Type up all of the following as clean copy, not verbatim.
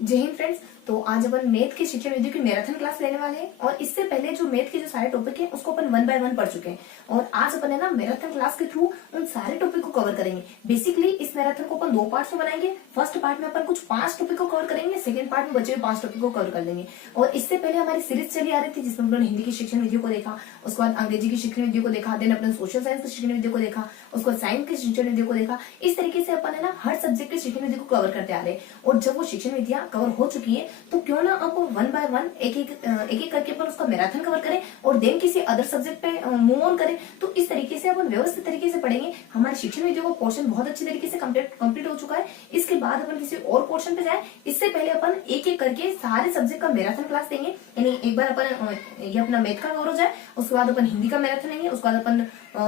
जय हिंद फ्रेंड्स। तो आज अपन मैथ की शिक्षण विधि की मैराथन क्लास लेने वाले हैं और इससे पहले जो मैथ के जो सारे टॉपिक हैं उसको अपन वन बाय वन पढ़ चुके हैं और आज अपन है ना मैराथन क्लास के थ्रू उन सारे टॉपिक को कवर करेंगे। बेसिकली इस मैराथन को अपन दो पार्ट्स में बनाएंगे। फर्स्ट पार्ट में अपन कुछ 5 टॉपिक को कवर करेंगे, सेकंड पार्ट में बचे हुए 5 टॉपिक को कवर कर लेंगे। और इससे पहले हमारी सीरीज चली आ रही थी जिसमें अपन हिंदी की शिक्षण विधियों को देखा, उसके बाद अंग्रेजी की शिक्षण विधियों को देखा, देन अपन सोशल साइंस की शिक्षण विधियों को देखा, उसके बाद साइंस की शिक्षण विधियों को देखा। इस तरीके से अपन है ना हर सब्जेक्ट की शिक्षण विधि को कवर करते आ रहे हैं और जब वो शिक्षण विधियां कवर हो चुकी है तो क्यों ना अब वन बाय वन एक एक करके अपन उसका मैराथन कवर करें और देन किसी अदर सब्जेक्ट पे मूव ऑन करें। तो इस तरीके से अपन व्यवस्थित तरीके से पढ़ेंगे। हमारे शिक्षण विधियों का पोर्शन बहुत अच्छी तरीके से कंप्लीट हो चुका है। इसके बाद अपन किसी और पोर्शन पे जाए, इससे पहले अपन एक एक करके सारे सब्जेक्ट का मैराथन क्लास देंगे। यानी एक बार अपन ये अपना मैथ का कवर हो जाए, उसके बाद अपन हिंदी का मैराथन लेंगे, उसके बाद अपन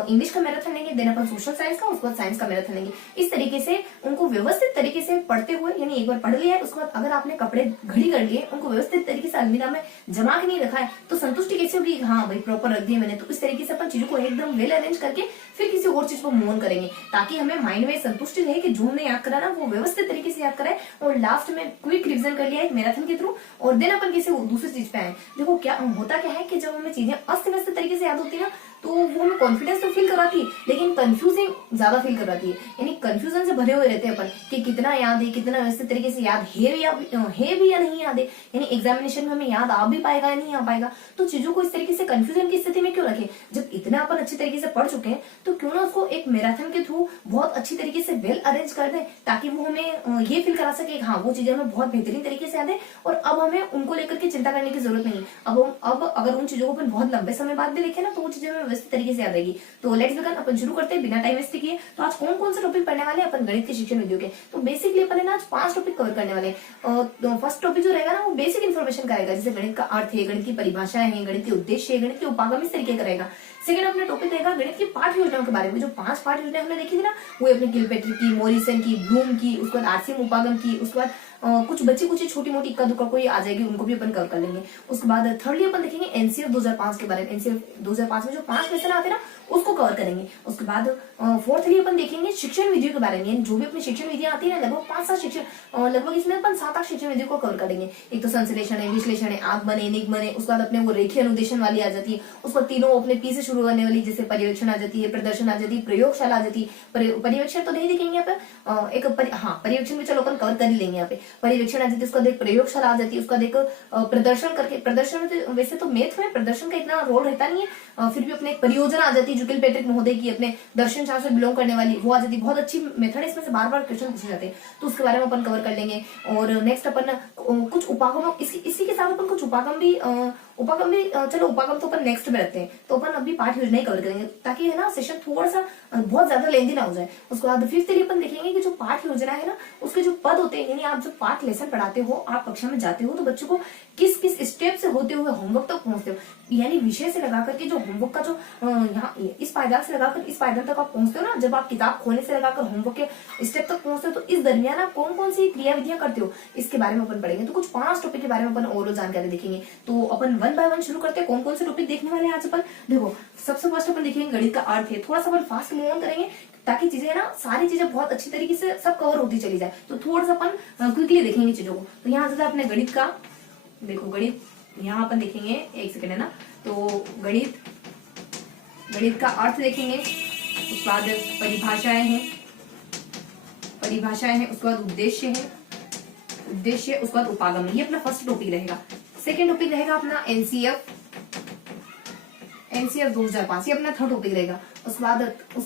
इंग्लिश का मैराथन लेंगे, देन अपन सोशल साइंस का, उसके बाद साइंस का मैराथन लेंगे। इस तरीके से उनको व्यवस्थित तरीके से पढ़ते हुए, यानी एक बार पढ़ लिया है उसके बाद अगर आपने कपड़े घड़ी कर लिए, उनको व्यवस्थित तरीके से अलमीरा में जमा के नहीं रखा है तो संतुष्टि कैसे होगी? हाँ भाई प्रॉपर रख दिए मैंने। तो इस तरीके से अपन चीजों को एकदम वेल अरेंज करके फिर किसी और चीज को मूव ऑन करेंगे ताकि हमें माइंड में संतुष्टि रहे कि जो हमने याद करा ना वो व्यवस्थित तरीके से याद कराए और लास्ट में क्विक रिविजन कर लिया एक मैराथन के थ्रू और देन अपन किसी दूसरी चीज पे आए। देखो क्या होता क्या है कि जब हमें चीजें अस्त व्यस्त तरीके से याद होती है ना तो वो हमें कॉन्फिडेंस तो फील करवाती है लेकिन कंफ्यूजिंग ज्यादा फील करवाती है। यानी कंफ्यूजन से भरे हुए रहते हैं अपन कि कितना याद है, कितना व्यवस्थित तरीके से याद है भी या नहीं याद है। यानी एग्जामिनेशन में हमें याद आ भी पाएगा या नहीं आ पाएगा। तो चीजों को इस तरीके से कंफ्यूजन की स्थिति में क्यों रखें? जब इतना अपन अच्छी तरीके से पढ़ चुके हैं तो क्यों ना उसको एक मैराथन के थ्रू बहुत अच्छी तरीके से वेल अरेंज कर दें ताकि वो हमें ये फील करा सके हाँ वो चीजें हमें बहुत बेहतरीन तरीके से याद है और अब हमें उनको लेकर के चिंता करने की जरूरत नहीं। अब अगर उन चीजों को अपन बहुत लंबे समय बाद भी देखें ना तो वो चीजें हमें व्यवस्थित तरीके से याद रहेगी। तो लेट्स बिगिन, अपन शुरू करते हैं बिना टाइम वेस्ट किए। तो आज कौन कौन से टॉपिक पढ़ने वाले हैं अपन गणित के शिक्षण विधियों के। तो बेसिकली अपन आज 5 टॉपिक कवर करने वाले हैं। तो फर्स्ट टॉपिक जो रहेगा ना वो बेसिक इन्फॉर्मेशन का रहेगा, जैसे गणित का अर्थ है, गणित की परिभाषाएं हैं, गणित के उद्देश्य है, गणित के उपागम, इस तरीके का रहेगा। सेकंड अपना टॉपिक रहेगा गणित की पाठ योजनाओं के बारे में। जो 5 पाठ योजना हमने देखी थी ना वो अपने किलपेट्री की, मोरिसन की, ब्लूम की, उसके बाद आरसीएम उपागम की, उसके बाद कुछ बच्ची कुछ छोटी मोटी इक्का दुक्का कोई आ जाएगी उनको भी अपन कवर कर लेंगे। उसके बाद थर्डली अपन देखेंगे एनसीएफ 2005 के बारे में। एनसीएफ 2005 में जो 5 क्वेश्चन आते हैं ना उसको कवर करेंगे। उसके बाद फोर्थली अपन देखेंगे शिक्षण विधियों के बारे में। जो भी अपनी शिक्षण विधियां आती है ना लगभग 5-7 शिक्षण, लगभग इसमें अपन 7-8 शिक्षण विधियों को कवर करेंगे। एक तो संश्लेषण है, विश्लेषण है, आगमन है, निगमन है, उसके बाद अपने वो रेखीय अनुदेशन वाली आ जाती है, उसको तीनों अपने पी से शुरू करने वाली, जैसे पर्यवेक्षण आ जाती है, प्रदर्शन आ जाती है, प्रयोगशाला आ जाती है। पर्यवेक्षण तो नहीं देखेंगे यहाँ पे, पर्यवेक्षण भी चलो अपन कवर कर ही लेंगे। यहाँ पे पर्यवेक्षण आ जाती है, उसका देख प्रयोगशाला आ जाती है, उसका देख प्रदर्शन करके, प्रदर्शन में वैसे तो मैथ में प्रदर्शन का इतना रोल रहता नहीं है, फिर भी अपने एक परियोजना आ जाती है जो किलपेट्रिक महोदय की अपने दर्शन शास्त्र से बिलोंग करने वाली, वो आ जाती है। बहुत अच्छी मेथड है, इसमें से बार बार क्वेश्चन पूछे जाते हैं तो उसके बारे में अपन कवर कर लेंगे। और नेक्स्ट अपन कुछ उपागम, इसी के साथ अपन कुछ उपागम भी चलो उपागम तो अपन नेक्स्ट में रखते हैं। तो अपन अभी पाठ योजना ही कवर करेंगे ताकि है ना सेशन थोड़ा सा बहुत ज्यादा लेंदी ना हो जाए। उसके बाद फिफ्थली अपन देखेंगे कि जो पाठ योजना है ना उसके जो पद होते हैं, यानी आप जब पाठ लेसन पढ़ाते हो, आप कक्षा में जाते हो तो बच्चों को किस किस स्टेप से होते हुए होमवर्क तक पहुंचते हो, यानी विषय से लगाकर के जो होमवर्क का जो यहाँ इस पायदान से लगाकर इस पायदान तक आप पहुंचते हो ना, जब आप किताब खोलने से लगाकर होमवर्क के स्टेप तक पहुंचते हो तो इस दरमियान आप कौन कौन सी क्रियाविधियां करते हो इसके बारे में अपन पढ़ेंगे। तो कुछ 5 टॉपिक के बारे में अपन और जानकारी देखेंगे। तो अपन वन बाय वन शुरू करते हैं। कौन कौन से टॉपिक देखने वाले हैं आज अपन? देखो सबसे फर्स्ट अपन देखेंगे गणित का अर्थ है। थोड़ा सा अपन फास्ट मूव ऑन करेंगे ताकि चीजें है ना सारी चीजें बहुत अच्छी तरीके से सब कवर होती चली जाए। तो थोड़ा सा अपन क्विकली देखेंगे चीजों को। तो यहाँ से अपने गणित का देखो, गणित यहाँ अपन देखेंगे, एक सेकेंड है ना। तो गणित का अर्थ देखेंगे, उसके बाद परिभाषाएं हैं, उसके बाद उद्देश्य है, उसके बाद उपागम है। ये अपना फर्स्ट टॉपिक रहेगा। सेकेंड टॉपिक रहेगा अपना एनसीएफ 2005, ये अपना थर्ड टॉपिक रहेगा। उसके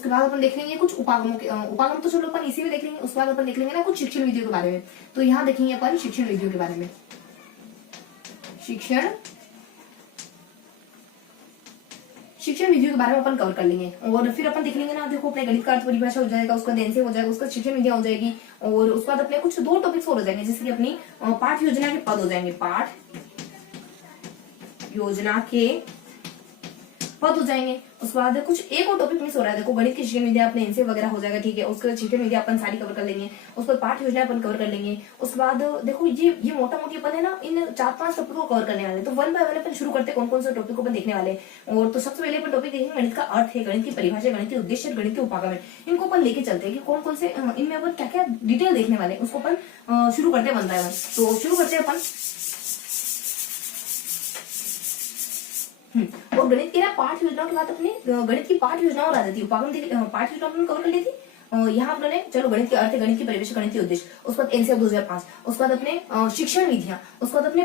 बाद अपन देख लेंगे कुछ उपागमों के, उपागम तो चलो अपन इसी में देख लेंगे। उसके बाद अपन देख लेंगे ना कुछ शिक्षण विधियों के बारे में। तो यहाँ देखेंगे अपन शिक्षण विधियों के बारे में, शिक्षण विधियों के बारे में अपन कवर कर लेंगे। और फिर अपन देख लेंगे ना, देखो अपने गणित का अर्थ परिभाषा हो जाएगा, उसका एनसीएफ हो जाएगा, उसका शिक्षण विधियां हो जाएगी और उसके बाद अपने कुछ 2 टॉपिक्स और हो जाएंगे जैसे कि अपनी पाठ योजना के पद हो जाएंगे, पाठ योजना के पद हो जाएंगे। उसके बाद कुछ एक और टॉपिक मिस हो रहा है, देखो गणित की शिक्षण विद्या अपने इनसे वगैरह हो जाएगा, ठीक है। उसके बाद शिक्षण विद्या अपन सारी कवर कर लेंगे, उसके बाद पाठ योजना अपन कवर कर लेंगे। उसके बाद देखो ये मोटा मोटी अपन है ना इन 4-5 टॉपिक को कवर करने वाले हैं। तो वन बाय वन अपन शुरू करते हैं कौन कौन से टॉपिक को अपन देखने वाले हैं। और तो सबसे पहले अपन टॉपिक देखेंगे गणित का अर्थ है, गणित की परिभाषा, गणित के उद्देश्य, गणित के उपागम है। इनको अपन लेके चलते हैं कि कौन कौन से इनमें अपन क्या क्या डिटेल देखने वाले हैं, उसको अपन शुरू करते हैं वन बाय वन। तो शुरू करते हैं अपन। और गणित की ना पाठ योजनाओं के बाद अपने गणित की पाठ योजनाओं आ जाती है, उपागम पाठ योजना हमने कवर कर ली थी। यहाँ अपने चलो गणित के अर्थ, गणित की परिभाषा, गणित के उद्देश्य, उसके बाद एनसीईआरटी 2005, उसके बाद अपने शिक्षण विधियां, उसके बाद अपने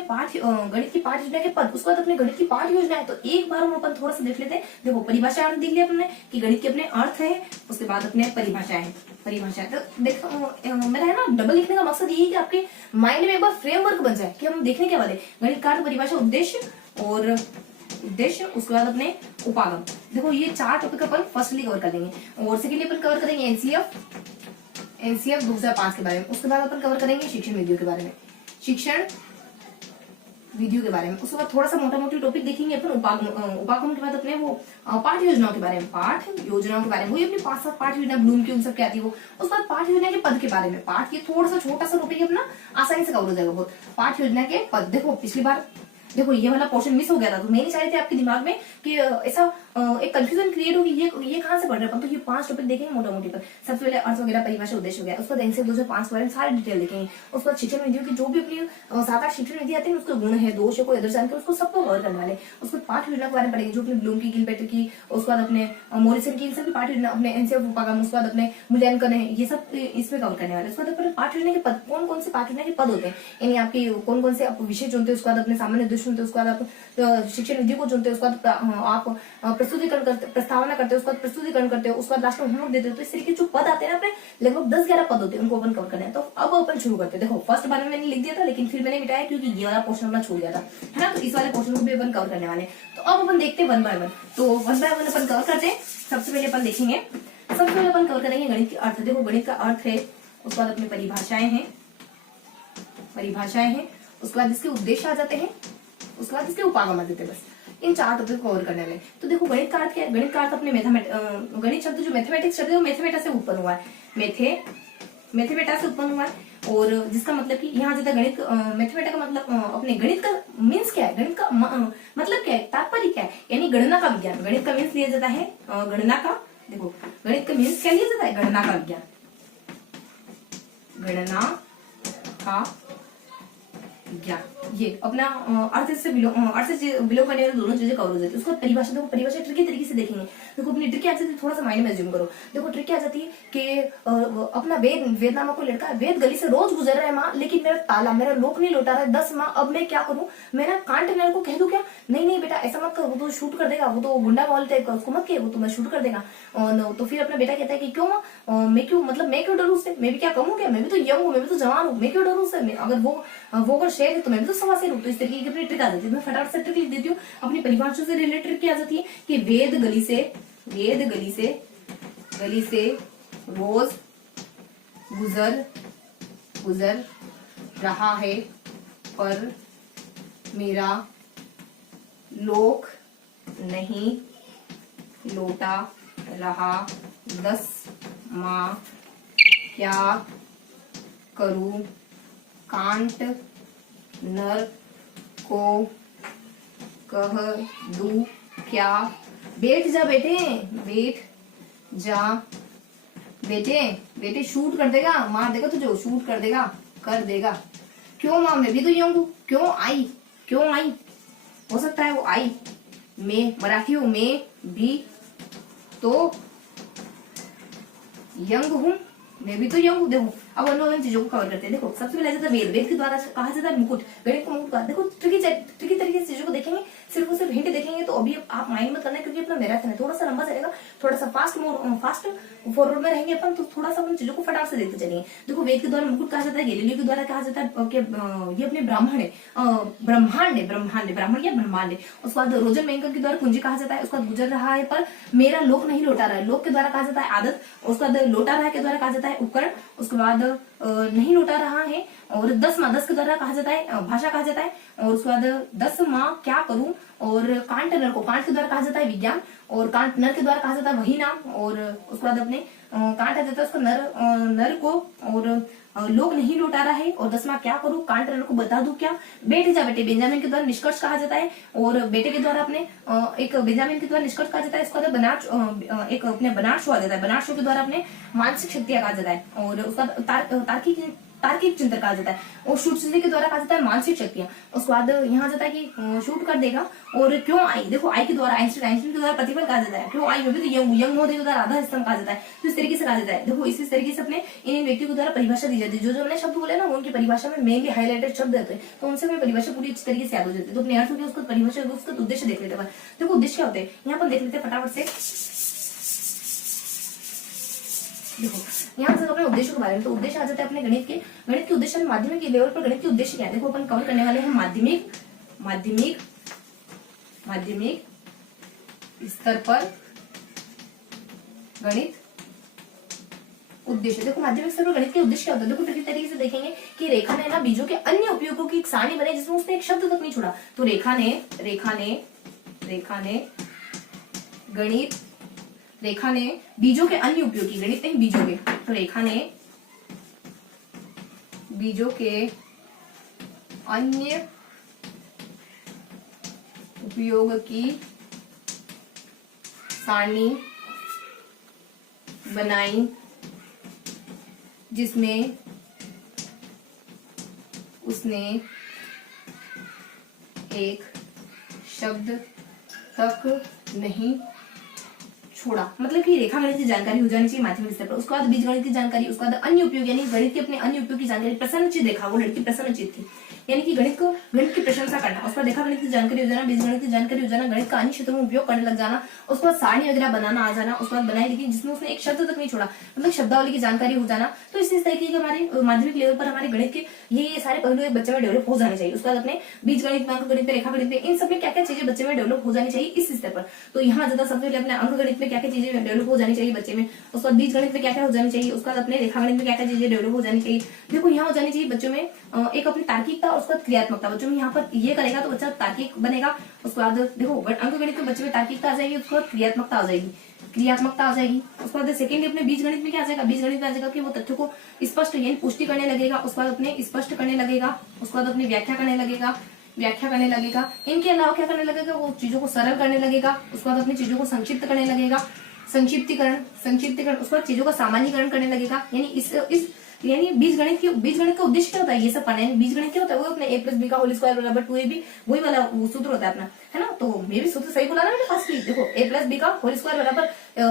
गणित की पाठ योजना के पद, उसके बाद अपने गणित की पाठ योजना है। तो एक बार हम अपन थोड़ा सा देख लेते हैं। देखो परिभाषा अर्थ देख लिया अपने कि गणित के अपने अर्थ है, उसके बाद अपने परिभाषा है। तो देखो मेरा है ना डबल लिखने का मकसद यही है कि आपके माइंड में एक बार फ्रेमवर्क बन जाए कि हम देखने क्या वाले, गणित का अर्थ, परिभाषा, उद्देश्य और उद्देश्य, उसके बाद अपने उपागम। देखो ये 4 टॉपिक अपन फर्स्टली कवर कर लेंगे। और सेकेंडली अपन कवर करेंगे एनसीएफ 2005 के बारे में। उसके बाद अपन कवर करेंगे शिक्षण विधियों के बारे में, शिक्षण विधियों के बारे में। उसके बाद थोड़ा सा मोटा मोटी टॉपिक देखेंगे अपन उपागम के बाद अपने वो पाठ योजनाओं के बारे में, वही अपनी 5-7 पाठ योजना ब्लूम की उन सब की आती है वो। उसके बाद पाठ योजना के पद के बारे में, पाठ ये थोड़ा सा छोटा सा टॉपिक अपना आसानी से कवर हो जाएगा बहुत। पाठ योजना के पद, देखो पिछली बार देखो ये वाला पोर्शन मिस हो गया था, तो मैं नहीं चाह रही थी आपके दिमाग में कि ऐसा एक कंफ्यूजन क्रिएट होगी, ये कहां से पढ़ रहे हैं अपन। तो ये 5 टॉपिक देखेंगे मोटा मोटी पर। सबसे पहले अर्थ वगैरह, परिभाषा, उद्देश्य हो गया। उसके बाद एनसीईआरटी 2005 के बारे में सारी डिटेल देखेंगे। उसके बाद शिक्षण विधियों की जो भी अपनी 7-8 शिक्षण विधि आती है, उसके गुण है, दोष है, कोई अदर जानकर उसको सबको कवर करने वाले। उसके बाद पाठ योजना के बारे में पढ़ेंगे, जो अपने ब्लूम की, गिलबर्ट की, उसके बाद अपने मोरिसन की, इन सभी पाठ योजना, अपने एनसीईआरटी उपागम, उसके बाद अपने मूल्यांकन है, ये सब इसमें कवर करने वाले। उसके बाद अपने पाठ योजना के पद, कौन कौन से पाठ योजना के पद होते हैं, यानी आपकी कौन कौन से आप विषय चुनते हैं, उसके बाद अपने सामान्य उद्देश्य चुनते हैं, उसके बाद आप शिक्षण विधि को चुनते हो, उसके बाद आप प्रस्तुतिकरण करते, प्रस्तावना करते हो, उसके बाद प्रस्तुतिकरण करते हो, उसके बाद लास्ट में होमवर्क देते हो। तो इस तरीके जो पद आते हैं ना अपने लगभग 10-11 पद होते हैं, उनको अपन कवर करना है। तो अब अपन शुरू करते हैं। देखो फर्स्ट बार में मैंने लिख दिया था, लेकिन फिर मैंने मिटाया क्योंकि ये वाला पोर्शन अपना छोड़ गया था, है ना। तो इस वाले पोर्शन को भी अपन कवर करने वाले हैं। तो अब अपन देखते हैं वन बाय वन। तो one by one upon cover करते हैं। सबसे पहले अपन देखेंगे, सबसे पहले अपन कवर करेंगे गणित के अर्थ। देखो गणित का अर्थ है, उसके बाद अपनी परिभाषाएं हैं, उसके बाद इसके उद्देश्य आ जाते हैं, उसके बाद इसके उपागम आ जाते हैं। बस इन 4 टॉपिक को कवर करने वाले। तो देखो गणित का अर्थ क्या है, गणित का अर्थ अपने गणित शब्द जो मैथमेटिक्स शब्द है वो मैथमेटा से उत्पन्न हुआ है, मैथमेटा से उत्पन्न हुआ है। और जिसका मतलब कि यहाँ जाता गणित, मैथमेटा का मतलब अपने गणित का मीन्स क्या है, गणित का मतलब क्या है, तात्पर्य क्या है, यानी गणना का विज्ञान। गणित का मीन्स लिया जाता है गणना का, देखो गणित का मीन्स क्या लिया जाता है, गणना का विज्ञान, गणना का विज्ञान। ये अपना अर्थ से बिलोंग करने वाली दोनों चीजें कवर हो जाती है। उसको परिभाषा, देखो परिभाषा ट्रिकी तरीके से देखेंगे। देखो अपनी ट्रिकी आ जाती है, थोड़ा सा माइंड में अज्यूम करो। देखो ट्रिकी आ जाती है कि अपना वेद नामक को लड़का, वेद गली से रोज गुजर रहा है माँ, लेकिन मेरा लोक नहीं लौटा रहा है 10 माँ, अब मैं क्या करूं, मैं ना कांटेनर को कह दूं क्या, नहीं बेटा ऐसा मत कर, वो तो शूट कर देगा, वो तो गुंडा मॉल टाइप का, उसको मत कह, वो तो मैं शूट कर देगा। तो फिर अपना बेटा कहता है कि क्यों मैं क्यों डरूं उससे, मैं भी क्या कहूँ क्या, मैं भी तो यंग हूँ, मैं भी तो जवान हूँ, मैं क्यों डरूं उससे, अगर वो अगर शेर है तो मैं भी तो सवा शेर हूँ। तो इस तरीके की अपनी ट्रिक आ जाती है। मैं फटाफट से ट्रिक लिख देती हूँ। अपनी परिभाषा से रिलेटेड क्या आ जाती है कि वेद गली से रोज गुजर रहा है, पर मेरा लोक नहीं लौटा रहा 10 माँ, क्या करूं, कांट नर को कह दूं क्या, बैठ जा बेटे शूट कर देगा, मार देगा तुझे, शूट कर देगा। क्यों माँ, मैं भी तो यंग हूँ, क्यों आई, हो सकता है वो आई, मैं मराठी हूँ, मैं भी तो यंग हूँ, देखो अब अन्य चीजों को कवर करते हैं। देखो सबसे पहले जाता है वेद के द्वारा कहा जाता है मुकुट, गणित को मुकुट। देखो ट्रिकी तरीके से चीजों को देखेंगे, सिर्फ हिंट देखेंगे तो अभी आप माइंड मत करना, क्योंकि अपना मैराथन है, थोड़ा सा लंबा चलेगा, थोड़ा सा फास्ट फॉरवर्ड में रहेंगे अपन, तो थोड़ा सा अपन चीजों को फटाफट से देखते चलेंगे। देखो वेद के द्वारा मुकुट कहा जाता है, गैलीलियो के द्वारा कहा जाता है ये अपने ब्राह्मण है, ब्राह्मण या ब्रह्मांड है। उसके बाद रोजर मेंकर के द्वारा कुंजी कहा जाता है। उसके बाद गुजर रहा है पर मेरा लोक नहीं लौटा रहा है, लोक के द्वारा कहा जाता है आदत। उसके बाद लौटा रहा है के द्वारा कहा जाता है उपकरण। उसके बाद बाद नहीं लौटा रहा है, और 10 माँ 10 के द्वारा कहा जाता है भाषा कहा जाता है, और उसके बाद 10 माँ क्या करूं, और कांट नर को कांट के द्वारा कहा जाता है विज्ञान, और कांट नर के द्वारा कहा जाता है वही नाम, और उसके बाद अपने कांट आ जाता है उसको नर को, और लोग नहीं लौटा रहा है, और 10 माँ क्या करूं, कांट नर को बता दूं क्या, बेटे जा बेटे बेंजामिन के द्वारा निष्कर्ष कहा जाता है, और बेटे के द्वारा अपने एक बेंजामिन के द्वारा निष्कर्ष कहा जाता है, इसके बाद एक अपने बनाट शो आ जाता है, बनाट शो के द्वारा अपने मानसिक शक्तियां कहा जाता है, और उसका तार्किक चिंतन कहा जाता है, और शूट के द्वारा कहा जाता है मानसिक शक्तियां। उसके बाद यहाँ जाता है कि शूट कर देगा, और क्यों आई, देखो आई के द्वारा आइंस्टाइन के द्वारा प्रतिफल कहा जाता है, क्यों आई होगी तो यंग महोदय के द्वारा आधा स्तंभ कहा जाता है, तो इस तरीके से कहा जाता है। देखो इसी तरीके से अपने इन व्यक्तियों के द्वारा परिभाषा दी जाती है, जो हमने शब्द बोले ना उनकी परिभाषा में मेनली हाईलाइटेड शब्द रहते हैं, तो उनसे हमें परिभाषा पूरी अच्छी तरीके से याद हो जाती है। तो अपने अर्थ की उसका परिभाषा उसका उद्देश्य देख लेते हैं। देखो उद्देश्य क्या होते हैं यहाँ पर देख लेते हैं फटाफट से। देखो यहाँ से अपने उद्देश्य के बारे में, तो उद्देश्य आ जाते हैं अपने गणित के उद्देश्य माध्यमिक लेवल पर गणित के उद्देश्य क्या है। देखो अपन कवर करने वाले हैं माध्यमिक स्तर पर गणित उद्देश्य। देखो माध्यमिक स्तर पर गणित के उद्देश्य क्या होता है, देखो किस तरीके से देखेंगे कि रेखा ने ना बीजों के अन्य उपयोगों की एक सारणी बनाई जिसमें उसने एक शब्द तक नहीं छोड़ा। तो रेखा ने बीजों के अन्य उपयोगी, गणित नहीं बीजों के, तो रेखा ने बीजों के अन्य उपयोग की सारणी बनाई जिसमें उसने एक शब्द तक नहीं छोड़ा। मतलब कि रेखा गणित की जानकारी हो जानी चाहिए माध्यमिक स्तर पर, उसके बाद बीज गणित की जानकारी, उसके बाद अन्य उपयोग यानी गणित के अपने अन्य उपयोग की जानकारी। प्रसन्नचित रेखा, वो लड़की प्रसन्नचित थी, यानी कि गणित की प्रशंसा करना। उसके बाद रेखा गणित की जानकारी हो जाना, बीज गणित की जानकारी हो जाना, गणित का अन्य क्षेत्रों में उपयोग करने लग जाना, उसके बाद सारणी वगैरह बनाना आ जाना, उसके बाद बनाई लेकिन जिसमें उसने एक शब्द तक नहीं छोड़ा, मतलब शब्दावली की जानकारी हो जाना। तो इस तरीके के हमारे माध्यमिक लेवल पर हमारे गणित के ये सारे पहलू एक बच्चे में डेवलप हो जाने चाहिए। उसके बाद अपने बीज गणित में, अंक गणित में, रेखा गणित में, इन सब में क्या क्या चीजें बच्चे में डेवलप हो जानी चाहिए इस स्तर पर। तो यहाँ ज्यादा सबसे पहले अपने अंक गणित में क्या क्या चीजें डेवलप हो जानी चाहिए बच्चे में, उसके बाद बीज गणित में क्या क्या हो जानी चाहिए, उसके बाद अपने रेखा गणित में क्या क्या चीजें डेवलप हो जानी चाहिए। देखो यहाँ हो जानी चाहिए बच्चों में एक अपनी तार्किकता और उसके बाद क्रियात्मकता। बच्चों में यहाँ पर ये करेगा तो बच्चा तार्किक बनेगा। उसके बाद देखो अंक गणित में बच्चे में तार्किकता आ जाएगी, उसके बाद क्रियात्मकता आ जाएगी। उसके बाद सेकेंड अपने बीज गणित में क्या आ जाएगा, बीज गणित में आ जाएगा कि वो तथ्यों को स्पष्ट यानी पुष्टि करने लगेगा, उसके बाद अपने स्पष्ट करने लगेगा, उसके बाद अपनी व्याख्या करने लगेगा। इनके अलावा क्या करने लगेगा, वो चीजों को सरल करने लगेगा, उसके बाद अपनी चीजों को संक्षिप्त करने लगेगा, संक्षिप्तीकरण, उसके बाद चीजों का सामान्यीकरण करने लगेगा। यानी बीज गणित का उद्देश्य क्या होता है, ये सब पढ़ना है। बीज गणित क्या होता है, वो अपने a+b का होल स्क्वायर बराबर 2ab, वही वाला सूत्र होता है अपना, है ना। तो मैं भी सूत्र सही बोला ना मैंने फर्स्ट में। देखो a+b का होल स्क्वायर बराबर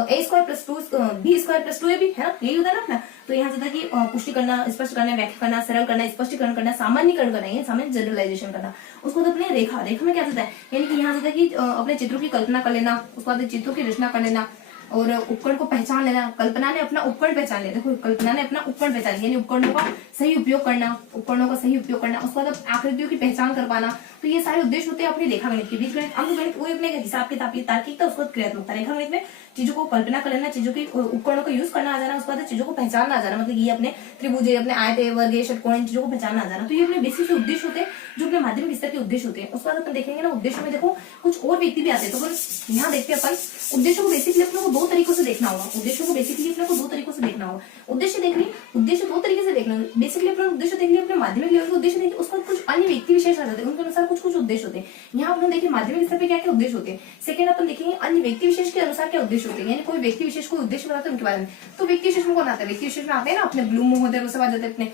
a²+2b²+2ab, है ना, यही होता है ना अपना। तो यहाँ से था कि पुष्टि करना, स्पष्ट करना, व्याख्या करना, सरल करना, स्पष्टीकरण करना, सामान्यीकरण करना, ये सामान्य जनरलाइजेशन करना। उसको तो अपने रेखा में क्या होता है, यानी कि यहाँ से था कि अपने चित्रों की कल्पना कर लेना, उसके बाद चित्रों की रचना कर लेना और उपकरण को पहचान लेना। कल्पना ने अपना उपकरण पहचान लिया, देखो कल्पना ने अपना उपकरण पहचान लिया, यानी उपकरणों का सही उपयोग करना, उसके बाद आकृतियों की पहचान कर पाना। तो ये सारे उद्देश्य होते हैं अपने रेखा गणित के। बीज गणित, अंक गणित वो अपने हिसाब किताब की तार्किकता, उसके बाद क्रियात्मकता। रेखा गणित में चीजों को कल्पना कर लेना, चीजों के उपकरणों का यूज करना आ जाना, उसके बाद चीजों को पहचानना आ जाना, मतलब ये अपने त्रिभुज, अपने आयत, वर्ग, षटकोण, इन चीजों को पहचानना आ जाना। तो ये अपने बेसिक उद्देश्य होते हैं जो अपने माध्यमिक स्तर के उद्देश्य होते हैं। उसके बाद अपन देखेंगे ना उद्देश्य में देखो कुछ और व्यक्ति भी आते हैं। तो यहाँ देखते हैं अपन उद्देश्य को बेसिकली अपने को दो तरीकों से देखना होगा। उद्देश्य को बेसिकली अपने को दो तरीकों से देखना होगा। उद्देश्य दो तरीके से देखना होगा। बेसिकली अपना उद्देश्य देख लिया, अपने माध्यमिक लेवल के उद्देश्य देखिए, उसका कुछ अन्य व्यक्ति विशेष आ जाते हैं, उनके अनुसार कुछ उद्देश्य होते हैं। यहाँ अपन देखिए माध्यमिक स्तर पे क्या क्या उद्देश्य होते हैं। सेकंड अपन देखेंगे अन्य व्यक्ति विशेष के अनुसार क्या उद्देश्य होते हैं, यानी कोई व्यक्ति विशेष को उद्देश्य बताते हैं उनके बारे में। तो व्यक्ति विशेष में कौन आता है, व्यक्ति विशेष में आते हैं ना अपने ब्लूम महोदय, वो सब आ जाते हैं, अपने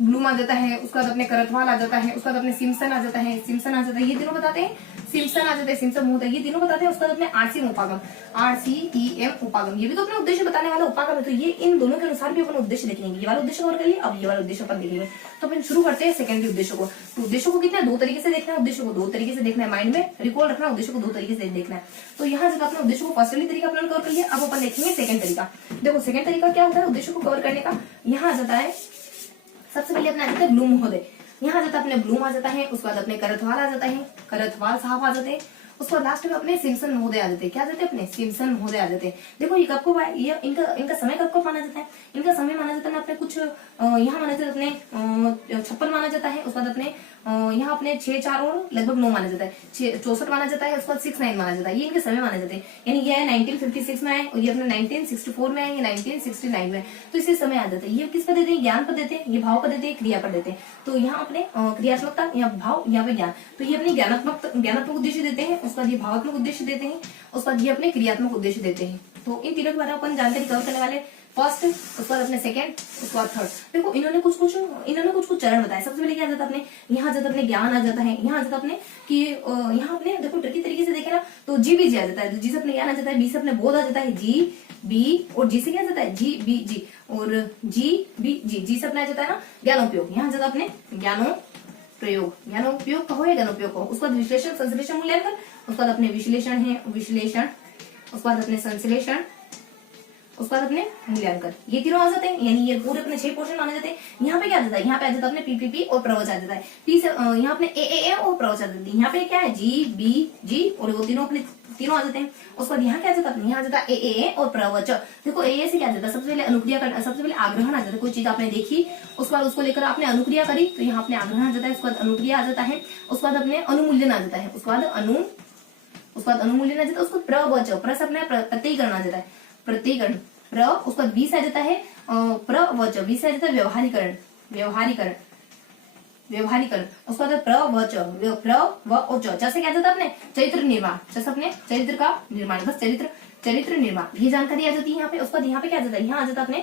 ब्लूम आ जाता है, उसके बाद अपने करथवाल आ जाता है, उसके बाद अपने सिम्पसन आ जाता है, ये तीनों बताते हैं। सिम्पसन आ जाता है, सिम्पसन महोदय, ये तीनों बताते हैं। उसके बाद अपने RCM उपागम, ये भी तो अपने उद्देश्य बताने वाला उपागम है। तो ये इन दोनों के अनुसार भी अपन उद्देश्य देखेंगे। ये वाला उद्देश्य और करिए, अब ये वाला उद्देश्य अपन देखेंगे। तो अपन शुरू करते हैं सेकेंडरी उद्देश्य को। तो उद्देश्य को कितना दो तरीके से देखना है, उद्देश्य को दो तरीके से देखना है, माइंड में रिकॉल रखना, उद्देश्य को दो तरीके से देखना है। तो यहाँ जब अपने उद्देश्य को फर्स्ट तरीका अपन कवर कर लिया, अब अपन देखेंगे सेकंड तरीका। देखो सेकंड तरीका क्या होता है उद्देश्य को कवर करने का। यहाँ आ जाता है सबसे पहले अपने आ जाता है ब्लूम महोदय, यहाँ आ जाता है अपने ब्लूम आ जाता है, उसके बाद अपने करथवाल आ जाता है, करथवाल साहब आ जाते हैं। उसके बाद लास्ट में अपने सिम्पसन महोदय आ जाते हैं। क्या आ जाते हैं? अपने सिम्पसन महोदय आ जाते हैं। देखो ये कब को ये इनका समय कब को माना जाता है? इनका समय माना जाता है ना अपने कुछ यहाँ माना जाता है अपने 56 माना जाता है। उसके बाद अपने यहाँ अपने 6 4 और लगभग 9 माना जाता है, 64 माना जाता है। उसके बाद 69 माना जाता है। ये इनके समय माने जाते हैं। यानी ये 1956 में आए और ये अपने 1964 में आए, ये 1969 में। तो इसे समय आ जाता है। ये किस पर देते हैं? ज्ञान पर देते हैं, ये भाव पर देते हैं, क्रिया पर देते हैं। तो यहाँ अपने क्रियात्मकता, यहाँ भाव, यहाँ पे ज्ञान। तो ये अपने ज्ञानात्मक उद्देश्य देते हैं। उसके बाद ये भावात्मक उद्देश्य देते हैं। उसके बाद ये अपने क्रियात्मक उद्देश्य देते हैं। तो इन तीनों के बारे में अपन जानकारी कवर करने वाले। फर्स्ट, उसके बाद अपने सेकंड, उसके बाद थर्ड। देखो इन्होंने कुछ चरण बताए। सबसे पहले क्या आ जाता है अपने, यहाँ आ जाता है अपने ज्ञान आ जाता है। यहाँ आ जाता है अपने कि यहाँ अपने देखो ट्रिकी तरीके से देखे ना तो जी बी जी आ जाता है। जी से अपने ज्ञान आ जाता है, बी से अपने बोध आ जाता है, जी बी, और जी से क्या आ जाता है? जी बी जी, और जी बी जी, जी से अपने आ जाता है ना ज्ञानोपयोग। यहाँ आ जाता है अपने ज्ञानोपयोग कहो या ज्ञानोपयोग कहो। उसके बाद विश्लेषण, संश्लेषण, मूल्यांकन। उसके बाद अपने विश्लेषण है, विश्लेषण, उसके बाद अपने संश्लेषण, उसके बाद अपने मूल्यांकन। ये तीनों आ जाते हैं। यानी ये पूरे अपने 6 पोर्शन माने जाते हैं। यहाँ पे क्या आ जाता है? यहाँ पे आ जाता है अपने पीपीपी और प्रवच आ जाता है। पी से यहाँ अपने ए और प्रवच आ जाती है। यहाँ पे क्या है? जी बी जी, और वो तीनों अपने तीनों आ जाते हैं। उसके बाद यहाँ क्या आ जाता है? यहाँ आ जाता है ए और प्रवच। देखो ए से क्या आ जाता है? सबसे पहले अनुक्रिया करना, सबसे पहले आग्रहण आ जाता है। कोई चीज आपने देखी, उसके बाद उसको लेकर आपने अनुक्रिया करी, तो यहाँ अपने आग्रहण आ जाता है। उसके बाद अनुक्रिया आ जाता है। उसके बाद अपने अनुमूल्यन आ जाता है। उसके बाद अनुमूल्यन आ जाता है। उसको प्रवच, प्र से अपने प्रत्ययीकरण आ जाता है, प्रत्ययीकरण प्र। उसका बी से आ जाता है प्रवच, बी से आ जाता है व्यवहारीकरण, उसका प्रवच, प्र व और च से क्या जाता है अपने चरित्र निर्माण, च से अपने चरित्र का निर्माण, बस चरित्र निर्माण, ये जानकारी आ जाती है यहाँ पे। उसके बाद यहाँ पे क्या आ जाता है? यहाँ आ जाता है अपने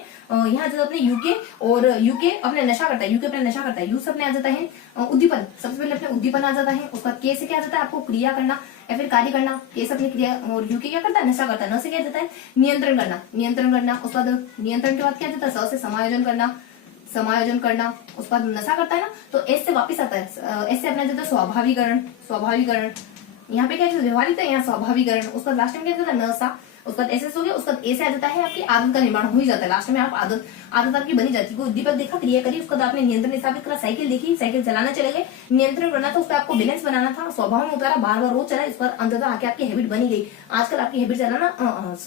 यहाँ आ जाता है अपने यूके, और यूके अपने नशा करता है, यूके अपने नशा करता है। यू से अपने आ जाता है उद्दीपन, सबसे पहले अपने उद्दीपन आ जाता है। उसका के से क्या आ जाता है? आपको क्रिया करना या फिर कार्य करना। के से अपनी क्रिया, और यूके क्या करता है? नशा करता है। न से क्या जाता है? नियंत्रण करना। उसके बाद नियंत्रण के बाद क्या जाता है? स से समायोजन करना। उसके बाद नशा करता है ना, तो एस से वापिस आता है, एस से अपना जाता है स्वाभाविकरण। यहाँ पे क्या व्यवहारिक है, यहाँ स्वाभाविकरण। उसके बाद लास्ट में क्या जाता है? नशा। उसके बाद एस हो गया। उसके बाद ए से आ जाता है आपकी आदत का निर्माण हो ही जाता है। लास्ट में आप आदत आपकी बनी जाती है। कोई उद्दीपक देखा, क्रिया करी, उसके बाद आपने नियंत्रण स्थापित करा, साइकिल देखी, साइकिल चलाना चले गए, नियंत्रण करना था, उस पर आपको बैलेंस बनाना था, स्वभाव में उतारा, बार बार रोज चला, इस पर अंततः आके आपकी हैबिट बनी गई। आजकल आपकी हैबिट चलाना,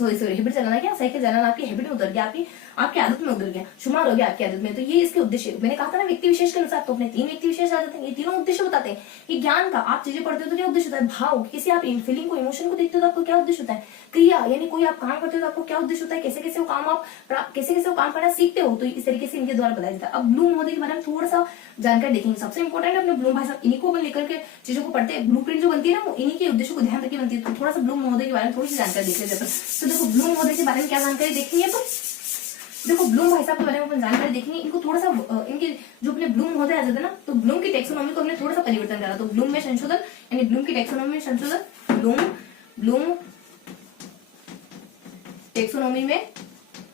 हैबिट चलाना क्या, साइकिल चलाना आपकी हैबिट में उतर गया, आपकी आदत में उतर गया, शुमार हो गया आपकी आदत में। तो ये इसके उद्देश्य, मैंने कहा था ना व्यक्ति विशेष के अनुसार, तो अपने 3 व्यक्ति विशेष आ जाते हैं। ये तीनों उद्देश्य बताते हैं कि ज्ञान का आप चीजें पढ़ते हो तो क्या उद्देश्य होता है? भाव, किसी आप फीलिंग को, इमोशन को देखते हो तो आपको क्या उद्देश्य होता है? क्रिया, यानी कोई आप काम करते हो तो आपको क्या उद्देश्य होता है? कैसे कैसे वो काम करना सीखते हो, तो इस तरीके से इनके द्वारा बताया जाता है। अब ब्लूम महोदय के बारे में थोड़ा सा जानकारी देखेंगे। सबसे इंपॉर्टेंट अपने ब्लूम भाई साहब, इन्हीं को अपन लेकर के चीजों को पढ़ते हैं। ब्लूप्रिंट जो बनती है ना, वो इन्हीं के उद्देश्य को ध्यान रखी बनती है। तो थोड़ा सा ब्लूम महोदय के बारे में थोड़ी सी जानकारी देख लेते हैं। तो देखो ब्लूम महोदय के बारे में क्या जानकारी देखेंगे अपन। देखो ब्लूम भाई साहब के बारे में अपन जानकारी देखेंगे। इनको थोड़ा सा इनके जो अपने ब्लूम महोदय आ जाते हैं ना, तो ब्लूम की टेक्सोनॉमी को हमने थोड़ा सा परिवर्तन करा। तो ब्लूम में संशोधन, यानी ब्लूम की टेक्सोनॉमी में संशोधन, ब्लूम टेक्सोनॉमी में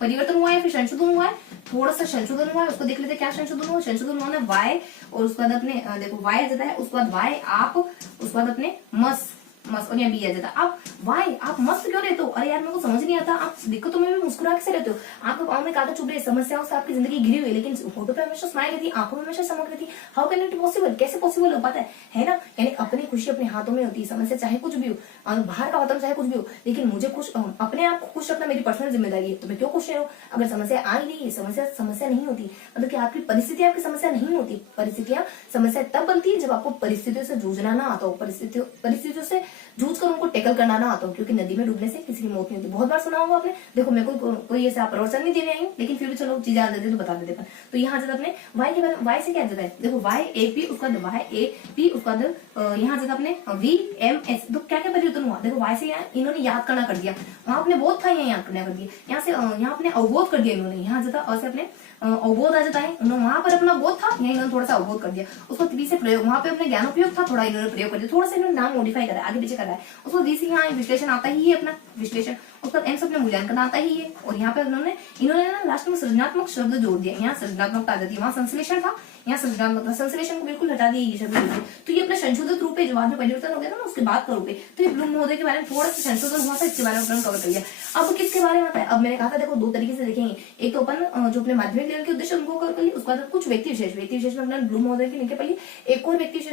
परिवर्तन हुआ है, फिर संशोधन हुआ है, थोड़ा सा संशोधन हुआ है। उसको देख लेते हैं क्या संशोधन हुआ। संशोधन हुआ ना वाय, और उसके बाद अपने देखो वाय आ जाता है, उसके बाद वाय आप, उसके बाद अपने मस, और यहाँ बी आ जाता है। आप वाई, आप मस्त क्यों रहते हो? अरे यार मेरे को समझ नहीं आता, आप देखो तो मैं भी मुस्कुरा कैसे रहते हो? आपके पाँव में कांटा चुभ रहे, समस्याओं से आपकी जिंदगी घिरी हुई, लेकिन होठों पे हमेशा स्माइल रहती, आंखों में हमेशा चमक रहती। How can it possible? कैसे पॉसिबल हो पाता है ना? यानी अपनी खुशी अपने हाथों में होती है। समस्या चाहे कुछ भी हो, बाहर का वातावरण चाहे कुछ भी हो, लेकिन मुझे खुश, अपने आप को खुश रखना मेरी पर्सनल जिम्मेदारी है। तो मैं क्यों खुश रहूं? अगर समस्या आई नहीं, समस्या नहीं होती, मतलब कि आपकी परिस्थिति आपकी समस्या नहीं होती। परिस्थितियां समस्या तब बनती है जब आपको परिस्थितियों से जूझना ना आता हो, परिस्थितियों से जूझ कर उनको टैकल करना ना आता हो, क्योंकि नदी में डूबने से किसी की मौत नहीं होती। बहुत बार सुना होगा आपने। देखो मैं कोई ऐसा प्रवचन नहीं देने आई हूँ, लेकिन फिर भी चलो चीजें आ जाती है तो बता देते। तो यहाँ जाता अपने वाई के बारे में, वाई से क्या जाता है? देखो वाई ए पी, उसका वाई ए पी, उसका यहाँ जाता अपने वी एम एस। तो क्या क्या परिवर्तन हुआ? देखो वाई से इन्होंने याद करना कर दिया, वहां अपने बोध था, यहाँ याद करना कर दिया, यहाँ से यहाँ अपने अवबोध कर दिया इन्होंने। यहाँ जाता और से अपने अवबोध आ जाता है, वहां पर अपना बोध था, यहाँ इन्होंने थोड़ा सा अवबोध कर दिया। उसको त्री से प्रयोग, वहां पे अपने ज्ञानोपयोग था, थोड़ा इन्होंने प्रयोग कर दिया, थोड़ा सा इन्होंने नाम मॉडिफाई करा, आगे पीछे करा है। उसको दी से यहाँ विश्लेषण आता ही है, अपना विश्लेषण। उसके बाद एम से अपने मूल्यांकन आता ही है। और यहाँ पे इन्होंने ना लास्ट में सृजनात्मक शब्द जोड़ दिया, यहाँ सृजनात्मकता आ जाती है, वहां संश्लेषण था, यहाँ सृजनात्मकता, संश्लेषण को बिल्कुल हटा दिया ये शब्द। तो ये अपना संशोधित रूप है जो बाद में परिवर्तन हो गया था ना उसके बाद का रूप है। तो ये ब्लूम महोदय के बारे में थोड़ा सा संशोधन हुआ था, इसके बारे में अपन कवर कर लिया। अब किसके बारे में आता है, अब मैंने कहा था देखो दो तरीके से देखेंगे, एक तो अपन जो अपने माध्यमिक लेवल के उद्देश्य उनको कवर कर लिए, उसके बाद कुछ व्यक्ति विशेष में अपने ब्लूम महोदय के लिखे पर लिए, एक और व्यक्ति विशेष,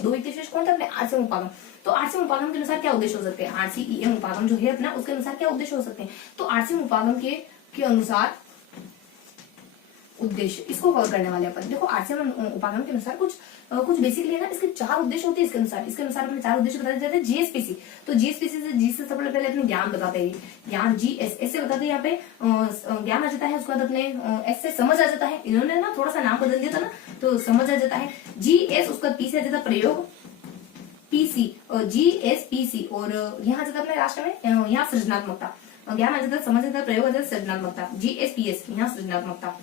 दो व्यक्ति विशेष कौन था अपने आरसीएम उपागम। तो आरसीएम उपागम के अनुसार क्या उद्देश्य हो सकते हैं, आरसीईएम उपागम जो है अपना उसके अनुसार क्या उद्देश्य हो सकते हैं। तो आरसीएम उपागम के अनुसार उद्देश्य इसको कवर करने वाले अपन। देखो आरसीएम उपागम के अनुसार कुछ बेसिकली ना इसके चार उद्देश्य होते हैं। इसके अनुसार अपने चार उद्देश्य बताए जाते हैं। जीएसपीसी, तो जीएसपीसी से जी से सबसे पहले अपने ज्ञान बताते हैं, ज्ञान जीएस, ऐसे बताते हैं यहाँ पे ज्ञान आ जाता है, उसके बाद अपने एस से समझ आ जाता है, इन्होंने ना थोड़ा सा नाम बदल दिया था ना तो समझ आ जाता है, जीएस, उसका पी से आ जाता है प्रयोग, पीसी, जीएसपीसी, और यहाँ आ जाता है अपने राष्ट्र में यहाँ सृजनात्मकता, ज्ञान आ जाता है, समझ आ जाता है, प्रयोग आ जाता है, सृजनात्मकता, जीएसपीएस यहाँ सृजनात्मकता।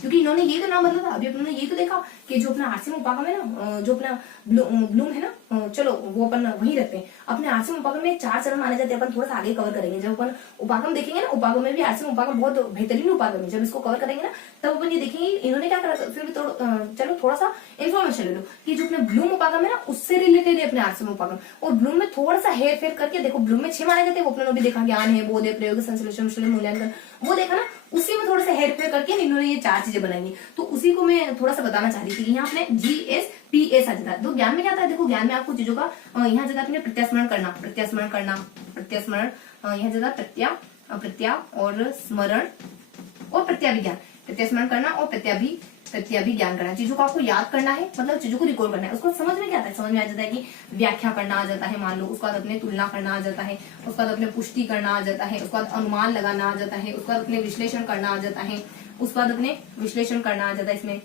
क्योंकि इन्होंने ये तो नाम बदला था, अभी अपने ये तो देखा कि जो अपना आरसीएम उपागम है ना, जो अपना ब्लूम है ना, चलो वो अपन वही रखते हैं। अपने आरसीएम उपागम में चार चरण माने जाते हैं, अपन थोड़ा सा आगे कवर करेंगे जब अपन उपागम देखेंगे ना। उपागम में भी आरसीएम उपागम बहुत बेहतरीन उपागम है, जब इसको कवर करेंगे ना तब अपन ये देखेंगे इन्होंने क्या करा। फिर भी चलो थोड़ा सा इन्फॉर्मेशन ले लो कि जो अपने ब्लूम उपागम है ना उससे रिलेटेड है अपने आरसीएम उपागम, और ब्लूम में थोड़ा सा हेर फेर करके देखो, ब्लूम में 6 माने जाते हैं, वो अपने भी देखा, ज्ञान है, बोध है, प्रयोग, संश्लेषण, मूल्यांकन, वो देखा ना, उसी में थोड़ा सा हेर फेर करके इन्होंने ये चार चीजें बनाई। तो उसी को मैं थोड़ा सा बताना चाह रही थी कि यहाँ अपने जीएसपीएस आ जाता है। तो ज्ञान में क्या आता है, देखो ज्ञान में आपको चीजों का यहाँ जाता है अपने प्रत्यास्मरण यहाँ जाता प्रत्या और स्मरण और प्रत्याभिज्ञान, प्रत्यास्मरण करना और प्रत्याभिज्ञान करना, चीजों को आपको याद करना है, मतलब चीजों को रिकॉर्ड करना है। उसको समझ में क्या आता है, समझ में आ जाता है कि व्याख्या करना आ जाता है, मान लो, उसके बाद अपने तुलना करना आ जाता है, उसके बाद अपने पुष्टि करना आ जाता है, उसके बाद अनुमान लगाना आ जाता है, उसके बाद अपने विश्लेषण करना आ जाता है, उसके बाद अपने विश्लेषण करना आ जाता है, इसमें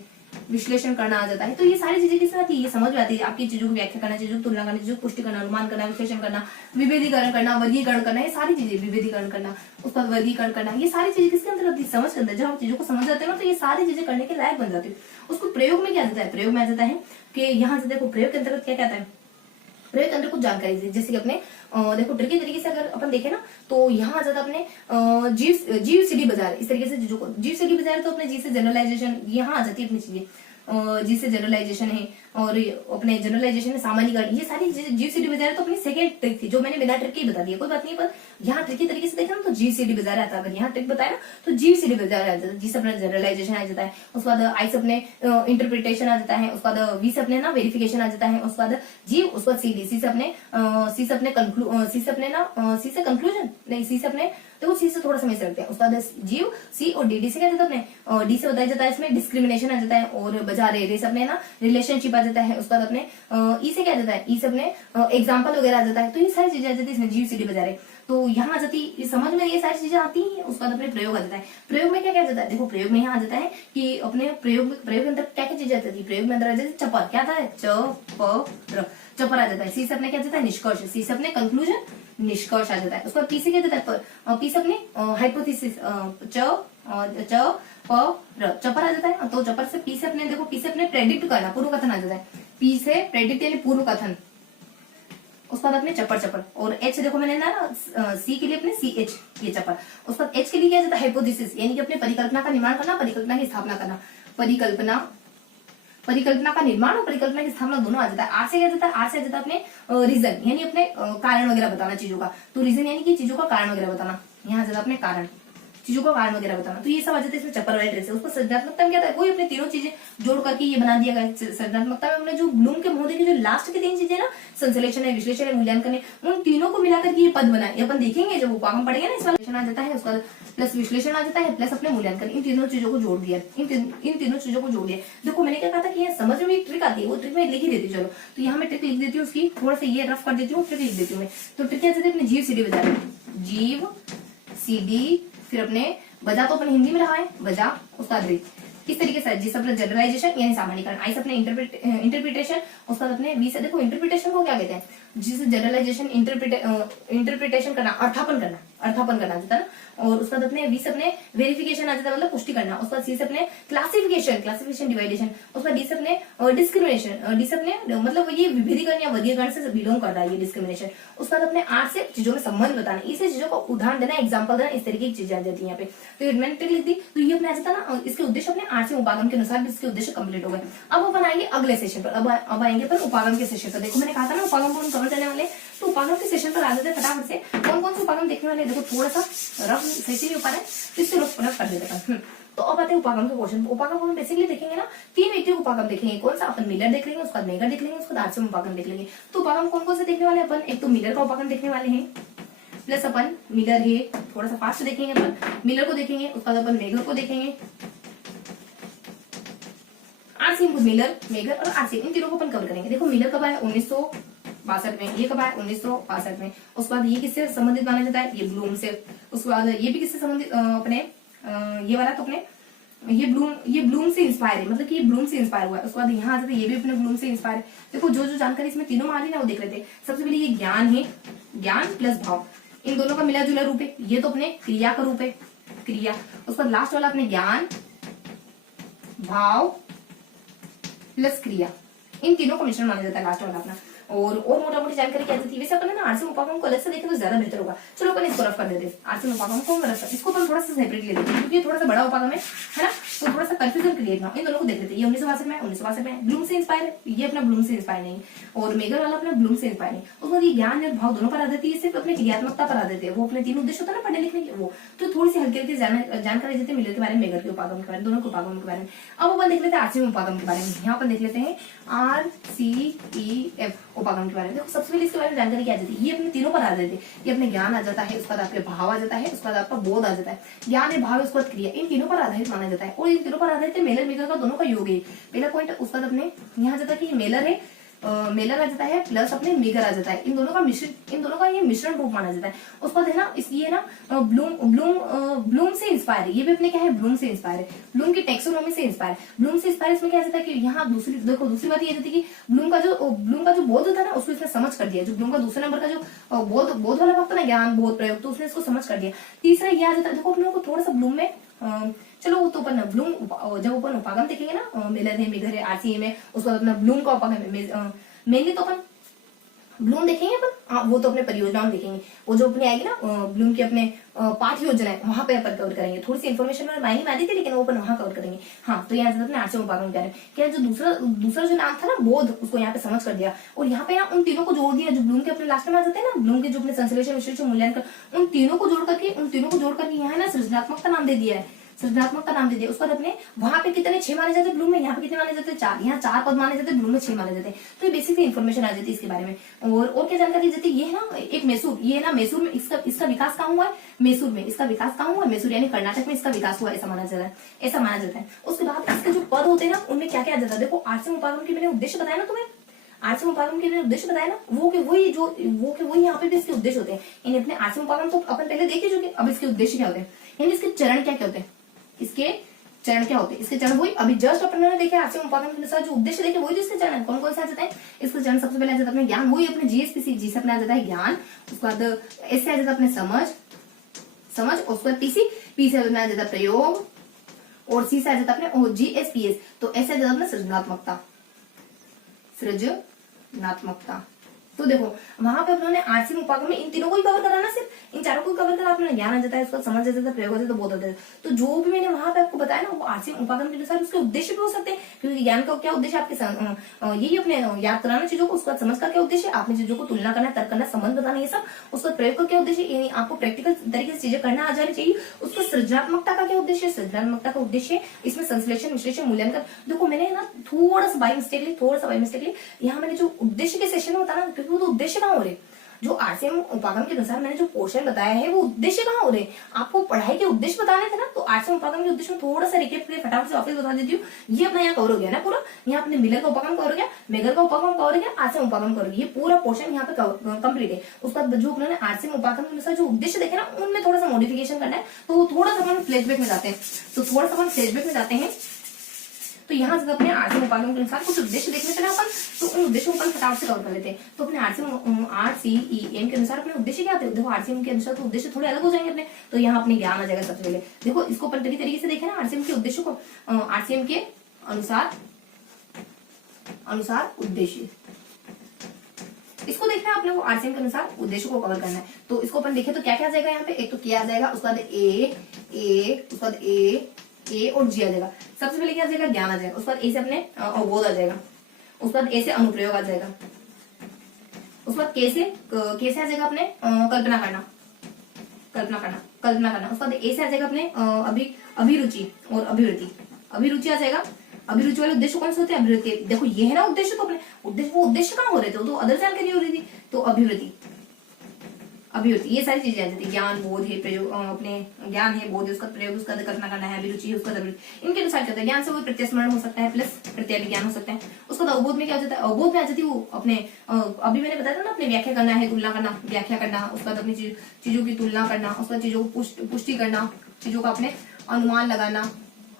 विश्लेषण करना आ जाता है। तो ये सारी चीजें किस आती है, ये समझ में आती है आपकी चीजों की व्याख्या करना, चीजों की तुलना करना, चीजों की पुष्टि करना, अनुमान करना, विश्लेषण करना, विभेदीकरण करना, वर्गीकरण करना, ये सारी चीजें, विभेदीकरण करना, उसका वर्गीकरण करना, ये सारी चीजें किसके अंदर आती है, समझ के अंदर। जब आप चीजों को समझ जाते हो ना तो ये सारी चीजें करने के लायक बन जाती है। उसको प्रयोग में क्या आता है, प्रयोग में आ जाता है कि यहाँ से देखो प्रयोग के अंतर्गत क्या आता है, प्रयोग के अंदर कुछ जानकारी दी, जैसे कि अपने देखो ट्रिकी तरीके से अगर अपन देखें ना तो यहाँ आ जाता अपने जीव सीडी बाजार, इस तरीके से चीजों को जीव सीडी बाजार, तो अपने जी से जनरलाइजेशन यहाँ आ जाती है अपनी चीजें, जी से जनरलाइजेशन है और अपने जनरलाइजेशन है, सामान्यीकरण, ये सारी जीव सीडी बाजार तो अपनी सेकेंड ट्रिक थी जो मैंने बिना ट्रिक के ही बता दिया, कोई बात नहीं। पर यहाँ ट्रिकी तरीके से देखा ना तो जीव सीडी बाजार आता है, अगर यहाँ ट्रिक बताया ना तो जीव सीडी बाजार आ जाता है, जी से अपना जनरलाइजेशन आ जाता है, उसके बाद आई से अपने इंटरप्रिटेशन आ जाता है, उसके बाद वी से अपने ना वेरिफिकेशन आ जाता है, उसके बाद जीव, उसके बाद सी से अपने कंक्लूजन नहीं, सी से अपने देखो सी से थोड़ा समय से रखते हैं, उसके बाद जीव, सी और डी से क्या जाता है अपने डी से बताया जाता है इसमें डिस्क्रिमिनेशन आ जाता है, और बाजार रे से अपने ना रिलेशनशिप आ जाता है, उसके बाद अपने ई से क्या जाता है, ई से अपने एग्जाम्पल वगैरह आ जाता है। तो ये सारी चीजें आ जाती है इसमें जीव सीडी बाजार, तो यहाँ आ जाती है, समझ में ये सारी चीजें आती हैं। उसके बाद अपने प्रयोग आ जाता है, प्रयोग में क्या क्या जाता है, देखो प्रयोग में यहाँ आ जाता है कि अपने प्रयोग के अंदर क्या क्या चीजें आती है, प्रयोग में अंदर आ जाती है चपर, क्या था चपर आ जाता है, सी से अपने क्या जाता है निष्कर्ष, सी से अपने कंक्लूजन, निष्कर्ष आ जाता है। उसके बाद पी से क्या जाता है, पी से अपने हाइपोथेसिस, चपर आ जाता है, तो चपर से पी से अपने देखो पी से अपने प्रेडिक्ट करना, पूर्व कथन आ जाता है, पी से प्रेडिक्ट यानी पूर्व कथन, उसके बाद अपने चपर, और एच देखो मैंने ना सी के लिए अपने सी एच ये चपर, उसके बाद एच के लिए क्या जाता है हाइपोथेसिस, यानी कि अपने परिकल्पना का निर्माण करना, परिकल्पना की स्थापना करना, परिकल्पना का निर्माण और परिकल्पना की स्थापना दोनों आ जाता है। आर से क्या जाता है, आर से जाता है अपने रीजन, यानी अपने कारण वगैरह बताना चीजों का, तो रीजन यानी कि चीजों का कारण वगैरह बताना, यहाँ जाता है अपने कारण, चीजों का कारण वगैरह बताना। तो ये सब आ जाता है इसमें चपर वाले ट्रिक से। उसको सृजनात्मकता में क्या था, कोई अपने तीनों चीजें जोड़ करके ये बना दिया गया। सृजनात्मकता में हमने जो ब्लूम के महोदय की जो लास्ट की 3 चीजें ना, संश्लेषण है, विश्लेषण है, मूल्यांकन है, उन तीनों को मिलाकर के ये पद बनाए, ये अपन देखेंगे जब उपागम पढ़ेंगे ना, इस वाला आ जाता है, उसका प्लस विश्लेषण आ जाता है, प्लस अपने मूल्यांकन, इन तीनों चीजों को जोड़ दिया, इन तीनों चीजों को जोड़ दिया। देखो मैंने क्या कहा था कि ये समझ में एक ट्रिक आती है, वो ट्रिक मैं लिख ही देती हूँ। चलो तो यहाँ मैं ट्रिक लिख देती हूँ, उसकी थोड़ा सा ये रफ कर देती हूँ, ट्रिक लिख देती हूँ मैं। तो ट्रिक क्या जाती है अपने जीव सीडी बजा, जीव सीडी, फिर अपने बजा तो अपने हिंदी में रहा है, बजा उसका द्वित, किस तरीके से, जिस अपने जनरलाइजेशन यानी सामान्यीकरण, आई से अपने इंटरप्रिटेशन, उसका अपने वी से देखो इंटरप्रिटेशन को क्या कहते हैं, जिस जनरलाइजेशन इंटरप्रिटेशन करना, अर्थापन करना, अर्थापन करना आ जाता है ना। और उसके बाद अपने वी से अपने वेरिफिकेशन आ जाता है, मतलब पुष्टि करना। उसके बाद सी से अपने क्लासिफिकेशन डिवाइडेशन। उसके बाद डी से अपने डिस्क्रिमिनेशन, डी से अपने मतलब ये विभेदीकरण या वर्गीकरण से बिलोंग कर रहा है ये डिस्क्रिमिनेशन। उसके बाद अपने आर से चीजों में संबंध बताना, इसे चीजों को उदाहरण देना, एग्जाम्पल देना, इस तरीके की चीजें आ जाती है यहाँ पे। तो मैंने ट्रिक लिख दी। तो ये अपने आ जाता ना, इसके उद्देश्य अपने आर से उपागम के अनुसार इसके उद्देश्य कंप्लीट हो गए। अब अपन आएंगे अगले सेशन पर। अब आएंगे अपन उपागम के सेशन पर। देखो मैंने कहा था ना उपागम को हम कवर करने वाले, तो उपागम के सेशन पर आ जाते हैं फटाफट से। कौन कौन से उपागम देखने वाले, देखो थोड़ा सा रफ सही से नहीं हो पा रहा है तो इससे रफ कर देते हैं। तो अब आते हैं उपागम के क्वेश्चन। उपागम हम बेसिकली देखेंगे ना, 3 व्यक्तियों को उपागम देखेंगे। कौन सा, अपन मिलर देख लेंगे, उसके बाद मेगर देख लेंगे, उसके बाद आरसीएम उपागम देख लेंगे। तो उपागम कौन कौन से देखने वाले अपन, एक तो मिलर का उपागम देखने वाले हैं, प्लस अपन मिलर है, थोड़ा सा फास्ट देखेंगे अपन, मिलर को देखेंगे, उसके बाद अपन मेगर को देखेंगे, आरसीएम को, मिलर, मेगर और आरसीएम, इन तीनों को अपन कवर करेंगे। देखो मिलर कब आया 1962 में, ये कब आया 1962 में। उसके बाद ये किससे संबंधित माना जाता है, ये ब्लूम से। उसके बाद ये भी किससे संबंधित, अपने ये वाला तो अपने ये ब्लूम से इंस्पायर है, मतलब कि ये ब्लूम से इंस्पायर हुआ है। उसके बाद यहाँ आ जाता है, ये भी अपने ब्लूम से इंस्पायर है। देखो जो जो जानकारी इसमें तीनों में आ रही है ना वो देख लेते हैं। सबसे पहले ये ज्ञान है, ज्ञान प्लस भाव, इन दोनों का मिला जुला रूप है। ये तो अपने क्रिया का रूप है, क्रिया। उसके बाद लास्ट वाला अपने ज्ञान, भाव प्लस क्रिया, इन तीनों का मिश्रण माना जाता है लास्ट वाला अपना। और मोटा मोटी जानकारी क्या जाती है, वैसे अपन ना आरसीएम उपागम को अलग से देखें तो ज्यादा बेहतर होगा। चलो अपन इसको रफ कर देते हैं, आरसीएम उपागम को इसको अपन थोड़ा सा सेपरेट ले लेते हैं, क्योंकि ये थोड़ा सा बड़ा उपागम है ना, तो थोड़ा सा कंफ्यूजन क्रिएट ना। इन दोनों को देख लेते हैं। ये 1962 में 1962 में ब्लूम से इंस्पायर है, ये अपना ब्लूम से इंस्पायर नहीं, और मेगर वाला अपना ब्लूम से इंस्पायर नहीं। उसके बाद ये ज्ञान और भाव दोनों पर आ जाती है, सिर्फ अपने क्रियात्मकता पर आ देते हैं। वो अपने 3 उद्देश्य होता है ना पढ़ने लिखने के, वो तो थोड़ी सी हल्की हल्की जानकारी देते हैं मिलर के बारे में, मेगर के उपागम के बारे में, दोनों के उपागम के बारे में। अब अपन देख लेते हैं आरसीएम उपागम के बारे में। यहाँ अपन देख लेते हैं RCEF उपागम के बारे में। देखो सबसे पहले इसके बारे में जानकारी क्या आ जाती है, ये अपने तीनों पर आ जाती है। ये अपने ज्ञान आ जाता है, उसके बाद आपके भाव आ जाता है, उसके बाद आपका बोध आ जाता है। ज्ञान है, भाव, उसके बाद क्रिया, इन तीनों पर आधारित माना जाता है। और इन तीनों पर आधारित मेलर मेगर का दोनों का योग है, पहला पॉइंट। उसके बाद अपने यहाँ जाता है कि मेलर है, मेलर आ जाता है प्लस अपने मेगर आ जाता है। इन दोनों का ये मिश्रण रूप माना जाता है। उसके बाद है ना ये ना ब्लूम से इंस्पायर है, ये भी अपने क्या है, ब्लूम से इंस्पायर है, ब्लूम की टेक्सोनॉमी से इंस्पायर है। ब्लूम से इंस्पायर इसमें क्या जाता है कि यहाँ दूसरी बात ये जाती है कि ब्लूम का जो बोध होता है ना उसको इसने समझ कर दिया। जो ब्लूम का दूसरे नंबर का जो बोध वाला वक्त ना, ज्ञान बोध प्रयोग, तो उसने इसको समझ कर दिया। तीसरा ये आ जाता है, देखो अपने को थोड़ा सा ब्लूम में चलो वो तो अपन ब्लूम जब अपन उपागम देखेंगे ना, मेलर है, मेगर है, आरसीएम है, उसके बाद अपना ब्लूम का उपागम है। मेनली तो अपन ब्लूम देखेंगे अपन, वो तो अपने परियोजनाओं देखेंगे, वो जो अपने आएगी ना ब्लूम की अपने पाठ योजना है, वहां पे अपन कवर करेंगे। थोड़ी सी इन्फॉर्मेशन में मायने में आ रही थी, लेकिन वो अपन वहां कवर करेंगे। हाँ, तो यहाँ अपने आरसीएम उपागम करें क्या, जो दूसरा जो नाम था ना बोध, उसको यहाँ पे समझ कर दिया। और यहाँ पे ना उन तीनों को जोड़ दिया जो ब्लूम के अपने लास्ट में आ जाते हैं ना, ब्लूम के जो अपने संश्लेषण, विश्लेषण, मूल्यांकन, उन तीनों को जोड़ करके यहाँ ना सृजनात्मक का नाम दे दिया है, सृजनात्मक का नाम दे दिया। उसके बाद अपने वहां पे कितने 6 माने जाते हैं ब्लूम में, यहाँ पे कितने माने जाते हैं 4, यहाँ 4 पद माने जाते हैं, ब्लूम में 6 माने जाते हैं। तो ये बेसिकली इन्फॉर्मेशन आ जाती है इसके बारे में। और क्या जानकारी जाती है, ये है ना एक मैसूर, ये ना मैसूर में इसका विकास कहाँ हुआ है, मैसूर में इसका विकास कहाँ हुआ है, मैसूर यानी कर्नाटक में इसका विकास हुआ, ऐसा माना जाता है। उसके बाद इसके जो पद होते हैं ना उनमें क्या क्या आ जाता है। देखो आरसीएम उपागम की मैंने उद्देश्य बताया ना तुम्हें, आरसीएम उपागम के उद्देश्य बताया ना, वही यहाँ पे भी इसके उद्देश्य होते हैं। यानी अपने आरसीएम उपागम तो अपन पहले देख ही चुके, अब इसके उद्देश्य क्या होते हैं, यानी इसके चरण क्या क्या होते हैं, इसके चरण क्या होते हैं, इसके चरण वही अभी जस्ट अपन ने देखे आरसीएम उपागम के अनुसार जो उद्देश्य देखे वही इसके चरण कौन कौन से आ जाते हैं। इसके चरण सबसे पहले आ जाता है अपने ज्ञान, वही अपने जीएसपीसी, जी से अपने आ जाता है ज्ञान। उसके बाद एस से आ जाता है अपने समझ, उसके बाद पी से आ जाता है प्रयोग, और सी से आ जाता है अपने जीएसपीएस, तो ऐसे आ जाता है अपना सृजनात्मकता। तो देखो वहां पे उन्होंने आरसीएम उपागम में इन तीनों को ही कवर करा ना, सिर्फ इन चारों को कवर करा, आपने ज्ञान आ जाता है, उसका समझ आ जाता है, प्रयोग होता है, तो बहुत होता है। तो जो भी मैंने वहां पे आपको बताया ना वो आरसीएम उपागम के अनुसार उसके उद्देश्य भी हो सकते हैं, क्योंकि ज्ञान का क्या उद्देश्य आपके यही अपने याद कराना चीजों को, उसका समझ का क्या उद्देश्य, आपने चीजों को तुलना करना, तर्क करना, संबंध बताना, ये सब। उसका प्रयोग का क्या उद्देश्य, यानी आपको प्रैक्टिकल तरीके से चीजें करना आ जानी चाहिए। उसका सृजनात्मकता का क्या उद्देश्य, सृजनात्मकता का उद्देश्य इसमें संश्लेषण, विश्लेषण, मूल्यांकन। देखो मैंने ना थोड़ा सा बाई मिस्टेकली यहाँ मैंने जो उद्देश्य के सेशन में बताया ना, क्योंकि वो तो उद्देश्य कहाँ हो रहे, जो आरसीएम उपागम के अनुसार मैंने जो पोर्शन बताया है वो उद्देश्य कहाँ हो रहे, आपको पढ़ाई के उद्देश्य बताने थे ना। तो आरसीएम उपागम के उद्देश्य में थोड़ा सा रिकेप करके फटाफट से वापस बता देती हूँ। ये अपना यहाँ कवर हो गया ना पूरा, यहाँ अपने मिलर का उपागम कवर हो गया, मेगर का उपागम कवर हो गया, आरसीएम उपागम कवर हो गया, ये पूरा पोर्शन यहाँ पे कंप्लीट है। उसके बाद जो उन्होंने आरसीएम उपागम के अनुसार जो उद्देश्य देखे ना उनमें थोड़ा सा मॉडिफिकेशन करना है, तो थोड़ा सा अपन फ्लैशबैक में जाते हैं। तो यहाँ से अपने आरसीएम उपागम के अनुसार कुछ उद्देश्य देख लेते हैं अपन, तो उन उद्देश्यों को अपन फटाफट से कवर कर लेते हैं। तो अपने आरसीईएम के अनुसार अपने उद्देश्य क्या थे, देखो आरसीएम के अनुसार तो उद्देश्य थोड़े अलग हो जाएंगे अपने, तो यहाँ अपने ज्ञान आ जाएगा सबसे पहले। देखो इसको अपन तरीके से देखें ना, आरसीएम के उद्देश्य को, आरसीएम के अनुसार उद्देश्य, इसको देखना है आपने को, आरसीएम के अनुसार उद्देश्य को कवर करना है। तो इसको अपन देखें तो क्या क्या आ जाएगा यहाँ पे, एक तो क्या आ जाएगा, उसके बाद उसके बाद ए और जी आ जाएगा। सबसे पहले क्या आ जाएगा, ज्ञान आ जाएगा, उसके बाद ए से अपने अवबोध आ जाएगा, उसके बाद ए से अनुप्रयोग आ जाएगा, उसके बाद के से आ जाएगा अपने कल्पना करना, उसके बाद ए से आ जाएगा अपने अभिरुचि और अभिरुचि आ जाएगा। अभिरुचि वाले उद्देश्य कौन से होते हैं, अभिवृत्ति। देखो ये है ना उद्देश्य, तो अपने उद्देश्य कहाँ हो रहे थे, तो अदर जानकारी हो रही थी, तो अभिवृत्ति ये सारी चीजें आ जाती है। ज्ञान, बोध है, प्रयोग, अपने ज्ञान है, बोध है, उसका प्रयोग, उसका कल्पना करना है, अभिरुचि है, उसका अभिवृत्ति, इनके अनुसार क्या होता है, ज्ञान से वो प्रत्यस्मरण हो सकता है प्लस प्रत्यभिज्ञान हो सकता है। उसका अवबोध में क्या हो जाता है, अवबोध में आ जाती है वो अपने अभी मैंने बताया था ना, अपने व्याख्या करना है, तुलना करना, व्याख्या करना, उसके बाद अपनी चीजों की तुलना करना, उसके बाद चीजों को पुष्टि करना, चीजों का अपने अनुमान लगाना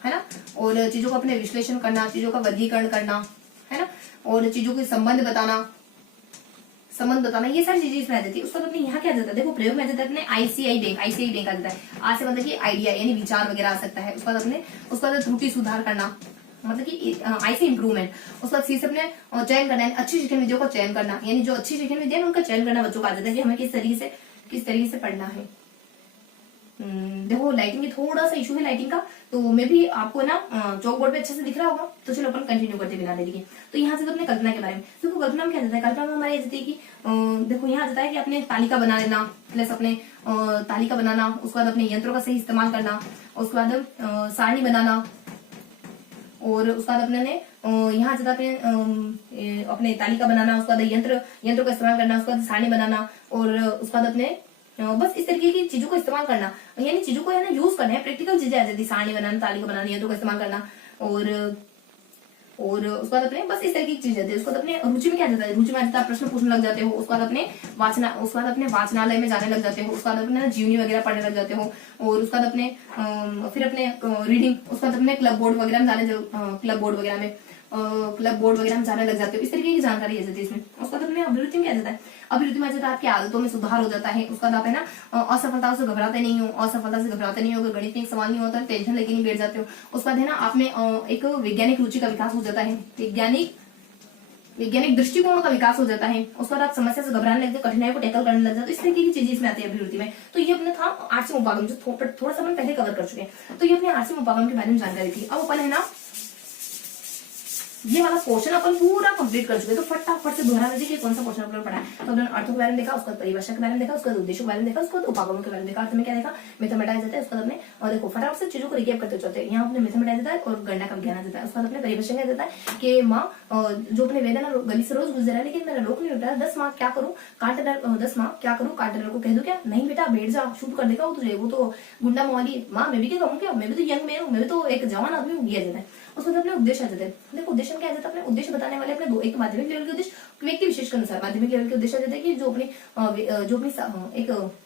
है ना, और चीजों का अपने विश्लेषण करना, चीजों का वर्गीकरण करना है ना, और चीजों के संबंध बताना, ये सारी चीजें इसमें आ जाती है। उसका अपने यहाँ क्या आ जाता है, देखो प्रयोग में आ जाता है अपने आईसीआई बैंक आ जाता है, आज से मतलब कि आइडिया यानी विचार वगैरह आ सकता है। उसका अपने त्रुटि सुधार करना, मतलब कि आई से इंप्रूवमेंट। उसके बाद सी से अपने चयन करना है, अच्छी शिक्षण विधियों का चयन करना, यानी जो अच्छी शिक्षण विधि है उनका चयन करना बच्चों का आ जाता है कि हमें किस तरीके से पढ़ना है। देखो लाइटिंग की थोड़ा सा इशू है लाइटिंग का, तो मैं भी आपको ना चौक बोर्ड पे अच्छे से दिख रहा होगा, तो चलो अपन कंटिन्यू करते बिना देरी के। तो यहाँ से तो अपने कल्पना के बारे में, देखो कल्पना में क्या जाता है, कल्पना में हमारे जाती है कि देखो यहाँ जाता है कि अपने तालिका बना लेना, प्लस अपने तालिका बनाना, उसके बाद अपने यंत्रों का सही इस्तेमाल करना, उसके बाद सारणी बनाना, और उसके बाद अपने यहाँ जाता है अपने तालिका बनाना, उसके बाद यंत्रों का इस्तेमाल करना, उसके बाद सारणी बनाना, और उसके बाद अपने बस इस तरीके की चीजों को इस्तेमाल करना, यानी चीजों को है ना यूज करना है, प्रैक्टिकल चीजें आ जाती, सारणी बनाना, तालिका बनाना, यंत्रों का इस्तेमाल करना, और उसके बाद अपने बस इस तरीके की चीज आती है। उसके बाद अपने रुचि में क्या जाता है, रुचि में आता है प्रश्न पूछने लग जाते हो, उसके बाद अपने वाचनालय में जाने लग जाते हो, उसके बाद अपने जीवनी वगैरह पढ़ने लग जाते हो, और उसके बाद अपने फिर अपने रीडिंग, उसके बाद अपने क्लब बोर्ड वगैरह में जाने लग जाते हो। इस तरीके की जानकारी आ जाती है इसमें। उसके बाद अपने अभिवृत्ति में क्या जाता है, अभिवृत्ति में आ जाता है आपकी आदतों में सुधार हो जाता है। उसके बाद आप है ना असफलता से घबराते नहीं हो, अगर गणित में एक सवाल नहीं होता टेंशन लेके नहीं बैठ जाते हो। उसके बाद है ना आप में एक वैज्ञानिक रुचि का विकास हो जाता है, वैज्ञानिक दृष्टिकोण का विकास हो जाता है। उसके बाद आप समस्या से घबराने लगते, कठिनाई को टैकल करने लग जाते, इस तरीके की चीजें इसमें आती है अभिवृत्ति में। तो ये अपने था आठवें उपागम, जो थोड़ा सा अपन पहले कवर कर चुके हैं। तो ये अपने आठवें उपागम के बारे में जानकारी थी। अब अपन है ना ये वाला पोर्शन अपन पूरा कंप्लीट कर चुके हैं, तो फटाफट से दोहरा दीजिए कि कौन सा पोर्शन अपन पढ़ा है। तो हमने अर्थों के बारे में देखा, उसका परिभाषा के बारे में देखा, उसका उद्देश्य के बारे में देखा, उसका उपागमों के बारे में देखा। अर्थ में क्या देखा, मैथमेटिक्स आ जाता है। उसका अपने और देखो फटाफट से चीजों को रिकैप करते चलते हैं। यहाँ अपने मैथमेटिक्स आ जाता है और गणना का ज्ञान आ जाता है। उसका अपने परिभाषा क्या जाता है कि माँ जो अपने वेदना गली से रोज गुजरा, लेकिन मेरा रोक नहीं उठा, 10 माँ क्या करूँ कांटेदार को कह दू क्या, नहीं बेटा बैठ जा, शूट कर देगा वो तुझे, वो तो गुंडा मवाली। माँ मैं भी क्या कहूँ क्या, मैं भी तो यंग मैन हूँ, मैं भी तो एक जवान आदमी हूँ, ये जाता है। उसके बाद अपने उद्देश्य आ जाते हैं। देखो उद्देश्य क्या आ जाता है, अपने उद्देश्य बताने वाले अपने दो, एक माध्यमिक लेवल के उद्देश्य, व्यक्ति विशेष के अनुसार। माध्यमिक लेवल के उद्देश्य आ जाता है कि जो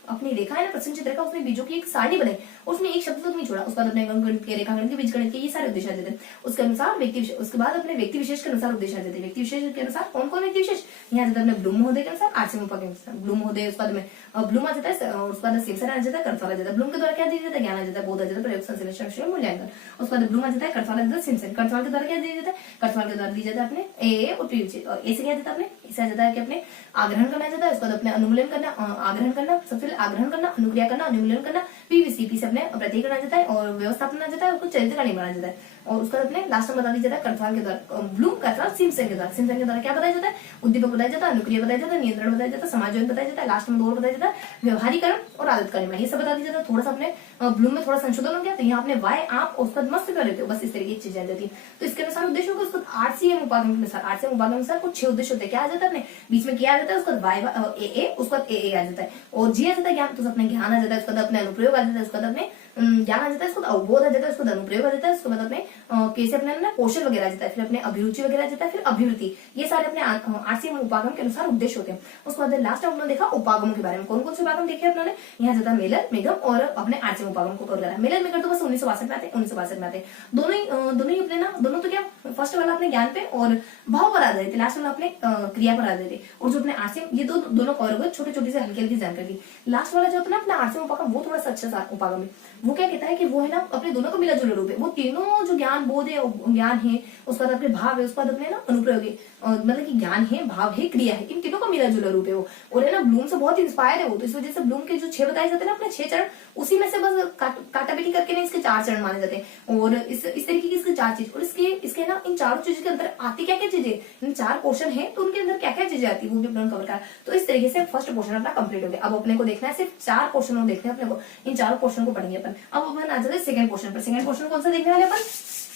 अपनी रेखा है ना, प्रश्न चित्र का, उसने बीजों की एक सारणी बनाई, उसमें एक शब्द तक नहीं छोड़ा। उसके बाद अपने गणित के, रेखागणित के, बीजगणित के, ये सारे उद्देश्य आ जाते हैं। उसके अनुसार उसके बाद अपने व्यक्ति विशेष के अनुसार उद्देश्य आ जाते हैं। व्यक्ति विशेष के अनुसार कौन कौन व्यक्ति विशेष, यहाँ जाता है अपने ब्लूम महोदय के अनुसार, आठवें उपागम के अनुसार ब्लूम महोदय। उसके बाद में ब्लूम आ जाता है, उसके बाद सिम्पसन आ जाता है, कर्तवाल आ जाता है। ब्लूम के द्वारा क्या दिया जाता है, ज्ञान आ जाता है, बोध आ जाता है, प्रयोग, संश्लेषण, मूल्यांकन। उसके बाद ब्लूम आ जाता है, कर्तवाल आ जाता है, सिम्पसन। कर्तवाल के द्वारा क्या दिया जाता है, कर्तवाल के द्वारा दिया जाता है अपने ए और पी, और ए से क्या जाता है अपने, इसे आ जाता है कि अपने आग्रहण करना जाता है। उसके बाद अपने अनुमूलन करना, आग्रहण करना, सबसे पहले आग्रहण करना, अनुक्रिया करना, अनुमूलन करना, पीवीसीपी से अपने प्रत्ययीकरण आ जाता है, और व्यवस्थापन आ जाता है, उसको चरित्र का निर्माण आ जाता है। और उसका अपने लास्ट में बता दिया जाता है कर्तवाल के द्वारा, ब्लूम कर्तवाल सिम्पसन के द्वारा। सिम्पसन के द्वारा क्या बताया जाता है, उद्दीपक बताया जाता है, अनुक्रिया बताया जाता है, नियंत्रण बताया जाता है, समायोजन बताया जाता है, लास्ट में 2 और बताया जाता है, व्यवहारीकरण और आदत का निर्माण, ये सब बता दिया जाता है। थोड़ा सा अपने ब्लूम में थोड़ा संशोधन हो गया, तो यहाँ अपने वाई आप उसका मस्त कर लेते हो, बस इस तरीके की चीजें आ जाती है। तो इसके अनुसार उद्देश्य होगा। उसको आरसीएम उपागम के अनुसार, आरसीएम उपागम के अनुसार कुछ 6 उद्देश्य होते हैं। क्या आ जाता है अपने बीच में, क्या आ जाता है, उसका वाई ए, उसका ए आ जाता है, और जी आ जाता है ज्ञान, तो अपने ज्ञान आ जाता है। उसका अपने अनुप्रयोग आ जाता है, उसका अपने ज्ञान आ जाता है, उसके बाद अवबोध आ जाता है, उसके बाद अनुप्रयोग आ जाता है, उसके बाद अपने कैसे अपने ना कौशल वगैरह आ जाता है, फिर अपने अभिरुचि वगैरह आ जाता है, फिर अभिवृत्ति। ये सारे अपने आरसीएम उपागम के अनुसार उद्देश्य होते हैं। उसके बाद लास्ट हमने देखा उपागमों के बारे में। कौन कौन से उपागम देखे अपने? यहाँ जाता है मेलन, मेघम और अपने आरसीएम उपागम को कवर करा। मेलन मेघम तो बस 1962 में आते हैं, 1962 में आते हैं। दोनों ही अपने ना, दोनों तो क्या, फर्स्ट वाला अपने ज्ञान पे और भाव पर आ जाते थे, लास्ट वाला अपने क्रिया पर आ जाते थे। और जो अपने आरसीएम, ये दोनों कवर हुए, छोटे छोटे से हल्की हल्की जानकारी। लास्ट वाला जो अपना अपना आरसीएम उपागम, वो थोड़ा सा अच्छा उपागम है। वो क्या कहता है कि वो है ना अपने दोनों का मिला जुला रूप है। वो तीनों जो ज्ञान, बोध है, ज्ञान है, उसके बाद अपने भाव है, उसके बाद अपने ना अनुप्रयोग है, मतलब कि ज्ञान है, भाव है, क्रिया है, इन तीनों का मिला जुला रूप है वो। और है ना ब्लूम से बहुत इंस्पायर है वो, तो इस वजह से ब्लूम के जो 6 बताए जाते हैं ना अपने 6 चरण, उसी में से बस काटाबेटी करके ना इसके 4 चरण माने जाते हैं। और इस तरीके की इसके 4 चीज, और इसके ना इन चारों चीजों के अंदर आती क्या क्या चीजें, इन 4 पोर्शन है तो उनके अंदर क्या क्या चीजें आती है वो भी अपने कवर करा। तो इस तरीके से फर्स्ट पोर्शन अपना कंप्लीट हो गया। अब अपने को देखना है सिर्फ 4 पोर्शन देखने हैं अपने को, इन 4 पोर्शन को पढ़ेंगे अपन। अब अपन आ जाते हैं सेकंड पोर्शन पर। सेकंड पोर्शन कौन सा देखने वाले अपन?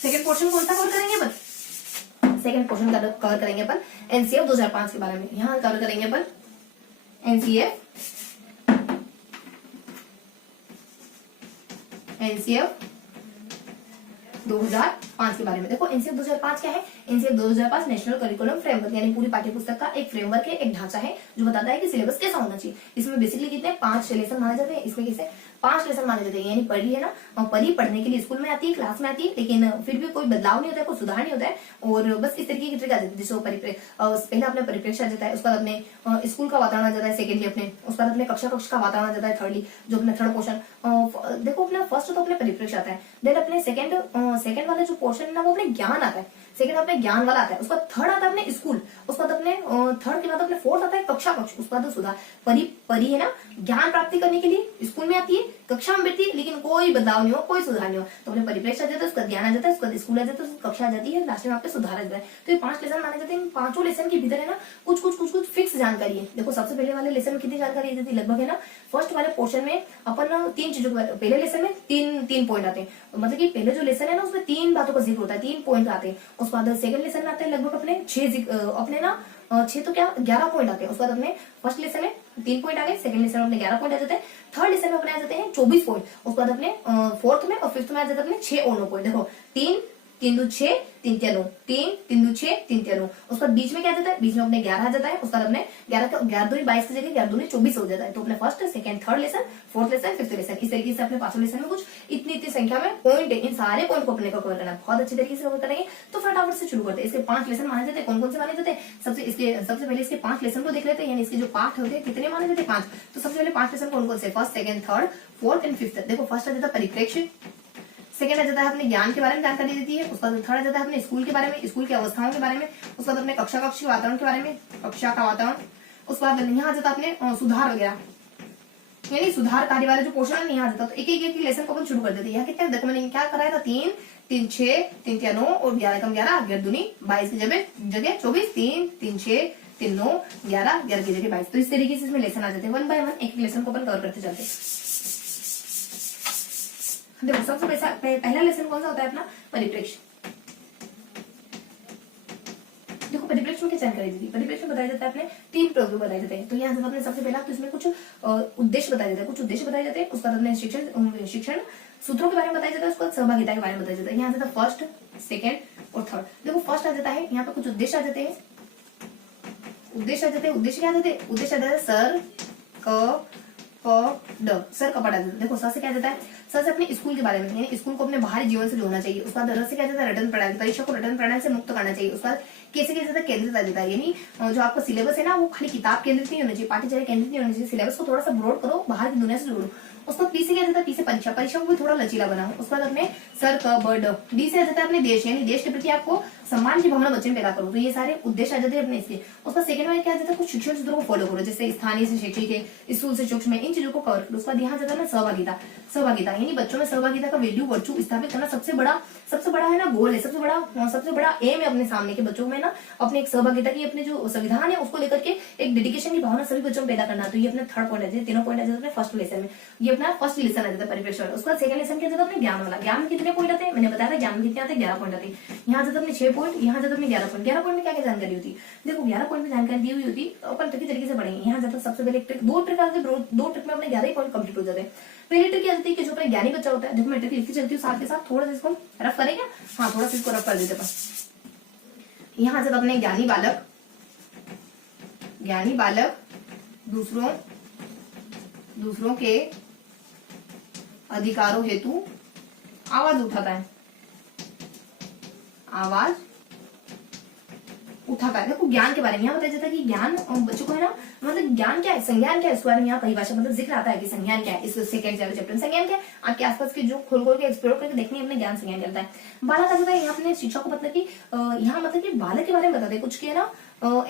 सेकंड पोर्शन कौन सा कवर करेंगे अपन? सेकंड पोर्शन कवर करेंगे अपन एनसीएफ 2005 के बारे में। यहाँ कवर करेंगे अपन एनसीएफ 2005 के बारे में। देखो एनसीएफ 2005 क्या है? एनसीएफ 2005 नेशनल करिकुलम फ्रेमवर्क, यानी पूरी पाठ्यपुस्तक का एक फ्रेमवर्क है, एक ढांचा है जो बताता है कि सिलेबस कैसा होना चाहिए। इसमें बेसिकली कितने 5 लेसन माने जाते हैं। इसमें कैसे 5 लेसन माने जाते हैं, यानी पढ़ी है ना, और पढ़ी पढ़ने के लिए स्कूल में आती है, क्लास में आती है, लेकिन फिर भी कोई बदलाव नहीं होता है, कोई सुधार नहीं होता है। और बस इस तरीके की ट्रिक आ जाती है, जिसको पहले अपने परिप्रेक्ष्य आ जाता है, उसके बाद अपने स्कूल का वातावरण आ जाता है, सेकेंडली अपने उसके बाद अपने कक्षा का वातावरण आ जाता है, थर्डली जो अपने थर्ड पोर्शन। देखो अपना फर्स्ट तो अपने परिप्रेक्ष्य आता है, देन अपने सेकंड वाला जो पोर्शन है ना वो अपने ज्ञान आता है, सेकंड अपने ज्ञान वाला आता है, उसका थर्ड आता है अपने स्कूल, उसके बाद अपने थर्ड के बाद अपने फोर्थ आता है कक्षा कक्ष, उसके बाद सुधार। परी है ना ज्ञान प्राप्ति करने के लिए स्कूल में आती है, कक्षा में बैठती है, लेकिन कोई बदलाव नहीं हो, कोई सुधार नहीं हो, तो अपने परिप्रेक्ष्य आ जाता है, उसका ज्ञान आ जाता है, उसका स्कूल आ जाता है, कक्षा आ जाती है, लास्ट में आपके सुधार आ जाता है। तो ये 5 लेसन माने जाते हैं। इन 5 लेसन के भीतर है ना कुछ फिक्स जानकारी है। देखो सबसे पहले वाले लेसन में कितनी जानकारी देती है लगभग, है ना फर्स्ट वाले पोर्शन में अपन 3 चीजों के, पहले लेसन में तीन पॉइंट आते हैं, मतलब कि पहले जो लेसन है ना उसमें 3 बातों का जिक्र होता है, 3 पॉइंट आते हैं। उसके बाद सेकंड लेसन में आते हैं लगभग अपने 6 तो क्या 11 पॉइंट आते हैं। उसके बाद अपने फर्स्ट लेसन में 3 पॉइंट आ गए, सेकंड लेसन में अपने 11 पॉइंट आ जाते हैं, थर्ड लेसन में अपने आ जाते हैं 24 पॉइंट। उसके बाद अपने फोर्थ में और फिफ्थ में आ जाते हैं अपने 6 और 9 पॉइंट। देखो 3 3 2 6 3 3 9, 3 3 2 6 3 3 9। उसके बाद बीच में क्या जाता है? बीच में अपने 11 आ जाता है। उसके बाद अपने 11 दूनी 22 की जगह 11 दूनी 24 हो जाता है। तो अपने first second third lesson, fourth lesson, fifth lesson, इस तरीके से अपने 5 लेसन में कुछ इतनी संख्या में पॉइंट है। इन सारे पॉइंट को अपने को कवर करना है, बहुत अच्छे तरीके से कवर करेंगे। तो फटाफट से शुरू करते हैं। इसके 5 लेसन माने जाते हैं। कौन कौन से माने जाते हैं? सबसे पहले इसके 5 लेसन को देख लेते हैं, यानी इसके जो पार्ट होते हैं कितने माने जाते हैं? 5। तो सबसे पहले 5 लेसन कौन कौन से? First, second, third, fourth and fifth. देखो फर्स्ट आ जाता है परिप्रेक्ष्य, सेकंड आ जाता है अपने ज्ञान के बारे में जानकारी देती है। उसका थर्ड आ जाता है अपने स्कूल के बारे में, स्कूल की अवस्थाओं के बारे में। उसके बाद अपने कक्षा के वातावरण के बारे में, कक्षा का वातावरण। उसके बाद यहाँ आ जाता है अपने सुधार वगैरह, यानी सुधार कार्य वाला जो पोर्शन है यहाँ आ जाता है। तो एक लेसन को अपन शुरू कर देते हैं। यहाँ कितने देखो मैंने क्या कराया था? 3 3 6 3 3 9 और 11 कम 11, 11 दूनी 22 की जगह 24, 3 3 6 3 9 11, 11 की जगह 22। तो इस तरीके से इसमें लेसन आ जाते हैं। 1 बाय 1 एक लेसन को अपन कवर करते चलते हैं। देखो सबसे पहला लेसन कौन सा होता है? अपना परिप्रेक्ष्य। देखो परिप्रेक्ष्य में क्या जानकारी दी थी? परिप्रेक्ष्य में बताया जाता है अपने 3 प्रयोग बताए जाते हैं। तो यहाँ अपने सबसे पहला तो इसमें कुछ उद्देश्य बताए जाते हैं, कुछ उद्देश्य बताए जाते हैं। उसका अपने शिक्षण सूत्रों के बारे में बताया जाता है, उसका सहभागिता के बारे में बताया जाता है। यहाँ जाता है फर्स्ट, सेकंड और थर्ड। देखो फर्स्ट आ जाता है यहाँ पे कुछ उद्देश्य आ जाते हैं। उद्देश्य क्या आ जाते हैं? उद्देश्य आ जाता है सर सर कपड़ा आ जाता है। देखो सर से क्या जाता है? सर से अपने स्कूल के बारे में, यानी स्कूल को अपने बाहरी जीवन से जोड़ना चाहिए। उसके बाद रस से क्या जाता है? रटन प्रणाली, परीक्षा को रटन प्रणाली से मुक्त करना चाहिए। उसके बाद कैसे क्या जाता है? केंद्रित आ जाता है, यानी जो आपका सिलेबस है ना वो खाली किताब केंद्रित नहीं होना चाहिए, पाठ्यचर्या केंद्रित नहीं होना चाहिए। सिलेबस को थोड़ा सा ब्रॉड करो, बाहर की दुनिया से जोड़ो। उसको पी से क्या जाता है? पी से परीक्षा को भी थोड़ा लचीला बनाओ। उसके बाद अपने सर क ब ड। डी से आ जाता है अपने देश, यानी देश के प्रति आपको सम्मान की भावना बच्चे में पैदा करो। तो ये सारे उद्देश्य आ जाते हैं अपने इसके। उसका सेकंड में क्या आ जाता है? कुछ शिक्षण सूत्रों को फॉलो करो, जैसे स्थानीय से शैक्षिक है, स्कूल से सूक्ष्म है, इन चीजों को कवर करो। उसके बाद यहाँ जाता है ना सहभागिता, यानी बच्चों में सहभागिता का वैल्यू वर्चू स्थापित करना सबसे बड़ा है ना गोल है, सबसे बड़ा एम है अपने सामने के बच्चों में ना अपने एक सहभागिता की, अपने जो संविधान है उसको लेकर के एक डेडिकेशन की भावना सभी बच्चों में पैदा करना। तो ये अपने थर्ड पॉइंट है। तीनों पॉइंट आ जाते हैं फर्स्ट लेसन में। ये अपना फर्स्ट लेसन आ जाता है परिप्रेक्ष्य वाला। उसका सेकंड लेसन क्या जाता है? अपने ज्ञान वाला। ज्ञान में कितने पॉइंट आते हैं? मैंने बताया था ज्ञान में कितने आते हैं? 11 पॉइंट आते हैं। यहाँ जाता है अपने 6 पॉइंट, यहाँ जाता है अपने 11 पॉइंट। 11 पॉइंट में क्या क्या जानकारी होती है? देखो 11 पॉइंट में जानकारी दी हुई होती है, अपन तरीके से पढ़ेंगे। यहाँ जाता है सबसे पहले दो ट्रिक में अपने 11 पॉइंट कंप्लीट हो जाते हैं। पहली ट्रिक क्या होती है कि जो अपना ज्ञानी बच्चा होता है, देखो मैं ट्रिक लिखती चलती हूँ साथ के साथ, थोड़ा सा इसको रफ करें क्या? हाँ, थोड़ा सा इसको रफ कर देते अपन। यहाँ से अपने ज्ञानी बालक दूसरों के अधिकारों हेतु आवाज उठाता है, देखो ज्ञान के बारे में यहाँ बताया जाता है कि ज्ञान बच्चों को है ना, मतलब ज्ञान क्या है, संज्ञान क्या है, इस बारे में यहाँ परिभाषा मतलब जिक्र आता है कि संज्ञान क्या है। इस सेकंड चैप्टर में संज्ञान क्या है, आपके आसपास के जो खोल के एक्सप्लोर करके देखने अपने ज्ञान संज्ञान करता है। बालक का है यहाँ अपने शिक्षा को मतलब कि यहाँ मतलब कि बालक के बारे में बताते हैं कुछ, के ना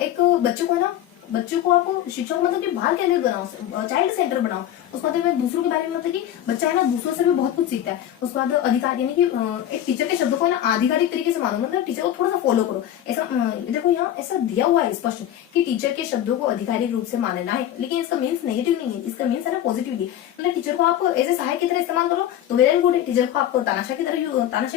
एक बच्चों को है ना, बच्चों को आपको शिक्षा को मतलब कि बाल केंद्रित बनाओ, चाइल्ड सेंटर बनाओ। उसके बाद दूसरों के बारे में मतलब कि बच्चा है ना दूसरों से भी बहुत कुछ सीखता है। उसके बाद अधिकार यानी कि एक टीचर के शब्दों को ना आधिकारिक तरीके से मानो, मतलब टीचर को थोड़ा सा फॉलो करो। ऐसा देखो यहाँ ऐसा दिया हुआ है स्पष्ट कि टीचर के शब्दों को आधिकारिक रूप से मानना है, लेकिन इसका मीन्स नेगेटिव नहीं है, इसका मीन्स है ना पॉजिटिवली, मतलब टीचर को आप एज ए सहायक की तरह इस्तेमाल करो तो वेरी गुड है। टीचर को आपको तानाशाह की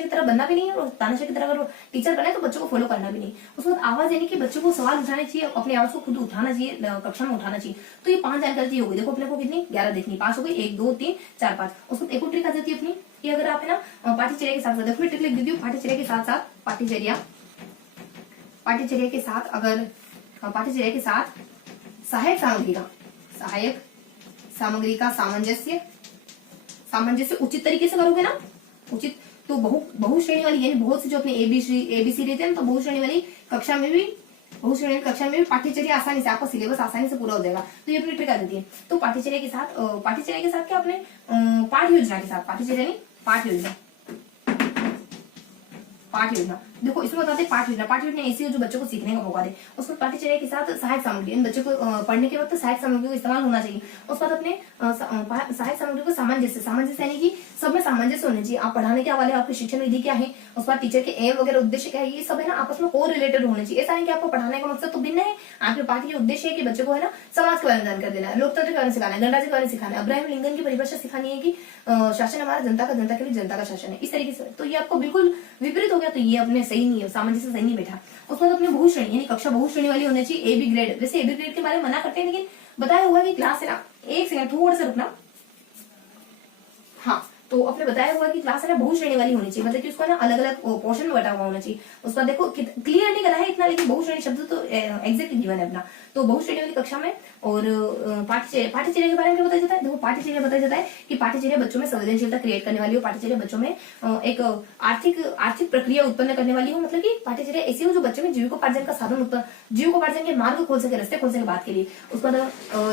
तरह बनना भी नहीं है, और तानाशाह की तरह अगर टीचर बने तो बच्चों को फॉलो करना भी नहीं। उसके बाद आवाज यानी कि बच्चों को सवाल उठाने चाहिए, अपनी आवाज को खुद उठाना चाहिए, कक्षा में उठाना चाहिए। तो ये 5 जानकारी हो गई। देखो अपने को कितनी 11 देखनी, 5 हो गई, 1 2 3 4 5। उसको एक और ट्रिक आ जाती है अपनी कि अगर आप है ना पाठ्यचर्या के साथ साथ, देखो ट्रिक लिख देती हूँ, पाठ्यचर्या के साथ साथ पाठ्यचर्या के साथ सहायक सामग्री का सामंजस्य उचित तरीके से करोगे ना, उचित तो बहुश्रेणी वाली यानी बहुत से जो अपने एबीसी रहते हैं, तो बहुश्रेणी वाली कक्षा में भी पाठ्यचर्या आसानी से, आपका सिलेबस आसानी से पूरा हो जाएगा। तो ये अपनी ट्रिक आ जाती है। तो पाठ्यचर्या के साथ क्या अपने पाठ योजना के साथ, पाठ्यचर्या नहीं पाठ योजना देखो इसमें बताते हैं पाठ योजना ऐसी है जो बच्चों को सीखने का मौका दे। उसको पाठ्यचर्या के साथ सहायक सामग्री, बच्चों को पढ़ने के वक्त सहायक सामग्री का इस्तेमाल होना चाहिए। उसके बाद अपने सहायक सामग्री को सामंजस्य यानी कि सब में सामंजस्य होना चाहिए। आप पढ़ाने के हवाले आपकी शिक्षण विधि क्या है, उसके बाद टीचर के एम वगैरह उद्देश्य क्या है, ये सब है ना आपस में को रिलेटेड होने चाहिए। ऐसा नहीं कि आपको पढ़ाने का मकसद तो भिन्न है, आपके पाठ के उद्देश्य है कि बच्चों को है ना समाज के बारे में जानकारी देना है, लोकतंत्र के बारे में सिखाना है, गणराज्य के बारे में सिखाना है, अब्राहम लिंकन की परिभाषा सिखानी है कि शासन हमारा जनता के लिए जनता का शासन है, इस तरीके से। तो ये आपको बिल्कुल विपरीत हो गया, तो ये अपने सही नहीं है, सामंजस्य सही नहीं बैठा। उसके बाद अपने बहुश्रेणी यानी कक्षा बहुश्रेणी वाली होनी चाहिए, एबी ग्रेड। वैसे एबी ग्रेड के बारे में मना करते हैं, लेकिन बताया हुआ कि क्लास है ना, एक सेकंड थोड़ा सा रुकना। हाँ, तो अपने बताया हुआ कि क्लास है ना बहुश्रेणी वाली होनी चाहिए, मतलब कि उसको ना अलग अलग पोर्शन में बटा हुआ होना चाहिए। उसका देखो क्लियर नहीं करा है इतना, लेकिन बहुश्रेणी शब्द तो एग्जैक्टली गिवन है अपना। तो बहुश्रेणी वाली कक्षा में और पाठ्यचर्या के बारे में क्या बताया जाता है, देखो पाठ्यचर्या बताया जाता है कि पाठ्यचर्या बच्चों में संवेदनशीलता क्रिएट करने वाली हो, पाठ्यचर्या बच्चों में एक आर्थिक प्रक्रिया उत्पन्न करने वाली हो, मतलब कि पाठ्यचर्या ऐसी हो जो बच्चों में जीविकोपार्जन का साधन, जीविकोपार्जन के मार्ग खोल सके, रास्ते खोल सके बात के लिए। उसके बाद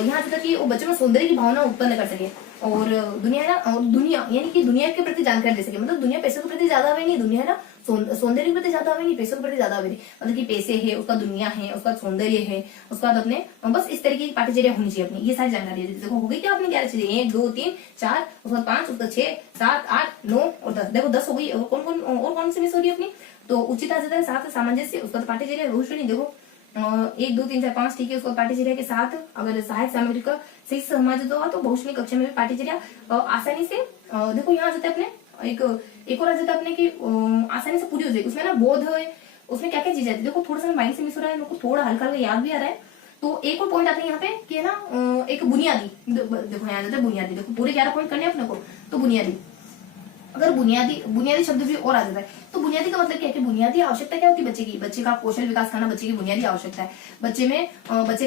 यहाँ तक कि वो बच्चों में सौंदर्य की भावना उत्पन्न कर सके, और दुनिया यानी कि दुनिया के प्रति जानकारी दे सके। मतलब दुनिया पैसों के प्रति ज्यादा हवे नहीं, दुनिया है ना सौंदर्य के प्रति ज्यादा हवे नहीं, पैसों के प्रति ज्यादा हवे नहीं, मतलब कि पैसे है, उसका दुनिया है, उसका सौंदर्य है, उसका बाद अपने बस इस तरीके की पाठ्यचर्या होनी चाहिए अपनी। ये सारी जानकारी देखो हो गई क्या अपनी 11 चीजें, 1 2 3 4, उसका 5, उसका 6 7 8 9 और 10। देखो 10 हो गई। और कौन सी मिस हो रही है अपनी, तो उचित आ जाता है, साथ सामंजस्य, उसका पाठ्यचर्या बहुश्रेणी। देखो 1 2 3 4 5 ठीक है। उसको पाठ्यचर्या के साथ अगर सहायक सामग्री का सही समाज होगा तो बहुश्रेणी कक्षा में भी पाठ्यचर्या आसानी से देखो यहाँ जाते अपने एक और आ जाता है अपने की आसानी से पूरी हो जाएगी। उसमें ना बोध है, उसमें क्या क्या चीजें आती है, देखो थोड़ा सा माइंड से मिस हो रहा है, मेरे को थोड़ा हल्का हल्का याद भी आ रहा है। तो एक और पॉइंट आते हैं यहाँ पे कि है ना एक बुनियादी, देखो यहाँ जाता है बुनियादी। देखो पूरे 11 पॉइंट करने अपने को, तो बुनियादी, अगर बुनियादी शब्द भी और आ जाता है तो बुनियादी का मतलब क्या है कि बुनियादी आवश्यकता क्या होती है बच्चे की, बच्चे का कौशल विकास करना बच्चे की बुनियादी आवश्यकता है। बच्चे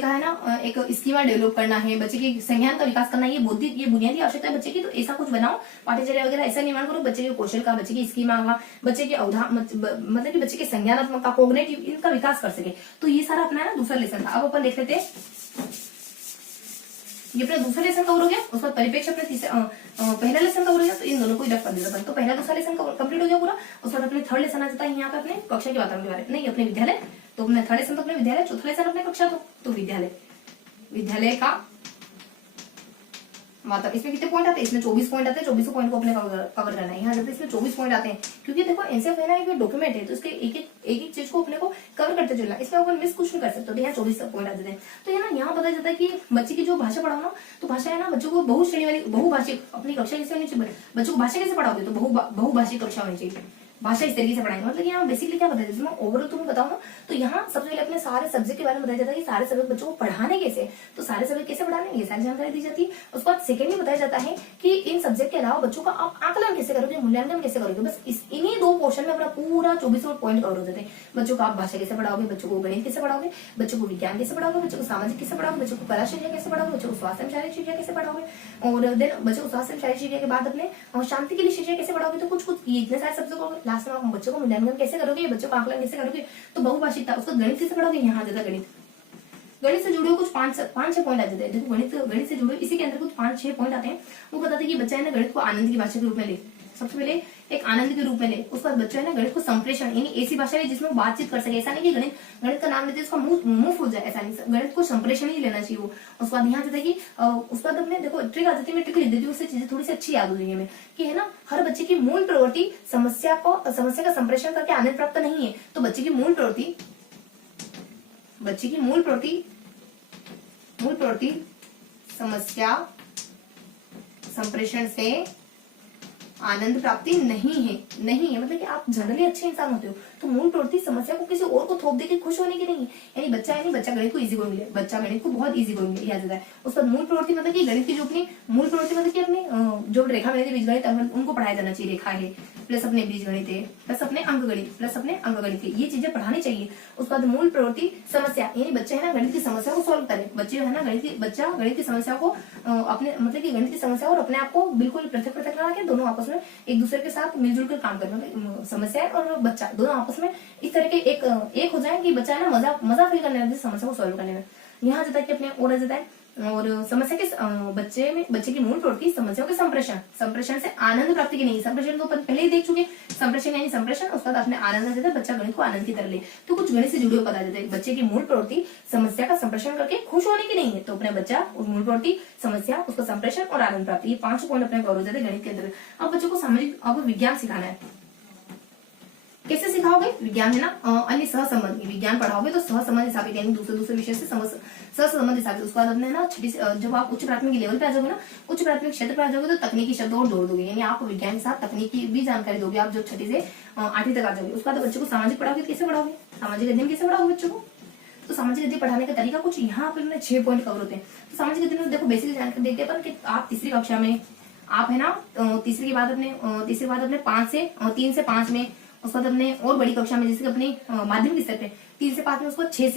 का है ना एक स्कीमा डेवलप करना है, बच्चे के संज्ञान का विकास करना, ये बुनियादी आवश्यकता है बच्चे की। तो ऐसा कुछ बनाओ पाठ्यचर्या वगैरह, ऐसा निर्माण करो बच्चे के कौशल का, बच्चे की स्कीमा का, बच्चे के मतलब कि बच्चे के संज्ञानात्मक का, कॉग्निटिव, इनका विकास कर सके। तो ये सारा अपना ना दूसरा लेसन था। अब अपन देख लेते हैं, ये अपना दूसरा लेसन कवर हो गया। उसका परिप्रेक्ष्य अपना पहला लेसन कवर हो गया। तो इन दोनों को ही रख कर देता, तो पहला दूसरा लेसन कंप्लीट हो गया पूरा। उसके बाद अपने थर्ड लेसन आ जाता है यहाँ पे अपने कक्षा के वातावरण के बारे में, नहीं अपने विद्यालय। तो अपने थर्ड लेसन तो अपने विद्यालय, चौथा लेसन अपने कक्षा, तो विद्यालय का मतलब इसमें कितने पॉइंट आते हैं, इसमें 24 पॉइंट आते हैं। 24 पॉइंट को अपने कवर करना है। यहाँ जाते इसमें 24 पॉइंट आते हैं, क्योंकि देखो एनसीएफ है ना एक डॉक्यूमेंट है, तो इसके एक चीज को अपने को कवर करते चलना, इसमें अपन मिस कुछ नहीं कर सकते। तो यहाँ 24 पॉइंट आ जाते हैं। तो यहाँ पता जाता है कि बच्चे की जो भाषा पढ़ाओ ना, तो भाषा है ना बच्चों को बहुश्रेणी वाली बहुभाषिक अपनी कक्षा कैसे होनी चाहिए, बच्चों को भाषा कैसे पढ़ाओगे, तो बहुभाषिक कक्षा होनी चाहिए। भाषा इस तरीके से पढ़ाएंगे। मतलब यहाँ बेसिकली क्या बताया जाता है, मैं ओवरऑल तुम्हें बताऊँ ना, तो यहाँ सबसे पहले अपने सारे सब्जेक्ट के बारे में बताया जाता है कि सारे सब्जेक्ट बच्चों को पढ़ाने कैसे, तो सारे सब्जेक्ट कैसे पढ़ाने ये सारी जानकारी दी जाती है। उसके बाद सेकेंडली बताया जाता है कि इन सब्जेक्ट के अलावा बच्चों का आप आकलन कैसे करोगे, मूल्यांकन कैसे करोगे। बस इन्हीं 2 पोर्शन में अपना पूरा 24 पॉइंट कवर हो जाते हैं। बच्चों को आप भाषा कैसे पढ़ाओगे, बच्चों को गणित कैसे पढ़ाओगे, बच्चों को विज्ञान कैसे पढ़ाओगे, बच्चों को सामाजिक कैसे पढ़ाओगे, बच्चों को कला शिक्षा कैसे पढ़ाओगे, बच्चों को स्वास्थ्य एवं शारीरिक शिक्षा कैसे पढ़ाओगे, और देन बच्चों को स्वास्थ्य एवं शारीरिक शिक्षा के बाद अपने शांति के लिए शिक्षा कैसे पढ़ाओगे। तो कुछ इतने सारे सब्जेक्ट हो, लास्ट में आप बच्चों को मूल्यांकन कैसे करोगे, बच्चों का आकलन कैसे करोगे, तो बहुभाषिकता, उसको गणित कैसे पढ़ोगे, यहाँ ज्यादा गणित से जुड़े हुए कुछ 5-6 पॉइंट आ जाते हैं। देखो गणित से जुड़े इसी के अंदर कुछ 5-6 पॉइंट आते हैं। वो बताते हैं कि बच्चा है ना गणित को आनंद की भाषा के रूप में ले, सबसे पहले एक आनंद के रूप में ले। उसके बाद बच्चा है ना गणित को संप्रेषण, यानी ऐसी भाषा है जिसमें वो बातचीत कर सके। ऐसा नहीं कि गणित का नाम लेते उसका मुंह फूल जाए, ऐसा नहीं, गणित को संप्रेषण ही लेना चाहिए वो। उसके बाद यहाँ है कि उसके बाद अपने देखो ट्रिक आ जाती है, मैं ट्रिक लिख देती हूँ, उससे चीजें थोड़ी सी अच्छी याद हो जाएगी हमें, कि है ना हर बच्चे की मूल प्रवृत्ति समस्या का संप्रेषण करके आनंद प्राप्त नहीं है। तो बच्चे की मूल प्रवृत्ति समस्या संप्रेषण से आनंद प्राप्ति नहीं है मतलब कि आप जनरली अच्छे इंसान होते हो, तो मूल प्रवृत्ति समस्या को किसी और को थोप देके खुश होने की नहीं, यानी बच्चा गणित को इजी गोइंग ले, बच्चा गणित को बहुत इजी गोइंग याद आता है। उसका मूल प्रवृत्ति मतलब कि गणित की जो अपनी मूल प्रवृत्ति मतलब कि अपनी जो रेखा गणित बीजगणित उनको पढ़ाया जाना चाहिए, रेखा है प्लस अपने बीजगणित है प्लस अपने अंकगणित प्लस अपने अंकगणित है, ये चीजें पढ़ानी चाहिए। उसके बाद मूल प्रवृत्ति समस्या, यानी बच्चे है ना गणित की समस्या को सॉल्व करे, बच्चे है ना गणित की समस्या को अपने मतलब कि गणित की समस्या और अपने आप को बिल्कुल पृथक ना के दोनों आपस में एक दूसरे के साथ मिलजुल कर काम करना, समस्या और बच्चा दोनों आपस में इस तरह के एक हो जाए कि बच्चा है ना मजा फील करने लगता है समस्या को सॉल्व करने में। यहाँ जाता है कि अपने और जाता है और समस्या के बच्चे की मूल प्रवृत्ति समस्याओं के संप्रेषण से आनंद प्राप्ति की नहीं, संप्रेषण तो अपन पहले ही देख चुके, संप्रेषण यानी संप्रेषण, उसका अपने आनंद आ जाता है, बच्चा गणित को आनंद की तरह ले। तो कुछ गणित से जुड़े हुए पता जाता है, बच्चे की मूल प्रवृत्ति समस्या का संप्रेषण करके खुश होने की नहीं है, तो अपने बच्चा उस मूल प्रवृत्ति समस्या उसका संप्रेषण और आनंद प्राप्ति, ये 5 पॉइंट अपने कवर हो जाते हैं गणित के अंदर। अब बच्चों को सामाजिक अब विज्ञान सिखाना है, कैसे सिखाओगे, विज्ञान है ना अन्य सहसंबंध, विज्ञान पढ़ाओगे तो सहसंबंध स्थापित यानी दूसरे विषय से सहसंबंध स्थापित। उसके बाद अपने ना जब आप उच्च प्राथमिक लेवल पे आ जाओगे ना, उच्च प्राथमिक क्षेत्र पे आ जाओगे तो तकनीकी शब्द और जोड़ दोगे, यानी आप विज्ञान के साथ तकनीकी भी जानकारी दोगे आप जब 6ठी से 8वीं तक आ जाओगे। उसके बाद बच्चों को सामाजिक पढ़ाओगे, कैसे पढ़ाओगे, सामाजिक अध्ययन कैसे पढ़ाओगे बच्चों को, तो सामाजिक अध्ययन पढ़ाने का तरीका कुछ यहाँ पे 6 पॉइंट कवर होते हैं। तो सामाजिक अध्ययन में देखो बेसिक जानकारी देखते हैं कि आप तीसरी कक्षा में आप है ना तीसरे के बाद अपने 3 से 5 में, उसके बाद अपने और बड़ी कक्षा में जैसे अपने माध्यमिक स्तर पे 3 से 5 में, उसके बाद 6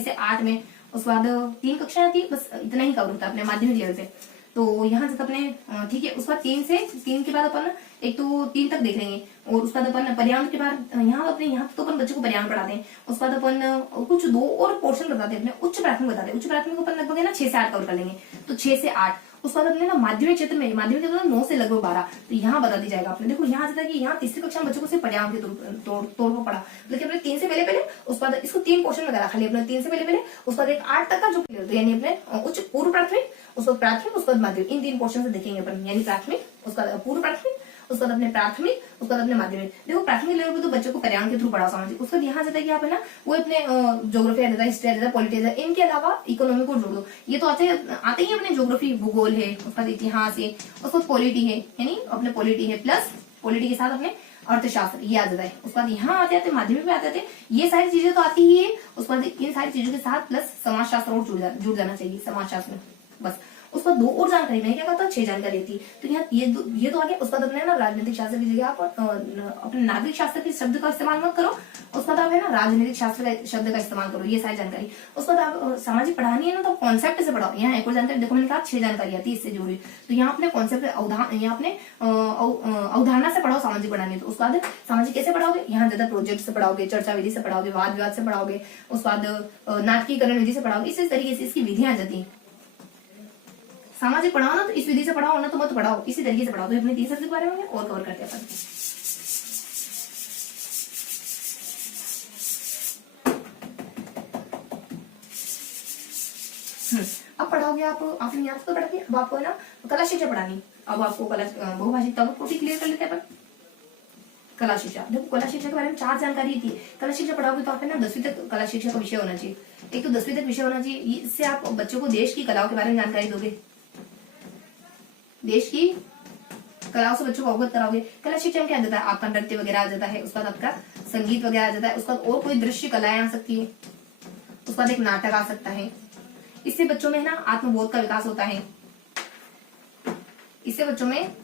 से 8 में, उसके बाद 3 कक्षा आती है, बस इतना ही कवर होता है अपने माध्यमिक लेवल पे। तो यहाँ से अपने ठीक है, उसके बाद 3 के बाद अपन एक तो 3 तक देख लेंगे, और उसके बाद अपन पर्यावरण के बाद यहाँ तो अपन बच्चों को पर्यावरण पढ़ाते हैं। उसके बाद अपन कुछ 2 और पोर्शन बताते हैं, अपने उच्च प्राथमिक बताते हैं, उच्च प्राथमिक अपन लगभग है ना 6 से 8 कवर कर लेंगे, तो 6 से 8। उसके बाद अपने ना माध्यमिक क्षेत्र में 9 से लगभग 12, तो यहाँ बता दी जाएगा आपने। देखो यहाँ आता है कि यहाँ तीसरी कक्षा में बच्चों को सिर्फ पर्यावरण के तौर पर पढ़ा, लेकिन अपने 3 से पहले उसके बाद इसको 3 पोर्शन में करा खाली अपने 3 से पहले उसके बाद एक 8 तक का जो तो यानी अपने उच्च पूर्व प्राथमिक, उसके बाद प्राथमिक, उसके बाद माध्यमिक, इन 3 पोर्शन से देखेंगे अपन, यानी प्राथमिक, उसके बाद पूर्व प्राथमिक, उसके बाद अपने प्राथमिक, उसके बाद अपने माध्यमिक। देखो प्राथमिक लेवल पे तो बच्चों को पर्यावरण के थ्रू पढ़ाओ सामाजिक, उसके बाद यहाँ जाता है कि आप है ना वो अपने ज्योग्राफी आ जाता है, हिस्ट्री आ जाता है, पॉलिटी आ जाता है, इनके अलावा इकोनॉमी को जोड़ दो, ये तो आते ही अपने ज्योग्राफी भूगोल है, उसका इतिहास है, उसके बाद पॉलिटी है, यानी अपने पॉलिटी है प्लस पॉलिटी के साथ अपने अर्थशास्त्र, ये आ जाता है। उसके बाद यहाँ आते माध्यमिक में आते ये सारी चीजें तो आती ही है, उसके बाद इन सारी चीजों के साथ प्लस समाजशास्त्र और जुड़ जाना चाहिए, समाजशास्त्र बस। उसका 2 और जानकारी, मैंने क्या कहता 6 जानकारी थी, तो यहाँ ये तो आ गया। उसके बाद अपने ना राजनीतिक शास्त्र की जगह आप अपने नागरिक शास्त्र के शब्द का इस्तेमाल मत करो, उसके बाद आप है ना राजनीतिक शास्त्र का शब्द का इस्तेमाल करो, ये सारी जानकारी। उसके बाद आप सामाजिक पढ़ानी है ना, तो कॉन्सेप्ट से पढ़ाओ। यहाँ एक और जानकारी देखो, मैंने कहा 6 जानकारी आती है इससे जुड़ी, तो यहाँ अपने कॉन्सेप्ट यहाँ अपने अवधारणा से पढ़ाओ सामाजिक पढ़ानी है। तो उसके बाद सामाजिक कैसे पढ़ाओगे, यहाँ ज्यादा प्रोजेक्ट से पढ़ाओगे, चर्चा विधि से पढ़ाओगे, वाद विवाद से पढ़ाओगे, उसके बाद नाटकीकरण विधि से पढ़ाओगे, इसी तरीके से इसकी विधियां आ जाती है। सामाजिक पढ़ाओ ना तो इस विधि से पढ़ाओ ना तो मत पढ़ाओ, इसी तरीके से पढ़ाओ। तो अपने 3 सब्जेक्ट के बारे में और कवर करते हैं अपन। अब पढ़ाओगे आपने यहाँ तो पढ़ा अब आपको है ना कला शिक्षा पढ़ानी। अब आपको बहुभाषिकता को क्लियर कर लेते हैं अपन। कला शिक्षा, देखो कला शिक्षा के बारे में 4 जानकारी थी। कला शिक्षा पढ़ाओगे तो आप है ना 10वीं तक कला शिक्षा का विषय होना चाहिए, एक तो 10वीं तक विषय होना चाहिए, इससे आप बच्चों को देश की कलाओं के बारे में जानकारी दोगे, देश की कलाओं से बच्चों को अवगत कराओगे। कला शिक्षा में क्या आ जाता है, आपका नृत्य वगैरह आ जाता है, उसके बाद आपका संगीत वगैरह आ जाता है, उसके बाद और कोई दृश्य कलाएं आ सकती है, उसके बाद एक नाटक आ सकता है। इससे बच्चों में है ना आत्मबोध का विकास होता है, इससे बच्चों में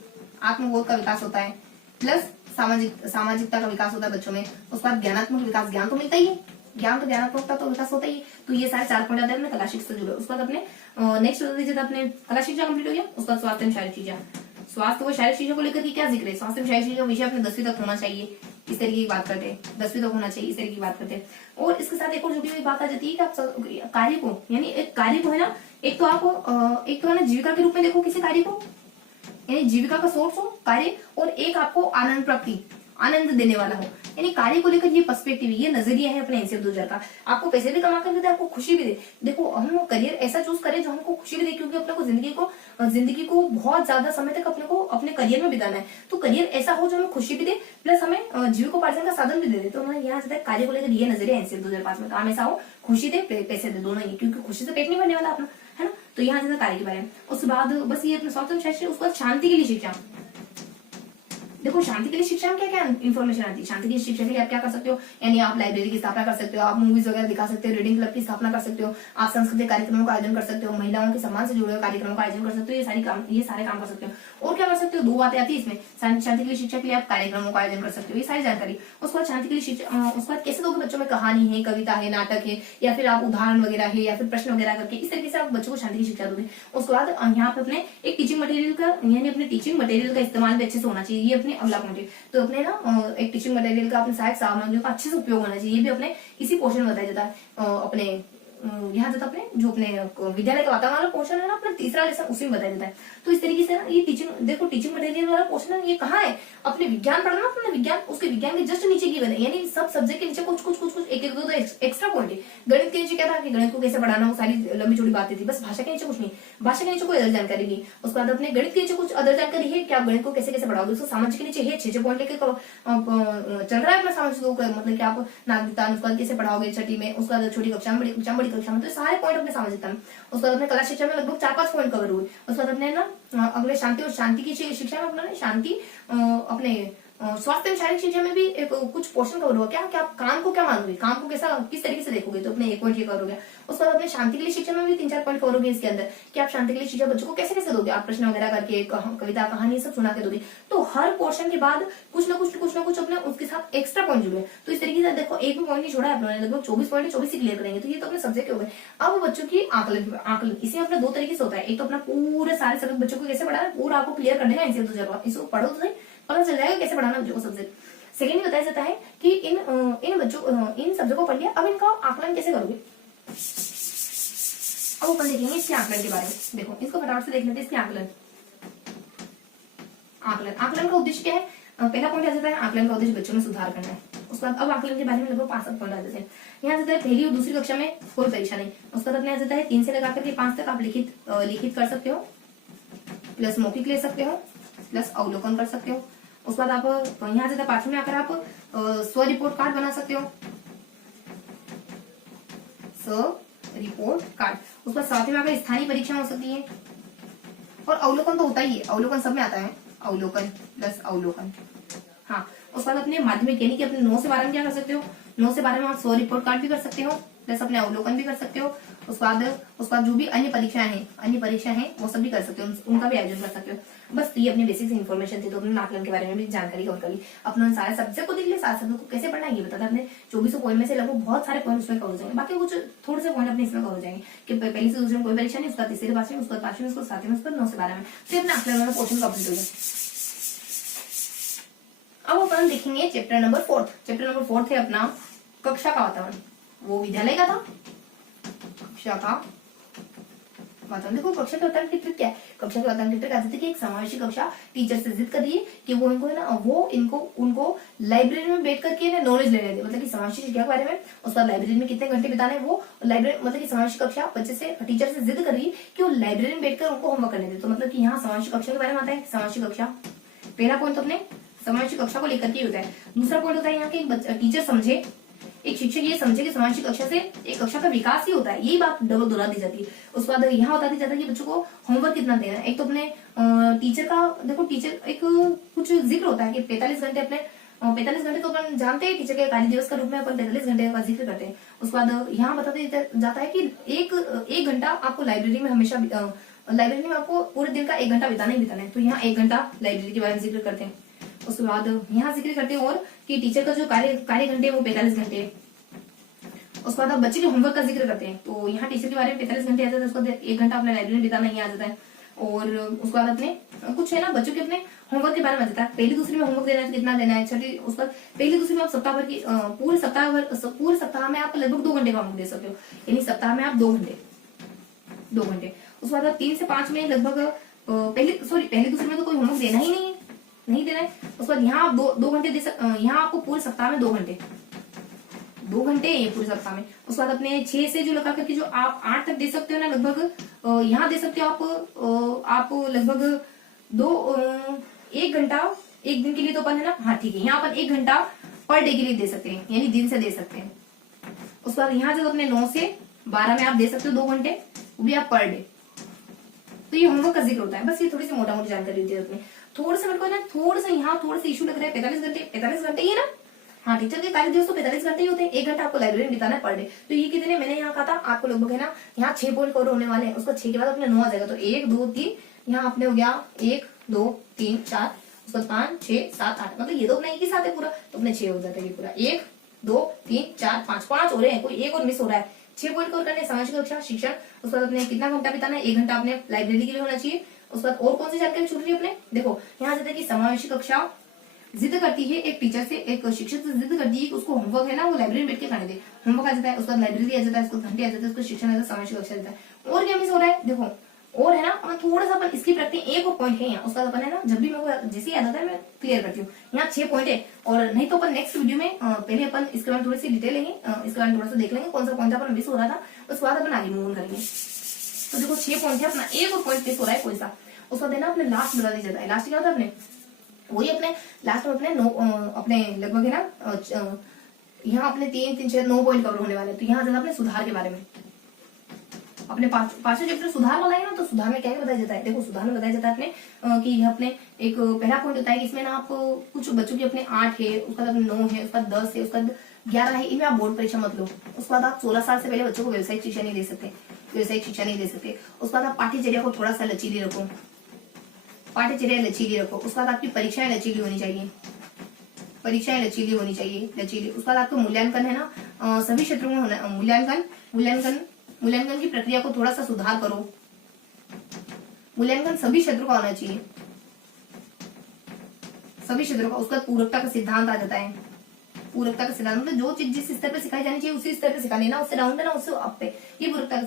आत्मबोध का विकास होता है, प्लस सामाजिकता का विकास होता है बच्चों में। उसके बाद ज्ञानात्मक विकास, ज्ञान तो मिलता ही है, ज्ञान तो ज्ञानात्मकता तो विकास होता ही है। तो ये सारे 4 पॉइंट आते हैं अपने कला शिक्षा से जुड़े। उसके बाद अपने नेक्स्ट बता दीजिए, अपने कला शिक्षा कंप्लीट हो गया। उसका स्वास्थ्य एवं शारीरिक शिक्षा, स्वास्थ्य व शारीरिक शिक्षा को लेकर के क्या जिक्र है, स्वास्थ्य एवं शारीरिक शिक्षा विषय अपने 10वीं तक होना चाहिए, इस तरीके की बात करते हैं, 10वीं तक होना चाहिए, इस तरीके की बात करते हैं। और इसके साथ एक और जुड़ी हुई बात आ जाती है कि आप कार्य को, यानी एक कार्य को है ना, एक तो आप एक तो है ना जीविका के रूप में देखो किसी कार्य को, यानी जीविका का सोर्स हो कार्य, और एक आपको आनंद प्राप्ति, आनंद देने वाला हो, यानी कार्य को लेकर ये पर्सपेक्टिव, ये नजरिया है अपने एनसीएफ 2000 का। आपको पैसे भी कमा कर दे, आपको खुशी भी दे। देखो हम करियर ऐसा चूज करें जो हमको खुशी भी दे, क्योंकि अपने को जिंदगी को बहुत ज्यादा समय तक अपने को अपने करियर में बिताना है। तो करियर ऐसा हो जो हमें खुशी भी दे, प्लस हमें जीविकोपार्जन का साधन भी दे दे। तो उन्होंने यहाँ से कार्य को लेकर ये नजरिया एनसीएफ 2005 में, काम ऐसा हो खुशी दे पैसे दे, दोनों ही, क्योंकि खुशी से पेट नहीं भरने वाला अपना, है ना। तो यहाँ से कार्य के बारे में। उसके बाद बस ये अपने स्वास्थ्य शास्त्र, उसके बाद शांति के लिए शिक्षा। देखो शांति के लिए शिक्षा में क्या क्या इन्फॉर्मेशन आती है। शांति की शिक्षा के लिए आप क्या कर सकते हो, यानी आप लाइब्रेरी की स्थापना कर सकते हो, आप मूवीज वगैरह दिखा सकते हो, रीडिंग क्लब की स्थापना कर सकते हो, आप सांस्कृतिक कार्यक्रमों का आयोजन कर सकते हो, महिलाओं के सम्मान से जुड़े हुए कार्यक्रमों का आयोजन कर सकते हो, ये सारे काम कर सकते हो। और क्या कर सकते हो, 2 बातें आती है इसमें, शांति के लिए शिक्षा के लिए आप कार्यक्रमों का आयोजन कर सकते हो, ये सारी जानकारी। उसके बाद शांति के लिए शिक्षा, उसके बाद कैसे दोगे बच्चों में, कहानी है, कविता है, नाटक है, या फिर आप उदाहरण वगैरह है, या फिर प्रश्न वगैरह करके इस तरीके से आप बच्चों को शांति की शिक्षा दोगे। उसके बाद यहाँ पे अपने एक टीचिंग मटेरियल का, यानी अपने टीचिंग मटेरियल का इस्तेमाल भी अच्छे से होना चाहिए, ये अपने अगला पॉइंट है। तो अपने ना एक टीचिंग मटेरियल का, अपने सहायक सामग्रियों का अच्छे से उपयोग होना चाहिए, ये भी अपने इसी पोर्शन में बताया जाता है। अपने यहाँ जाता अपने जो अपने विद्यालय का वातावरण पोर्शन है ना, अपना तीसरा लेसन उसी में बताया जाता है। तो इस तरीके से ना ये टीचिंग मटेरियल वाला पोर्शन है, ये कहाँ है, अपने विज्ञान पढ़ना, अपने विज्ञान, उसके विज्ञान के जस्ट नीचे की बने, यानी सब सब्जेक्ट के नीचे कुछ कुछ कुछ कुछ एक एक दो एक्स्ट्रा पॉइंट है। गणित के नीचे क्या था कि गणित को कैसे पढ़ाना, वो सारी लंबी चौड़ी बातें थी, बस भाषा के नीचे कुछ नहीं, भाषा के नीचे कोई अदर जानकारी नहीं। उसके बाद अपने गणित के नीचे कुछ अदर जानकारी है कि आप गणित को कैसे कैसे पढ़ाओगे। उसको सामाजिक के नीचे है 6 पॉइंट लेके चल रहा है अपना सामाजिक, मतलब कि आप नागरिकता अनुपात कैसे पढ़ाओगे छठी में, उसके बाद छोटी कक्षा में, बड़ी कक्षा में, तो सारे पॉइंट अपने सामाजिकता में। उसके बाद अपने कला शिक्षा में लगभग 4-5 पॉइंट कवर हुए। उसके बाद अपने ना अगले शांति और शांति की शिक्षा में अपना शांति, अपने स्वास्थ्य एवं शारीरिक शिक्षा में भी एक कुछ पोर्शन कवर हुआ। क्या क्या आप काम को क्या मानोगे, काम को कैसा किस तरीके से देखोगे, तो अपने 1 पॉइंट ये कवर हो गया। उसके बाद अपने शांति के लिए शिक्षा में भी 3-4 पॉइंट कवर हो गए इसके अंदर, कि आप शांति के लिए शिक्षा बच्चों को कैसे कैसे दोगे, आप प्रश्न वगैरह करके, कविता कहानी सब सुना के दोगे। तो हर पोर्शन के बाद कुछ ना कुछ अपने उसके साथ एक्स्ट्रा पॉइंट जुड़े। तो इस तरीके से देखो एक भी पॉइंट नहीं छोड़ा है, लगभग 24 पॉइंट 24 ही क्लियर करेंगे। तो ये तो अपने सब्जेक्ट हो गए। अब बच्चों की आकलन इसमें अपने 2 तरीके से होता है। एक तो अपना पूरे सारे सब्जेक्ट बच्चों को कैसे पढ़ाना, पूरा आपको क्लियर करने का एनसीएफ 2005, इसको पढ़ो तो सही, पता चल जाएगा कैसे पढ़ाना बच्चों को सब्जेक्ट। सेकेंड बताया जाता है कि इन सब्जेक्ट को पढ़ लिया, अब इनका आकलन कैसे करोगे। अब ऊपर देखेंगे इसके आकलन के बारे में। देखो इसको फटाफट से देख लेते हैं, इसके आकलन का उद्देश्य क्या है। पहला पॉइंट आ जाता है आकलन का उद्देश्य बच्चों में सुधार करना है। उसके बाद अब आकलन के बारे में लगभग 5-7 पॉइंट आ जाते हैं। यहाँ जाता है पहली और दूसरी कक्षा में कोई परीक्षा नहीं। उसका अपने आ जाता है 3 से लगाकर के 5 तक आप लिखित कर सकते हो, प्लस मौखिक ले सकते हो, प्लस अवलोकन कर सकते हो। उसके बाद आप यहाँ जाता है 5वीं में आकर आप स्व रिपोर्ट कार्ड बना सकते हो, रिपोर्ट कार्ड। उसके बाद 7वीं में आकर स्थानीय परीक्षा हो सकती है, और अवलोकन तो होता ही है, अवलोकन सब में आता है, अवलोकन प्लस अवलोकन। हाँ, उसके बाद अपने माध्यमिक यानी कि अपने 9 से 12 में क्या कर सकते हो, 9 से 12 में आप स्व रिपोर्ट कार्ड भी कर सकते हो, प्लस अपने अवलोकन भी कर सकते हो। उसके बाद जो भी अन्य परीक्षाएं हैं वो सब भी कर सकते हो, उनका भी आयोजन कर सकते हो। बस ये अपनी बेसिक इन्फॉर्मेशन थी। तो अपने आकलन के बारे में भी जानकारी कवर कर ली। अपने सारे सब्जेक्ट को देख लिया, सारे सब्जेक्ट को कैसे पढ़ना है ये बता था। अपने 2400 पॉइंट में से लगभग बहुत सारे पॉइंट उसमें कवर हो जाएंगे, बाकी कुछ थोड़े से पॉइंट अपने इसमें कवर हो जाएंगे कि पहली से दूसरे में कोई परीक्षा नहीं, उसका तीसरे 5वीं में, उसका 5वीं में, उसका 7वीं में, उसका 9 से 12 में। तो अपने आकलन वाला पोर्शन कंप्लीट हो गया। अब अपन देखेंगे चैप्टर नंबर 4 है अपना कक्षा का वातावरण। वो विद्यालय का था, कक्षा का वातावरण। देखो कक्षा के वातावरण की ट्रिक क्या है, कक्षा के वातावरण की ट्रिक आती थी कि एक समावेशी कक्षा टीचर से जिद कर रही है कि वो इनको है ना, उनको लाइब्रेरी में बैठ करके ना नॉलेज लेने दे, मतलब कि समावेशी शिक्षा के बारे में। उसका लाइब्रेरी में कितने घंटे बिताने, वो लाइब्रेरी मतलब कि समावेशी कक्षा बच्चे से टीचर से जिद कर रही है कि वो लाइब्रेरी में बैठकर उनको होमवर्क करने दे। तो मतलब कि यहाँ समावेशी कक्षा के बारे में आता है, समावेशी कक्षा। पहला पॉइंट तो अपने समावेशी कक्षा को लेकर के होता है। दूसरा पॉइंट होता है यहाँ के टीचर समझे एक शिक्षक ये समझे कि समावेशी कक्षा से एक कक्षा का विकास ही होता है, यही बात डबल दोहरा दी जाती है। उसके बाद यहाँ बता दिया जाता है कि बच्चों को होमवर्क कितना देना है। एक तो अपने टीचर का देखो, टीचर एक कुछ जिक्र होता है कि 45 घंटे अपने 45 घंटे तो अपन जानते हैं टीचर के कार्य दिवस का रूप में अपन 45 घंटे का जिक्र करते हैं। उसके बाद यहाँ बताते जाता है कि एक घंटा आपको लाइब्रेरी में हमेशा लाइब्रेरी में आपको पूरे दिन का 1 घंटा बिताना ही बिताना है। तो यहाँ 1 घंटा लाइब्रेरी के बारे में जिक्र करते हैं। उसके बाद यहाँ जिक्र करते हैं और कि टीचर का जो कार्य घंटे वो 45 घंटे है। उसके बाद बच्चे के होमवर्क का जिक्र करते हैं। तो यहाँ टीचर के बारे में 45 घंटे आ जाता है, उसके बाद 1 घंटा अपने लाइब्रेरी में बिताना ही आ जाता है। और उसके बाद अपने कुछ है ना बच्चों के अपने होमवर्क के बारे में आता है। पहली दूसरी में होमवर्क देना है तो कितना देना है, छठी उसके बाद पहली दूसरी में आप सप्ताह भर की पूरे सप्ताह में आप लगभग 2 घंटे का होमवर्क दे सकते हो, यानी सप्ताह में आप 2 घंटे। उसके बाद 3 से 5 में लगभग पहली दूसरी में तो कोई होमवर्क देना ही नहीं देना है। उसके बाद यहाँ आप 2 घंटे दे सकते, यहाँ आपको पूरे सप्ताह में 2 घंटे ये पूरे सप्ताह में। उसके बाद अपने 6 से जो लगा करके जो आप 8 तक दे सकते हो ना, लगभग यहाँ दे सकते हो आप लगभग 1 घंटा एक दिन के लिए तो अपन है ना, हाँ ठीक है, यहाँ अपन 1 घंटा पर डे के लिए दे सकते हैं, यानी दिन से दे सकते हैं। उसके बाद यहाँ जब अपने 9 से 12 में आप दे सकते हो 2 घंटे, वो भी आप पर डे। तो ये होमवर्क का जिक्र होता है। बस ये थोड़ी सी मोटा मोटी जानकारी होती है उसमें। थोड़ा सा मेरे को ना थोड़ा सा यहाँ थोड़ा सा इशू लग रहा है, 45 घंटे ही है ना, हाँ टीचर के कार्य दिवस तो 45 घंटे ही होते हैं, 1 घंटा आपको लाइब्रेरी में बिताना है पर डे। तो ये कितने मैंने यहाँ कहा था आपको लगभग है ना, यहाँ 6 पॉइंट कवर होने वाले हैं। उसका 6 के बाद अपने 9 आ जाएगा। तो 1 2 3 यहाँ अपने हो गया 1 2 3 4, उसका 5 6 7 8, मतलब ये तो अपना एक ही साथ है पूरा, तो अपने 6 हो जाता है ये पूरा। 1 2 3 4 5 हो रहे हैं, कोई एक और मिस हो रहा है। 6 पॉइंट कवर करने, सामाजिक कक्षा, शिक्षण। उसके बाद अपने कितना घंटा बिताना है, 1 घंटा अपने लाइब्रेरी के लिए होना चाहिए। उसके बाद और कौन सी जानकारी छूट रही है अपने, देखो यहाँ जाता है कि समावेशी कक्षा जिद करती है एक टीचर से, एक शिक्षक से जिद करती है कि उसको होमवर्क है ना वो लाइब्रेरी में बैठ के करने दे। होमवर्क आ जाता है, उसका लाइब्रेरी आ जाता है, उसको घंटे आ जाता है, उसको शिक्षण आ जाता है, समावेशी कक्षा जाता है। और क्या मिस हो रहा है देखो, और है ना अपन थोड़ा सा अपन स्किप रखते हैं, एक और पॉइंट है यहाँ, उसका अपन है ना जब भी मेरे को जैसे याद आता है मैं क्लियर करती हूँ। यहाँ 6 पॉइंट है, और नहीं तो अपन नेक्स्ट वीडियो में पहले अपन इसके बारे में थोड़ी सी डिटेल लेंगे, इसके बारे में थोड़ा सा देख लेंगे कौन सा पॉइंट अपन मिस हो रहा था, उसके बाद अपन आगे मूव करेंगे। तो देखो 6 पॉइंट है, अपना एक और पॉइंट मिस हो रहा है कोई सा, उसका देना अपने लास्ट बता दिया जाता है। लास्ट क्या होता है अपने, वही अपने लास्ट में अपने लगभग है ना यहाँ अपने 3 6 9 पॉइंट कवर होने वाले। तो यहाँ जाना अपने सुधार के बारे में, अपने पांचवें चैप्टर सुधार वाला है ना, तो सुधार में क्या बताया जाता है, देखो सुधार में बताया जाता है अपने कि अपने एक पहला पॉइंट होता है कि इसमें ना आप कुछ बच्चों की अपने 8 है, उसका बाद 9 है, उसका 10 है, उसका 11 है, इनमें आप बोर्ड परीक्षा मत लो। उसके बाद आप 16 साल से पहले बच्चों को व्यावसायिक शिक्षा नहीं दे सकते, उसके बाद आप पाठ्यचर्या को थोड़ा सा लचीली रखो, उसके बाद आपकी परीक्षाएं लचीली होनी चाहिए, उसके बाद आपको मूल्यांकन है ना सभी क्षेत्रों में होना, मूल्यांकन की प्रक्रिया को थोड़ा सा सुधार करो, मूल्यांकन सभी क्षेत्रों का होना चाहिए, सभी क्षेत्रों का। उसका पूरकता का सिद्धांत आ जाता है, पूरकता का सिद्धांत मतलब जो चीज जिस स्तर पे सिखाई जानी चाहिए उसी स्तर पे सिखानी, ना उससे डाउन है ना उससे अप पे, ये पूरकता का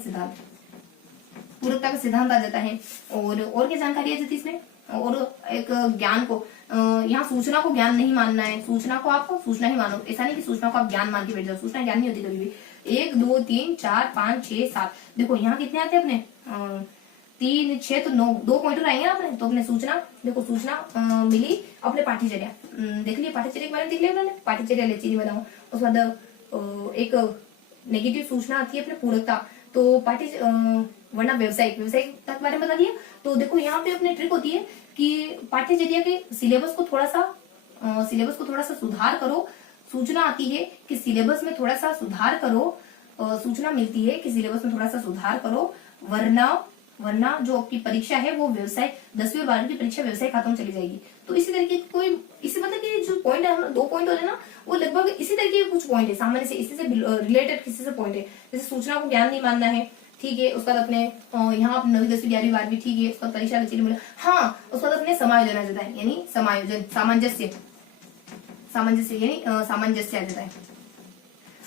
सिद्धांत आ जाता है। और क्या जानकारी आ जाती है इसमें, और एक ज्ञान को यहाँ सूचना को ज्ञान नहीं मानना है, सूचना को आप सूचना ही मानो, ऐसा नहीं कि सूचना को आप ज्ञान मान के बैठ जाओ, सूचना ज्ञान नहीं होती कभी भी। 1 2 3 4 5 6 7, देखो यहाँ कितने आते हैं अपने 3 6 तो 9, 2 पॉइंटर आएंगे ना अपने। तो अपने सूचना, देखो सूचना मिली अपने पाठ्यचर्या, देख लिया पाठ्यचर्या के बारे में, देख लिया उन्होंने पाठ्यचर्या लचीली बनाओ। उसके बाद एक नेगेटिव सूचना आती है अपने पूरकता, तो वरना व्यवसायिक के बारे में बता दिया। तो देखो यहाँ पे अपने ट्रिक होती है कि पाठ्यचर्या के सिलेबस को थोड़ा सा सुधार करो। सूचना आती है कि सिलेबस में थोड़ा सा सुधार करो, सूचना मिलती है कि सिलेबस में थोड़ा सा सुधार करो, वरना जो आपकी परीक्षा है वो व्यवसाय 10वीं और 12वीं की परीक्षा व्यवसाय खातों में चली जाएगी। तो इसी तरीके इसी मतलब कि जो पॉइंट है 2 पॉइंट होते हैं ना, वो लगभग इसी तरीके के कुछ पॉइंट है, सामान्य से इसी से रिलेटेड किसी से पॉइंट है। जैसे सूचना को ज्ञान नहीं मानना है, ठीक है। उसके बाद अपने यहाँ 9वीं 10वीं 11वीं 12वीं, ठीक है। उसका परीक्षा लचीली मिला, हाँ। उसके बाद अपने समायोजन आ जाता है, यानी सामंजस्य यानी सामंजस्य आ जाता है।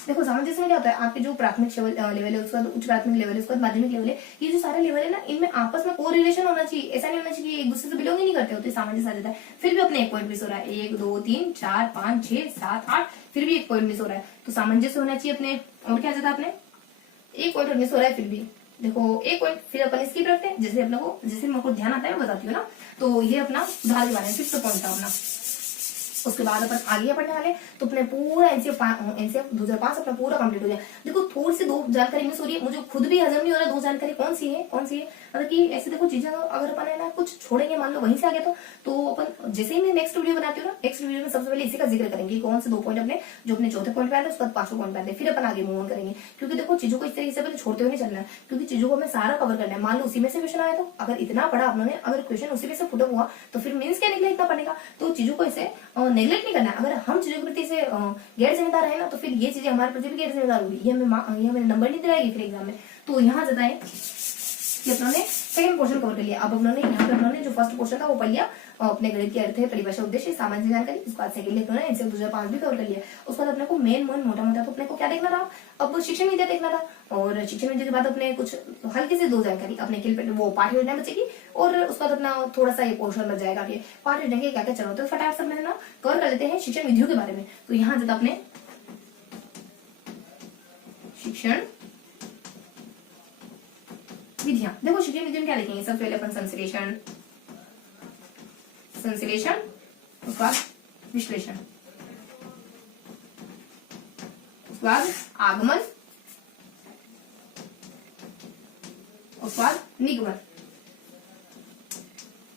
देखो सामंजस्य में क्या होता है, आपके जो प्राथमिक लेवल है, उसके बाद उच्च प्राथमिक लेवल है, उसके बाद माध्यमिक लेवल है, ये जो सारे लेवल है ना, इनमें आपस में कोरिलेशन होना चाहिए, ऐसा नहीं होना चाहिए एक दूसरे से बिलोंग ही नहीं करते होते, सामंजस्य आ जाता है। फिर भी अपने 1 पॉइंट मिस हो रहा है, 1 2 3 4 5 6 7 8, फिर भी 1 पॉइंट मिस हो रहा है, तो सामंजस्य होना चाहिए अपने। और क्या आ जाता है अपने 1 पॉइंट मिस हो रहा है, फिर भी देखो 1 पॉइंट फिर अपन स्किप रखते हैं, जैसे मेरे को ध्यान आता है मैं बताती हूँ ना। तो ये अपना सुधार के बारे में 5th पॉइंट था अपना। उसके बाद अपन आगे पढ़ने वाले, तो अपने पूरा एनसीएफ 2005 अपना पूरा कंप्लीट हो जाए। देखो थोड़ी सी दो जानकारी मिस हो रही है, मुझे खुद भी हजम नहीं हो रहा दो जानकारी कौन सी है मतलब कि ऐसे देखो चीजें अगर अपन है ना कुछ छोड़ेंगे, मान लो वहीं से आ गया तो अपन जैसे ही मैं नेक्स्ट वीडियो बनाती हूँ ना, नेक्स्ट वीडियो में सबसे पहले इसी का जिक्र करेंगे कौन से 2 पॉइंट अपने जो अपने चौथे पॉइंट पे आए उसके बाद 5वें पॉइंट पे आते, फिर अपन आगे मूव ऑन करेंगे। क्योंकि देखो चीजों को इस तरीके से पहले छोड़ते हुए नहीं चलना है, क्योंकि चीजों को हमें सारा कवर करना है। मान लो उसी में से क्वेश्चन आया तो अगर इतना पढ़ा आपने, अगर क्वेश्चन उसी में से पुट हुआ तो फिर मीन्स क्या निकला, इतना पढ़ेगा। तो चीजों को इसे नेग्लेक्ट नहीं करना है। अगर हम चीजों के प्रति से गैर जिम्मेदार है ना, तो फिर ये चीजें हमारे प्रति भी गैर जिम्मेदार होगी, ये हमें नंबर नहीं दिलाएगी फिर एग्जाम में। तो यहाँ जताए कि अपनों सेकंड पोर्शन कवर कर लिया। अब अपनों यहाँ पे अपनों जो फर्स्ट पोर्शन था वो पढ़ लिया, अपने गणित के अर्थ है, परिभाषा, उद्देश्य, सामान्य जानकारी। उसके बाद सेकंड अपनों ने एनसीएफ 2005 भी कवर कर लिया। उसके बाद अपने को मेन मोटा मोटा तो अपने को क्या देखना था, अब शिक्षण विद्या देखना था। और शिक्षण विद्या के बाद अपने कुछ हल्की से 2 जानकारी अपने के वो पाठ्य योजना बचेगी, और उसके बाद अपना थोड़ा सा ये पोर्शन बच जाएगा कि पाठ्य योजना के क्या क्या चल रहा है। फटाफट सब ना कवर कर लेते हैं शिक्षण विधियों के बारे में। तो यहाँ जब अपने शिक्षण विधियां, देखो शिक्षण विधि में क्या लिखेंगे, सबसे पहले अपन संश्लेषण, उसके बाद विश्लेषण, उसके बाद आगमन, उसके बाद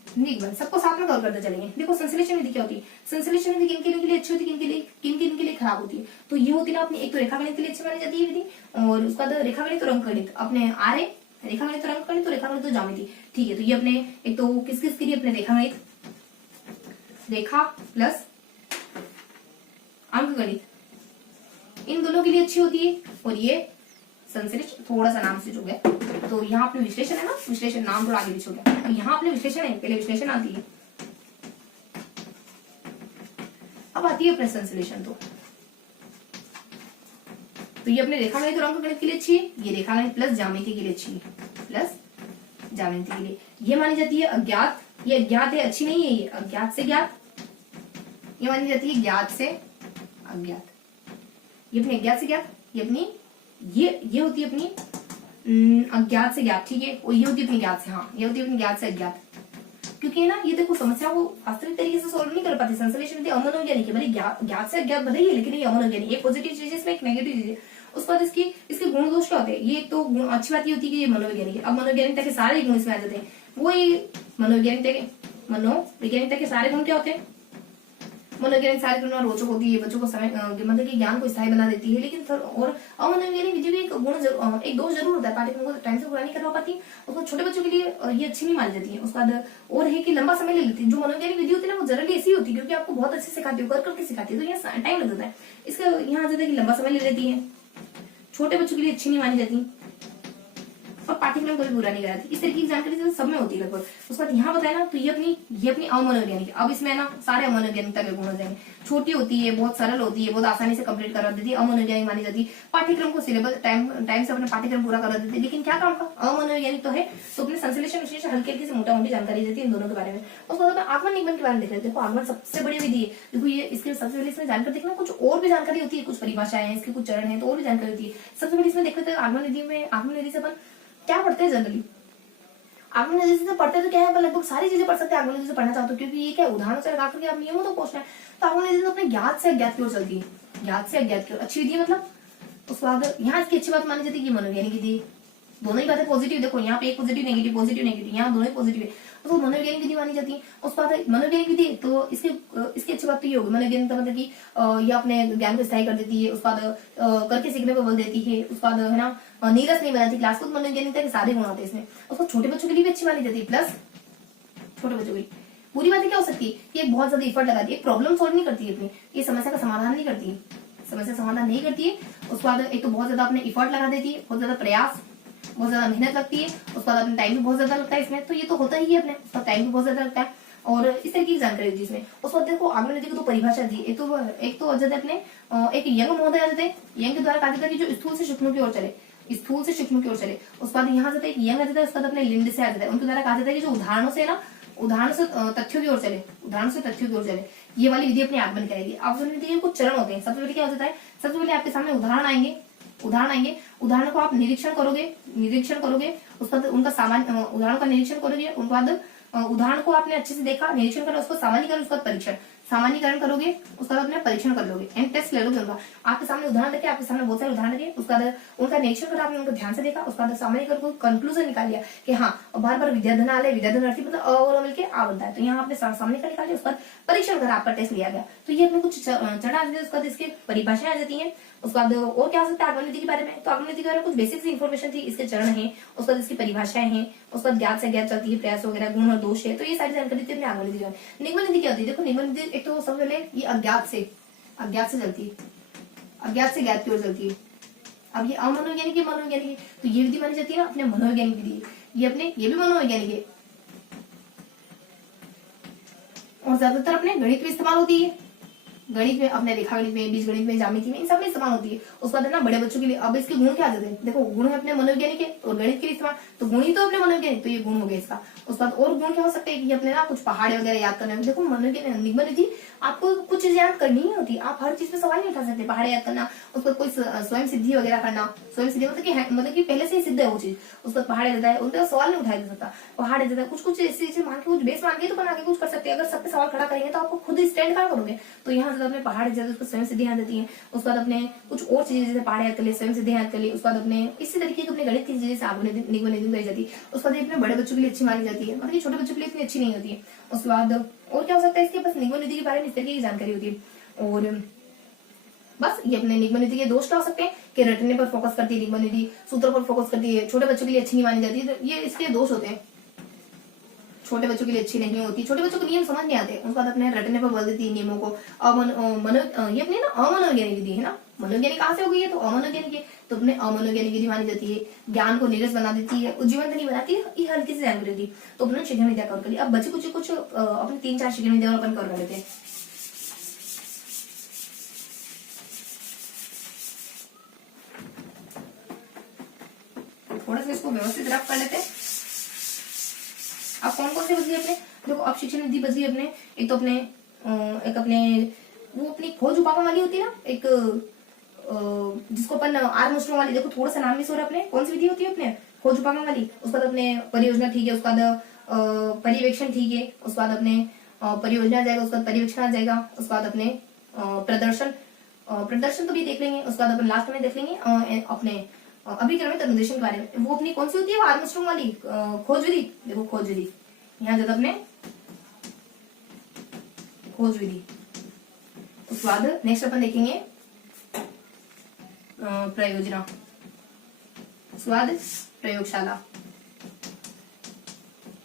निगमन सबको साथ में कवर करते चलेंगे। देखो संश्लेषण विधि क्या होती है, संश्लेषण विधि किन किन के लिए अच्छी होती है, किन किन के लिए खराब होती है। तो ये होती है ना अपनी, एक तो रेखागणित के लिए अच्छी मानी जाती है विधि, और उसके बाद रेखागणित और अंकगणित अपने आ रहे, रेखागणित और अंकगणित, तो रेखागणित तो ज्यामिति, ठीक है। तो ये अपने एक तो किस किस के लिए, अपने रेखागणित, रेखा प्लस अंकगणित, इन दोनों के लिए अच्छी होती है। और ये संश्लेषण थोड़ा सा नाम से हो गया, तो यहाँ अपने विश्लेषण है ना, विश्लेषण नाम थोड़ा आगे पीछे हो गया, तो यहाँ अपने विश्लेषण है, पहले विश्लेषण आती है, अब आती है अपने संश्लेषण। तो ये अपने रेखागणित और अंकगणित के लिए अच्छी है, ये रेखागणित प्लस ज्यामिति के लिए अच्छी है, प्लस ज्यामिति के लिए ये मानी जाती है अज्ञात, ये अज्ञात है, अच्छी नहीं है, ये अज्ञात से ज्ञात, ये मानी जाती है ज्ञात से अज्ञात, ये अपनी अज्ञात से ज्ञात, ये अपनी ये होती है अपनी अज्ञात से ज्ञात, ठीक है। और ये होती है अपनी ज्ञात से, हाँ ये होती है अपनी ज्ञात से अज्ञात। क्योंकि ना ये देखो समस्या को वास्तविक तरीके से सोल्व नहीं कर पाती। संश्लेषण विधि अमनोज्ञानिक है, भले ज्ञात से अज्ञात भले ही, लेकिन ये अमनोज्ञानिक, एक पॉजिटिव चीज है इसमें, एक नेगेटिव चीज है। उसके बाद इसके गुण दोष क्या होते हैं, ये एक तो अच्छी बात ये होती है कि ये मनोवैज्ञानिक है। अब मनोवैज्ञानिकता के सारे गुण इसमें आ जाते हैं, वो ये मनोवैज्ञानिकता के सारे गुण क्या होते हैं, मनोवैज्ञानिक सारे गुण रोचक होती है, बच्चों को समय मतलब कि ज्ञान को स्थायी बना देती है। लेकिन और अमनोवैज्ञानिक विधि भी एक दोष जरूर होता है, पाठ्यक्रम को टाइम से पूरा नहीं करवा पाती, उसको छोटे बच्चों के लिए ये अच्छी नहीं मानी जाती है। उसके बाद और है कि लंबा समय ले लेती है। जो मनोवैज्ञानिक विधि होती है ना वो जनरली ऐसी होती है, क्योंकि आपको बहुत अच्छे सिखाती है, कर करके सिखाती है, तो यहाँ टाइम लग जाता है। इसका यहाँ आ जाता है कि लंबा समय ले लेती है, छोटे बच्चों के लिए अच्छी नहीं मानी जाती, और पाठ्यक्रम को भी पूरा नहीं कराती। इस तरीके की जानकारी सब में होती है लगभग। उसके बाद यहाँ बताया ना, तो ये अपनी अमनोवैज्ञानिक, अब इसमें ना सारे अमनोवैज्ञानिकता के गुण हो जाएंगे। छोटी होती है, बहुत सरल होती है, बहुत आसानी से कंप्लीट करा देती है, अमनोवैज्ञानिक मानी जाती है। पाठ्यक्रम को सिलेबस टाइम से अपने पाठ्यक्रम पूरा करा देती है, लेकिन क्या काम का अमनोवैज्ञानिक तो है। तो अपने संश्लेषण विश्लेषण हल्की हल्की से मोटा मोटी जानकारी देती है इन दोनों के बारे में। उसके बाद आगमन निगमन के बारे में देख रहे हैं। देखो आगमन सबसे बड़ी विधि है। देखो ये इसके सबसे पहले इसमें जानकारी देखना, कुछ और भी जानकारी होती है, कुछ परिभाषाएं हैं, इसके कुछ चरण है, तो और भी जानकारी होती है। सबसे पहले इसमें देख लेते हैं आगमन विधि में। आगमन विधि से अपन क्या पढ़ते हैं जनरली, आगमन विधि से पढ़ते तो क्या है, अपन लगभग सारी चीजें पढ़ सकते हैं आगमन विधि से पढ़ना चाहते हो, क्योंकि ये क्या उदाहरण से लगा करके आप नियमों तो पूछना है। तो आगमन विधि तो अपने ज्ञात से अज्ञात की ओर चलती है, ज्ञात से अज्ञात की ओर अच्छी विधि है। मतलब उसके बाद यहाँ इसकी अच्छी बात मानी जाती है कि मनोवैज्ञानिक विधि, दोनों ही बातें पॉजिटिव, देखो यहाँ पे एक पॉजिटिव नेगेटिव, यहाँ दोनों ही पॉजिटिव है, तो मनोवैज्ञानिक विधि मानी जाती है। उसके बाद मनोवैज्ञानिक विधि तो इसकी अच्छी बात तो ये होगी, मनोवैज्ञानिक मतलब कि ये अपने ज्ञान को स्थायी कर देती है, उसके बाद करके सीखने पर बल देती है, उसके बाद है ना नीरस नहीं बनाती क्लास को। मनोवैज्ञानिकता के सारे गुण आते हैं इसमें। उसको छोटे बच्चों के लिए भी अच्छी मानी जाती है, प्लस छोटे बच्चों की पूरी बातें क्या हो सकती है कि एक बहुत ज्यादा एफर्ट लगाती है, प्रॉब्लम सॉल्व नहीं करती है अपनी, ये समस्या का समाधान नहीं करती है, समस्या समाधान नहीं करती है। उसके बाद एक तो बहुत ज्यादा अपने एफर्ट लगा देती है, बहुत ज्यादा प्रयास, बहुत ज्यादा मेहनत लगती है। उसके बाद अपने टाइम भी बहुत ज्यादा लगता है इसमें, तो ये तो होता ही है अपने, उसका टाइम भी बहुत ज्यादा लगता है। और इस तरीके की जानकारी होती है इसमें। उसके बाद देखो आगमन विधि को तो परिभाषा दी, एक तो अजय अपने एक यंग महोदय आते थे, यंग के द्वारा कहा जाता है कि जो स्थूल से सूक्ष्म की ओर चले, स्थूल से सूक्ष्म की ओर चले। उसके बाद यहाँ जाता है एक यंग आ जाता है, उसके बाद अपने लिंड से आ जाता है, उनके द्वारा कहा जाता है कि जो उदाहरणों से ना, उदाहरण से तथ्यों की ओर चले, उदाहरण से तथ्यों की ओर चले, ये वाली विधि अपने आगमन करेगी। आगमन विधि के कुछ चरण होते हैं। सबसे पहले क्या होता है, सबसे पहले आपके सामने उदाहरण आएंगे, उदाहरण को आप निरीक्षण करोगे, उसके बाद उनका सामान्य उदाहरण का निरीक्षण करोगे, उनके बाद उदाहरण को आपने अच्छे से देखा, निरीक्षण करा, उसको सामान्यकरण, उसके बाद परीक्षण। सामान्यीकरण करोगे, उसका बाद अपने परीक्षण कर लोगे एंड टेस्ट ले लोगे उनका। आपके सामने उदाहरण रखे, आपके सामने बहुत सारे उदाहरण रखे, उसका बाद उनका निरीक्षण करा आपने, उनको ध्यान से देखा, उसका बाद सामान्यीकरण कंक्लूजन निकाल लिया कि हाँ बार बार विद्याधन आले, विद्याधन अर्थी मतलब अ और मिलके आ बनता है, तो यहाँ आपने सामने का निकाल लिया, उसका परीक्षण करा, आपका टेस्ट लिया गया। तो ये अपने कुछ चढ़ा आ जाते हैं, उसके बाद इसके परिभाषाएं आ जाती है। उसके बाद और क्या हो सकता है आगमन नीति के बारे में, तो आगमन नीति के बारे में कुछ बेसिक सी इन्फॉर्मेशन थी, इसके चरण है, उसके बाद इसकी परिभाषाएं हैं, उसके बाद ज्ञात से ज्ञात चलती है, प्रयास वगैरह, गुण और दोष है, तो ये सारी जानकारी थी अपने आगमन नीति के। निगमन नीति क्या होती है, देखो निगमन नीति एक तो सबसे पहले ये अज्ञात से चलती है, अज्ञात से ज्ञात की ओर चलती है। अब ये अमनोवैज्ञानिक है, मनोवैज्ञानिक है, तो ये विधि मानी जाती है ना अपने मनोवैज्ञानिक विधि, ये भी मनोवैज्ञानिक है, और ज्यादातर अपने गणित में इस्तेमाल होती है, गणित में, अपने रेखा गणित में, बीज गणित में, ज्यामिति में, इन सब में इस्तेमाल होती है। उसके बाद है ना बड़े बच्चों के लिए, अब इसके गुण क्या आ जाते हैं, देखो गुण है अपने मनोवैज्ञानिक है और गणित के लिए इस्तेमाल, तो गुण ही तो अपने मनोवैज्ञानिक, तो ये गुण हो गया इसका। उसके बाद और गुण क्या हो सकते हैं कि अपने ना कुछ पहाड़े वगैरह याद करने, देखो मनोवैज्ञानिक निगमन नीति आपको कुछ चीजें याद करनी ही होती है, आप हर चीज पे सवाल नहीं उठा सकते, पहाड़े याद करना, उसको कोई स्वयं सिद्धि वगैरह करना, स्वयं सिद्धि मतलब कि पहले से ही सिद्ध है वो चीज, उसका पहाड़े देता है, उनका सवाल नहीं उठाया जा सकता, पहाड़े देता है, कुछ ऐसी चीजें मान के, कुछ बेस मान के तो बना के कुछ कर सकते हैं, अगर सब पे सवाल खड़ा करेंगे तो आपको खुद स्टैंड कहाँ करोगे, तो यहाँ से अपने पहाड़े देते उसको स्वयं सिद्धि याद देती है। उसके बाद अपने कुछ और चीजें जैसे पहाड़े याद कर लिए, स्वयं सिद्धि याद कर ली, उसके बाद अपने इसी तरीके की अपने गणित की चीजें निगमन नीति कही जाती है। उसके बाद अपने बड़े बच्चों के लिए अच्छी मानी जाती है, मतलब छोटे बच्चों के लिए इतनी अच्छी नहीं होती है। उसके बाद और क्या हो सकता है, इसके बस निगमन नीति के बारे में इस तरीके की जानकारी होती है। और बस ये अपने निगमन नीति के दोष क्या हो सकते हैं कि रटने पर फोकस करती है निगमन नीति, सूत्र पर फोकस करती है, छोटे बच्चों के लिए अच्छी नहीं मानी जाती है, तो ये इसके दोष होते हैं, छोटे बच्चों के लिए अच्छी नहीं होती, छोटे बच्चों को नियम समझ नहीं आते, उसके बाद अपने रटने पर बल देती है नियमों को। ये अपनी ना अमनोवैज्ञानिक विधि है ना, मनोवैज्ञानिक कहाँ से हो गई है, तो अमनोवैज्ञानिक है, तो अपने अमनोवैज्ञानिक विधि मानी जाती है, ज्ञान को नीरस बना देती है, उज्जीवंत नहीं बनाती है, ये हल्की सी जानकारी होती है, तो अपने शिक्षण विद्या कवर कर लिया। अब बच्चे कुछ अपने 3-4 शिक्षण विद्या अपन कवर कर लेते हैं। थोड़ा सा इसको व्यवस्थित रफ कर लेते हैं। अब कौन कौन से बची अपने, देखो अब शिक्षण विधि बची अपने, एक तो अपने वो अपनी खोज उपागम वाली होती है ना, एक जिसको अपन आर्मस्ट्रॉन्ग वाली, देखो थोड़ा सा नाम मिस हो रहा है अपने, कौन सी विधि होती है अपने खोज उपागम वाली, उसके बाद अपने परियोजना ठीक है, उसके बाद पर्यवेक्षण ठीक है, उसके बाद अपने परियोजना आ जाएगा, उसके बाद पर्यवेक्षण आ जाएगा, उसके बाद अपने प्रदर्शन तो भी देख लेंगे, उसके बाद अपन लास्ट में देख लेंगे अपने अभिक्रमित अनुदेशन के बारे में। वो अपनी कौन सी होती है, वो आर्मस्ट्रॉन्ग वाली खोज विधि, देखो खोज विधि यहाँ जाता अपने खोज विधि। उसके बाद नेक्स्ट अपन देखेंगे प्रयोजना, उसके बाद प्रयोगशाला,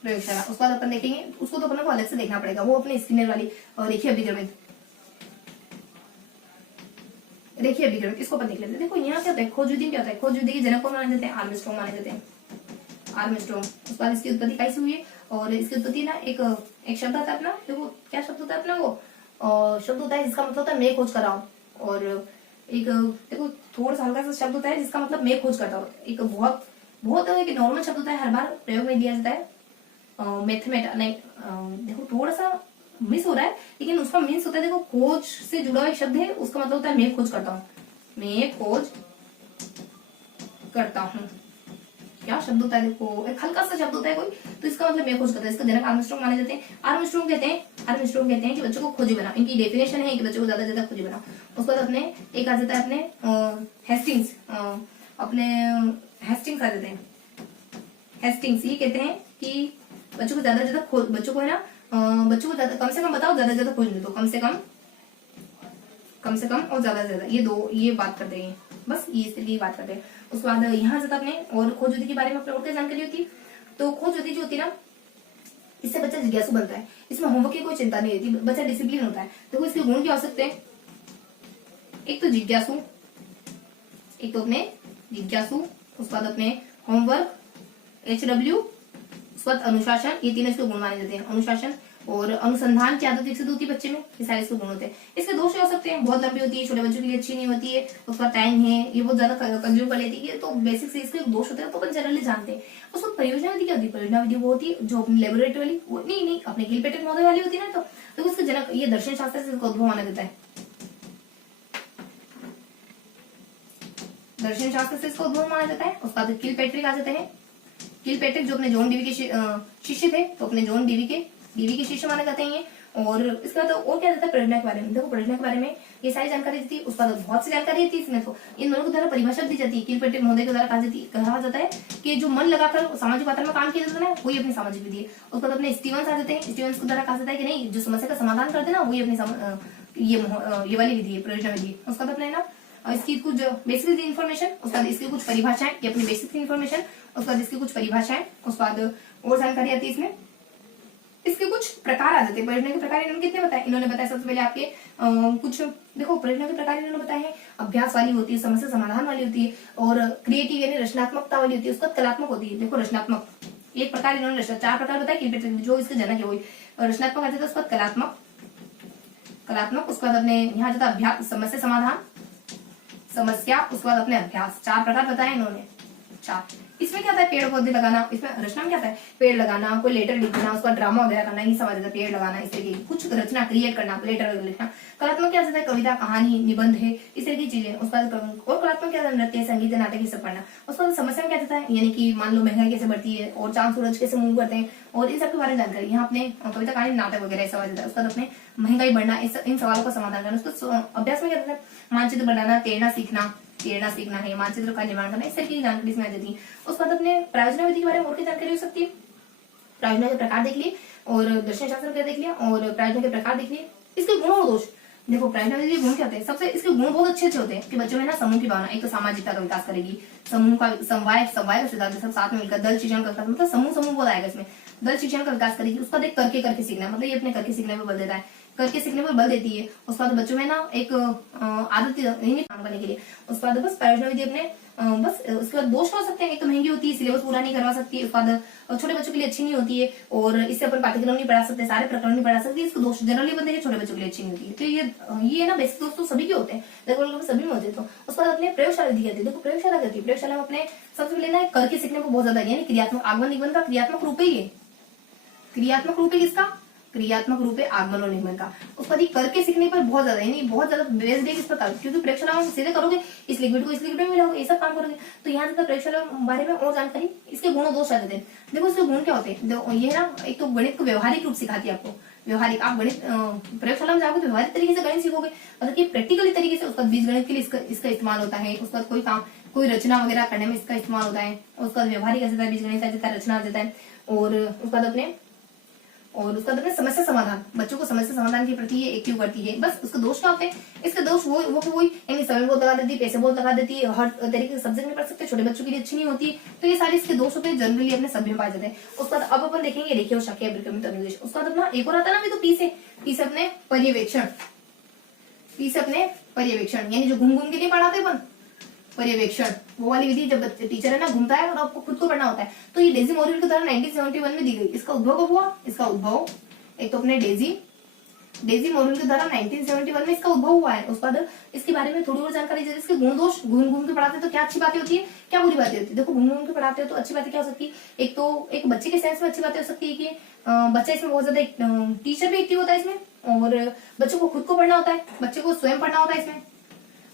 उसके बाद अपन देखेंगे, उसको तो अपन को अलग से देखना पड़ेगा, वो अपने स्किनर वाली रेखीय अभिक्रमित, इसको अपन देख लेते हैं। देखो यहाँ क्या होता है, खोज विधि क्या होता है, खोज विधि के जनक कौन माने जाते हैं, आर्मस्ट्रॉन्ग माने जाते हैं, आर्मस्ट्रॉन्ग। उसके बाद इसकी उत्पत्ति कैसे हुई है, और इसकी उत्पत्ति ना एक शब्द आता है अपना, देखो क्या शब्द होता है अपना, वो शब्द होता है जिसका मतलब होता है मैं खोज कर रहा हूँ, और एक देखो थोड़ा सा हल्का सा शब्द होता है जिसका मतलब मैं खोज करता हूँ, एक बहुत एक नॉर्मल शब्द होता है, हर बार प्रयोग में दिया जाता है, नहीं देखो थोड़ा सा मिस हो रहा है, लेकिन उसका मीन्स होता है, देखो खोज से जुड़ा हुआ एक शब्द है, उसका मतलब होता है मैं खोज करता हूँ, मैं खोज करता हूँ, क्या शब्द होता है, देखो एक हल्का सा शब्द होता है कोई, तो इसका मतलब मैं खोज करता है, इसका जनक आर्मस्ट्रॉन्ग माने जाते हैं। आर्मस्ट्रॉन्ग कहते हैं कि बच्चों को खोजी बनाओ, इनकी डेफिनेशन है कि बच्चों को ज्यादा खोजी बनाओ। उसके बाद अपने एक आ जाता है अपने हेस्टिंग्स, हेस्टिंग्स आ जाते हैं, हेस्टिंग्स ये कहते हैं कि बच्चों को ज्यादा बच्चों को है ना, बच्चों को ज्यादा कम से कम बताओ, ज्यादा खोजने दो, कम से कम और ज्यादा, ये बात करते हैं, बस ये इस तरीके की बात करते हैं। उसके बाद यहाँ से अपने और खोज विधि के बारे में अपने और क्या जानकारी होती है, तो खोज विधि जो होती है ना, इससे बच्चा जिज्ञासु बनता है, इसमें होमवर्क की कोई चिंता नहीं होती, बच्चा डिसिप्लिन होता है। देखो इसके गुण क्या हो सकते हैं, एक तो जिज्ञासु, उसके बाद अपने होमवर्क, HW, उसके बाद अनुशासन, ये तीनों इसके गुण माने जाते हैं। अनुशासन और अनुसंधान की आदत विकसित होती है बच्चे में, ये सारे इसके गुण होते हैं। इसके दोष हो सकते हैं, बहुत लंबी होती है, छोटे बच्चों के लिए अच्छी नहीं होती है, उसका टाइम है, ये बहुत ज्यादा कंज्यूम कर लेती है, तो बेसिक से इसके दोष होते हैं, तो अपन जनरली जानते हैं। उसको परियोजना विधि क्या होती है, परियोजना विधि वो होती है जो अपनी लेबोरेटरी वाली, नहीं अपने गिलपेटेड मॉडल वाली होती है ना, तो उसके जनक ये दर्शन शास्त्र से उद्भव माना जाता है, दर्शन शास्त्र से इसका उद्भव माना जाता है। उसके बाद किलपेट्रिक आ जाते हैं, किलपेट्रिक जो अपने जॉन डीवी के शिष्य थे, तो अपने जॉन डीवी के शिष्य माने जाते हैं। और इसके बाद और क्या रहता है परियोजना के बारे में। देखो परियोजना के बारे में ये सारी जानकारी देती है, उसके बाद बहुत सी जानकारी देती है इसमें। तो इन दोनों के द्वारा परिभाषा दी जाती है, किलपेट्टे महोदय के द्वारा कहा जाता है कि जो मन लगाकर सामाजिक वातावरण में काम किया जाता है ना, वही अपनी सामाजिक विधि है। उसके बाद अपने स्टीवंस आ जाते हैं, स्टीवंस के द्वारा कहा जाता है कि नहीं, जो समस्या का समाधान करते हैं ना, वही अपनी ये वाली विधि है, परियोजना विधि। उसका अपने ना इसकी कुछ बेसिक इन्फॉर्मेशन, उसके बाद इसकी कुछ परिभाषाएं, ये अपनी बेसिक इन्फॉर्मेशन, उसके बाद इसकी कुछ परिभाषाएं, उसके बाद और जानकारी आती है इसमें। इसके कुछ प्रकार आ जाते हैं। परियोजना के प्रकार इन्होंने कितने बताए, इन्होंने बताया सबसे पहले आपके कुछ देखो परियोजना के प्रकार इन्होंने बताए हैं, अभ्यास वाली होती है, समस्या समाधान वाली होती है, और क्रिएटिव यानी रचनात्मकता वाली होती है, उसका कलात्मक होती है। देखो रचनात्मक एक प्रकार इन्होंने 4 प्रकार बताया कि जो इसके जनक है वही रचनात्मक आते थे, उसका कलात्मक, उसके बाद अपने यहाँ जाता अभ्यास, समस्या समाधान, समस्या, उसके बाद अपने अभ्यास। 4 प्रकार बताए इन्होंने, 4। इसमें क्या था, पेड़ पौधे लगाना, इसमें रचना में क्या था, पेड़ लगाना, कोई लेटर लिखना, उसका ड्रामा वगैरह करना, ये सब आ जाता है। पेड़ लगाना, इस तरीके की कुछ रचना क्रिएट करना, लेटर वगैरह लिखना। कलात्मक क्या जाता है, कविता, कहानी, निबंध है, इस तरह की चीजें। उसका और कलात्मक क्या था, नृत्य, संगीत, नाटक, ये सब पढ़ना। उसका समस्या में क्या जाता है, यानी कि मान लो महंगाई कैसे बढ़ती है और चांद सूरज कैसे मूव करते हैं, और इन सब के बारे में जानकारी। यहाँ अपने कविता, कहानी, नाटक वगैरह सब आ जाता है। उसका अपने महंगाई बढ़ना, इन सवालों का समाधान करना। उसका अभ्यास में क्या जाता है, मानचित्र बनाना, तैरना सीखना है, मानचित्र का निर्माण करना, इस तरह की जानकारी इसमें आ जाती है। उसके बाद अपने प्रायोजना विधि के बारे में और क्या जानकारी हो सकती है, प्रायोजना के प्रकार देख लिए, और दर्शन शास्त्र का देख लिया, और प्रायोजना के प्रकार देख लिए। इसके गुण और दोष देखो, प्रायोजना विधि के गुण क्या होते हैं, सबसे इसके गुण बहुत अच्छे होते हैं कि बच्चों में ना समूह की भावना, एक तो सामाजिकता का विकास करेगी, समूह का समवाय का सिद्धांत, सब साथ में मिलकर दल शिक्षण का विकास, मतलब समूह बहुत आएगा इसमें, दल शिक्षण का विकास करेगी। उसका देख करके सीखना, मतलब ये अपने करके सीखने पर बल देता है, करके सीखने पर बल देती है। उसके बाद बच्चों में ना एक आदत काम करने के लिए। उसके बाद बस प्रायोजना विधि अपने बस उसके बाद दोष हो सकते हैं, एक तो महंगी होती है, सिलेबस पूरा नहीं करवा सकती, उसके बाद छोटे बच्चों के लिए अच्छी नहीं होती है, और इससे अपन पाठ्यक्रम नहीं पढ़ा सकते, सारे प्रकरण नहीं पढ़ा सकते। इसको दोष जनरली बनते हैं, छोटे बच्चों के लिए अच्छी नहीं होती है। तो ये ना बेसिक दोष तो सभी के होते हैं, देखो सभी में होते हैं। तो उसके बाद अपने प्रयोगशाला विधि कहते हैं। देखो प्रयोगशाला करती है, प्रयोगशाला में अपने सबसे पहले ना करके सीखने को बहुत ज्यादा, यानी क्रियात्मक आगमन निगमन का क्रियात्मक रूप ही है, क्रियात्मक रूप है किसका, क्रियात्मक रूप है आगमन और निगमन का। उसका करके सीखने पर बहुत ज्यादा, यानी बहुत ज्यादा बेस्ड है किस प्रकार, क्योंकि प्रयोगशाला में सीधे करोगे, इस लिक्विड को इस लिक्विड में मिलाओगे, ये सब काम करोगे। तो यहाँ तक प्रयोगशाला बारे में और जानकारी, इसके गुण दोष आ जाते हैं। देखो इसके गुण क्या होते हैं, ये ना एक तो गणित को व्यवहारिक रूप सिखाती है आपको, व्यवहारिक। आप गणित प्रयोगशाला में जाओगे तो व्यवहारिक तरीके से गणित सीखोगे, मतलब कि प्रैक्टिकली तरीके से। उसका बीज गणित के लिए इसका इस्तेमाल होता है, उसका कोई काम, कोई रचना वगैरह करने में इसका इस्तेमाल होता है। उसका व्यवहारिक आ जाता है, बीज गणित आ जाता है, रचना आ जाता है। और उसका अपने समस्या समाधान, बच्चों को समस्या समाधान के प्रति ये एक्टिव करती है। बस उसके दोष क्या होते हैं, इसके दोष वो यानी समय बहुत लगा देती है, पैसे बहुत लगा देती है, हर तरीके के सब्जेक्ट में पढ़ सकते हैं, छोटे बच्चों के लिए अच्छी नहीं होती। तो ये सारे इसके दोष होते हैं, जनरली अपने सभी में पाए जाते हैं। उसके बाद अब अपन देखेंगे रेखीय और शाखीय अभिक्रमित अनुदेश। उसका अपना एक और आता है ना, तो पी से अपने पर्यवेक्षण, यानी जो घूम के नहीं पढ़ाते अपन, पर्यवेक्षण, वो वाली विधि। जब टीचर है ना घूमता है और आपको खुद को पढ़ना होता है, तो ये डेजी मॉरियल के द्वारा 1971 में दी गई। इसका उद्भव कब हुआ, इसका उद्भव एक तो अपने डेजी मॉरियल के द्वारा 1971 में इसका उद्भव हुआ है। उसके बाद इसके बारे में थोड़ी और जानकारी, जैसे इसके गुण दोष, घूम के पढ़ाते हैं तो क्या अच्छी बातें होती है, क्या बुरी बातें होती है। देखो घूम के पढ़ाते हो तो अच्छी बातें क्या हो सकती है, एक तो एक बच्चे के सेंस में अच्छी बातें हो सकती है कि बच्चा इसमें बहुत ज्यादा, टीचर भी एक्टिव होता है इसमें, और बच्चों को खुद को पढ़ना होता है, बच्चे को स्वयं पढ़ना होता है इसमें।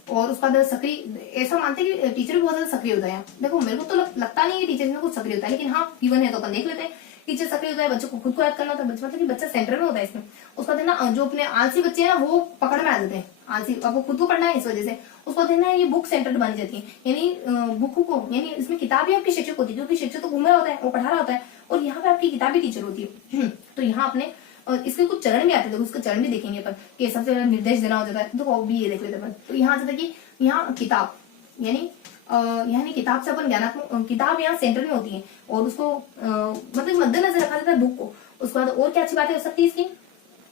और उसका सक्रिय, ऐसा मानते हैं कि टीचर भी बहुत ज्यादा सक्रिय होता है। देखो मेरे को तो लगता नहीं है टीचर में कुछ सक्रिय होता है, लेकिन हाँ गिवन है तो अपन देख लेते हैं। टीचर सक्रिय होता है, बच्चों को खुद को याद करना होता है, मतलब कि बच्चा सेंटर में होता है इसमें। उसका देना जो अपने आलसी बच्चे हैं वो पकड़ में आ जाते हैं, आलसी, आपको खुद को पढ़ना है इस वजह से। उसको देना ये बुक सेंटर्ड बनी जाती है, यानी बुक को, यानी इसमें किताब ही आपकी शिक्षक होती है, क्योंकि शिक्षक तो घूम रहा होता है, वो पढ़ा रहा होता है, और यहाँ पे आपकी किताब भी टीचर होती है। तो यहाँ अपने और इसके कुछ चरण भी आते हैं, देखो उसका चरण भी देखेंगे अपन कि सबसे पहले निर्देश देना हो जाता है। देखो अभी ये देख लेते हैं अपन, तो यहाँ आता है कि यहाँ किताब, यानी किताब से अपन ज्ञानात्मक, किताब यहाँ सेंटर में होती है, और उसको मतलब मद्देनजर रखा जाता है बुक को। उसके बाद और क्या अच्छी बातें हो सकती है इसकी,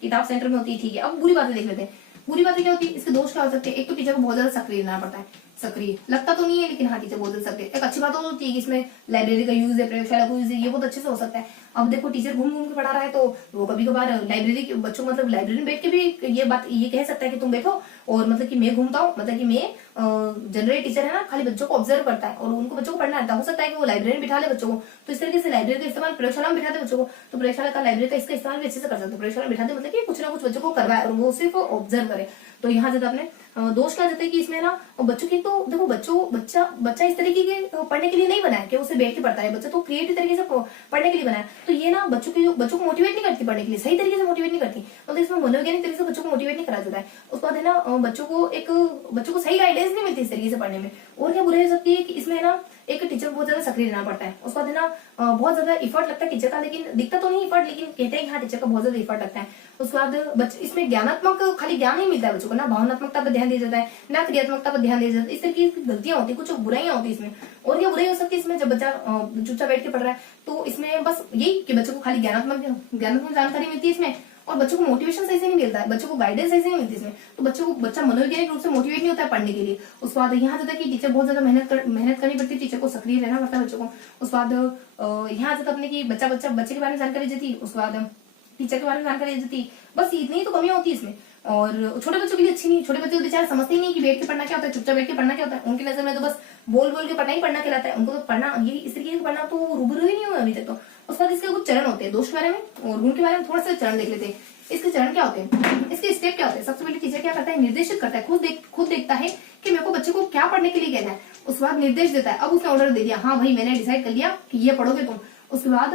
किताब सेंटर में होती है, ठीक है। अब बुरी बातें देख लेते हैं, बुरी बातें क्या होती है, इसके दोष क्या हो सकते हैं। एक तो टीचर को बहुत ज्यादा सक्रिय रहना पड़ता है, सक्रिय लगता तो नहीं है, लेकिन हाँ टीचर बहुत ज्यादा सक्रिय। एक अच्छी बात होती है कि इसमें लाइब्रेरी का यूज है, प्रयोगशाला का यूज है, ये बहुत अच्छे से हो सकता है। अब देखो टीचर घूम के पढ़ा रहा है, तो वो कभी कभार लाइब्रेरी के बच्चों, मतलब लाइब्रेरी में बैठ के भी ये कह सकता है कि तुम बैठो, और मतलब कि मैं घूमता हूँ, मतलब कि मैं जनरली टीचर है ना खाली बच्चों को ऑब्जर्व करता है, और उनको बच्चों को पढ़ना आता है। हो सकता है कि वो लाइब्रेरी में बिठा ले बच्चों को, तो इस तरीके से लाइब्रेरी का इस्तेमाल प्रयोगशाला में बिठाते बच्चों को, तो प्रयोगशाला का लाइब्रेरी का इसका इस्तेमाल भी अच्छे से कर सकते हैं। प्रयोगशाला में बिठाते मतलब कि कुछ ना कुछ बच्चों को करवाए और वो सिर्फ ऑब्जर्व करे। तो यहाँ जब अपने दोष क्या जाता है कि इसमें ना बच्चों की, तो देखो बच्चा इस तरीके के पढ़ने के लिए नहीं बना है कि उसे बैठ के पढ़ता है, बच्चा तो क्रिएटिव तरीके से पढ़ने के लिए बना है। तो ये ना बच्चों को मोटिवेट नहीं करती पढ़ने के लिए, सही तरीके से मोटिवेट नहीं करती, मतलब इसमें मनोवैज्ञानिक तरीके से बच्चों को मोटिवेट नहीं करा जाता है। उसके बाद है ना बच्चों को सही गाइडेंस नहीं मिलती इस तरीके से पढ़ने में। और क्या बुराई हो सकती है कि इसमें ना एक टीचर बहुत ज्यादा सक्रिय रहना पड़ता है, उसके बाद है ना बहुत ज्यादा इफर्ट लगता है टीचर का, लेकिन दिखता तो नहीं इफर्ट, लेकिन कहते हैं कि हाँ टीचर का बहुत ज्यादा इफर्ट लगता है। उसके बाद इसमें ज्ञानात्मक खाली ज्ञान नहीं मिलता है बच्चों को, ना भावनात्मकता पर ध्यान दिया जाता है, ना क्रियात्मकता पर ध्यान दिया जाता है। इस तरीके की गलतियां होती है, कुछ बुराइयां होती है इसमें। और क्या बुराई हो सकती है इसमें, जब बच्चा चुपचाप बैठ के पढ़ रहा है तो इसमें बस यही कि बच्चों को खाली ज्ञानात्मक जानकारी मिलती है इसमें, और बच्चों को मोटिवेशन सही से नहीं मिलता है, बच्चों को गाइडेंस सही से नहीं मिलती इसमें। तो बच्चा मनोवैज्ञानिक रूप से मोटिवेट नहीं होता है पढ़ने के लिए। उसके बाद यहाँ जाता है कि टीचर बहुत ज्यादा मेहनत करनी पड़ती है, टीचर को सक्रिय रहना पड़ता है बच्चों को। उसके बाद यहाँ जाता अपने की बच्चे के बारे में जानकारी देती, उसके बाद टीचर के बारे में जानकारी देती, बस इतनी तो कमियां होती है इसमें। और छोटे बच्चों के लिए अच्छी नहीं, छोटे बच्चे तो बेचारे समझते ही नहीं कि बैठ के पढ़ना क्या होता है, चुपचाप बैठ के पढ़ना क्या होता है। उनकी नजर में तो बस बोल के पढ़ना ही पढ़ना कहलाता है, उनको तो पढ़ना ये इस तरीके से पढ़ना तो रूबरू ही नहीं हुआ अभी तक। तो उसके बाद इसके कुछ चरण होते हैं, दोष के बारे में और गुण के बारे में थोड़ा सा चरण देख लेते हैं। इसके चरण क्या होते हैं, इसके स्टेप क्या होते हैं। सबसे पहले टीचर क्या करता है, निर्देशित करता है, खुद देखता है कि मेरे को बच्चे को क्या पढ़ने के लिए कहना है। उसके बाद निर्देश देता है, अब उसने ऑर्डर दे दिया, हाँ भाई मैंने डिसाइड कर लिया कि ये पढ़ोगे तुम। उसके बाद